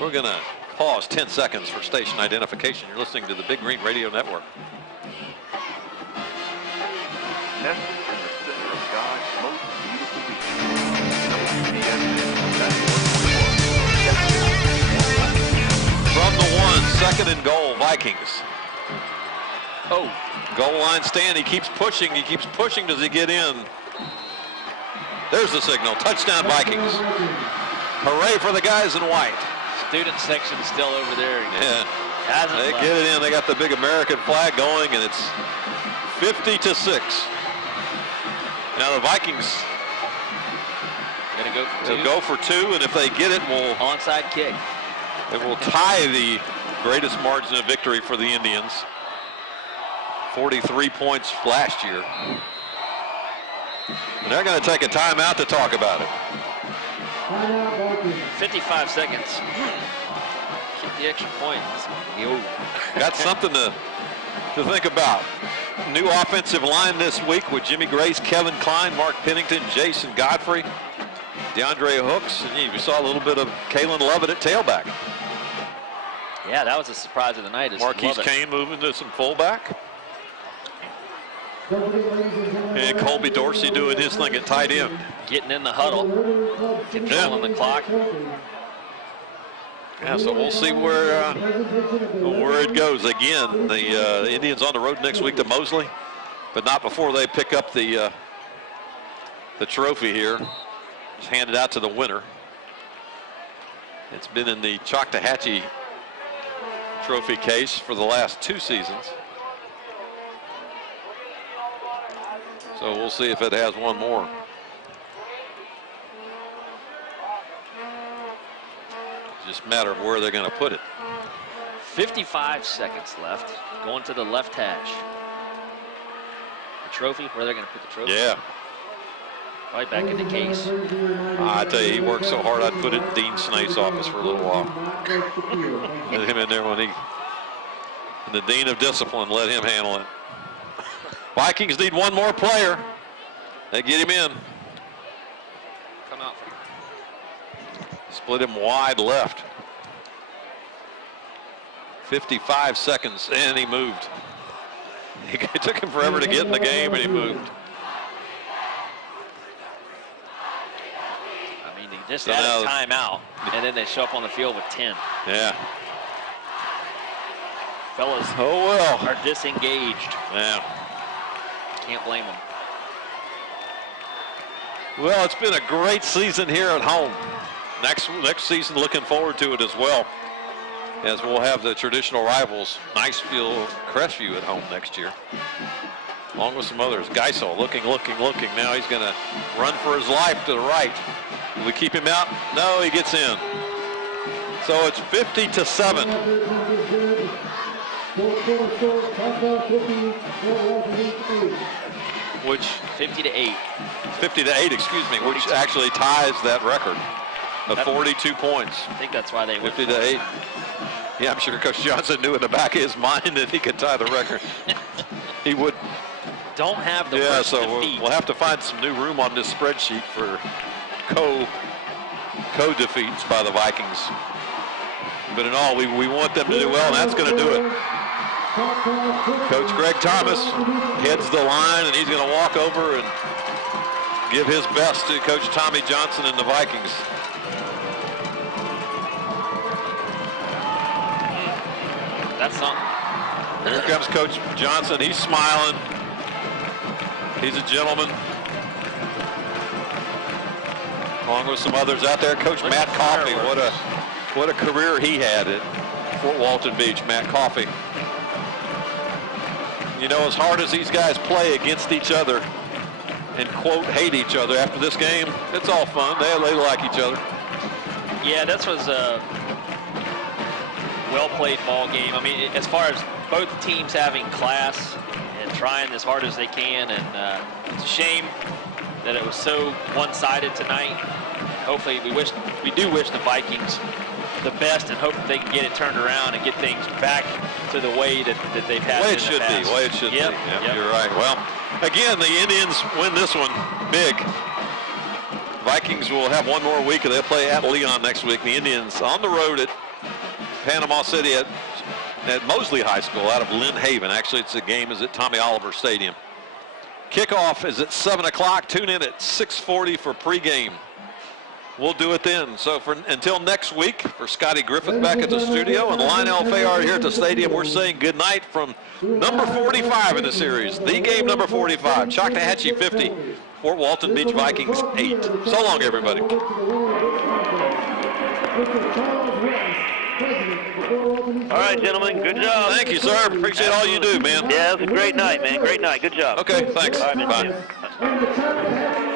We're going to pause 10 seconds for station identification. You're listening to the Big Green Radio Network. From the 1, second and goal, Vikings. Oh, goal line stand. He keeps pushing. Does he get in? There's the signal. Touchdown, Vikings. Hooray for the guys in white. Student section still over there. Yeah. They get it in. They got the big American flag going, and it's 50-6. Now the Vikings gonna go for 2, and if they get it, onside kick. It will tie the greatest margin of victory for the Indians. 43 points last year. And they're going to take a timeout to talk about it. 55 seconds. Keep the extra point. Got something to think about. New offensive line this week with Jimmy Grace, Kevin Klein, Mark Pennington, Jason Godfrey, DeAndre Hooks, and we saw a little bit of Kalen Lovett at tailback. Yeah, that was a surprise of the night. Marquise Kane moving to some fullback. And Colby Dorsey doing his thing at tight end. Getting in the huddle, controlling the clock. Yeah, so we'll see where it goes. Again, the Indians on the road next week to Mosley, but not before they pick up the trophy here. Just handed out to the winner. It's been in the Choctawhatchee trophy case for the last 2 seasons. So we'll see if it has one more. Just a matter of where they're going to put it. 55 seconds left. Going to the left hash. The trophy, where they're going to put the trophy? Yeah. Probably back in the case. I tell you, he worked so hard, I'd put it in Dean Snaith's office for a little while. Let him in there when he, the Dean of Discipline, let him handle it. Vikings need one more player. They get him in. Come out. Split him wide left. 55 seconds, and he moved. It took him forever to get in the game, and he moved. I mean, he just had a timeout, and then they show up on the field with 10. Yeah. Fellas are disengaged. Yeah. Can't blame them. Well, it's been a great season here at home. Next season, looking forward to it as well, as we'll have the traditional rivals, Niceville, Crestview at home next year, along with some others. Geisel looking. Now he's going to run for his life to the right. Do we keep him out? No, he gets in. So it's 50-7. Which 50-8. 50-8, excuse me, which actually ties that record of 42 points. I think that's why they went 50-8. Yeah, I'm sure Coach Johnson knew in the back of his mind that he could tie the record. He would. Don't have the Yeah, worst so defeat. we'll have to find some new room on this spreadsheet for co-defeats by the Vikings. But in all, we want them to do well, and that's going to do it. Coach Greg Thomas heads the line, and he's going to walk over and give his best to Coach Tommy Johnson and the Vikings. That's something. Here comes Coach Johnson. He's smiling. He's a gentleman. Along with some others out there. Coach Matt Coffey. What a career he had at Fort Walton Beach, Matt Coffey. You know, as hard as these guys play against each other and, quote, hate each other after this game, it's all fun. They like each other. Yeah, this was a well-played ball game. I mean, as far as both teams having class and trying as hard as they can, and it's a shame that it was so one-sided tonight. Hopefully, we do wish the Vikings the best and hope that they can get it turned around and get things back to the way that they've had Way in it the should past. be. Way it should Yep, be. Yep, yep. You're right. Well, again, the Indians win this one big. Vikings will have one more week, and they'll play at Leon next week. The Indians on the road at Panama City at Mosley High School out of Lynn Haven. Actually, the game is at Tommy Oliver Stadium. Kickoff is at 7 o'clock. Tune in at 6:40 for pregame. We'll do it then. So until next week, for Scotty Griffith back at the studio and Lionel Fayard here at the stadium, we're saying good night from number 45 in the series. The game number 45, Choctawhatchee 50, Fort Walton Beach Vikings 8. So long, everybody. All right, gentlemen, good job. Thank you, sir. Appreciate all you do, man. Yeah, it was a great night, man. Great night. Good job. Okay, thanks. All right, man. Bye. See ya.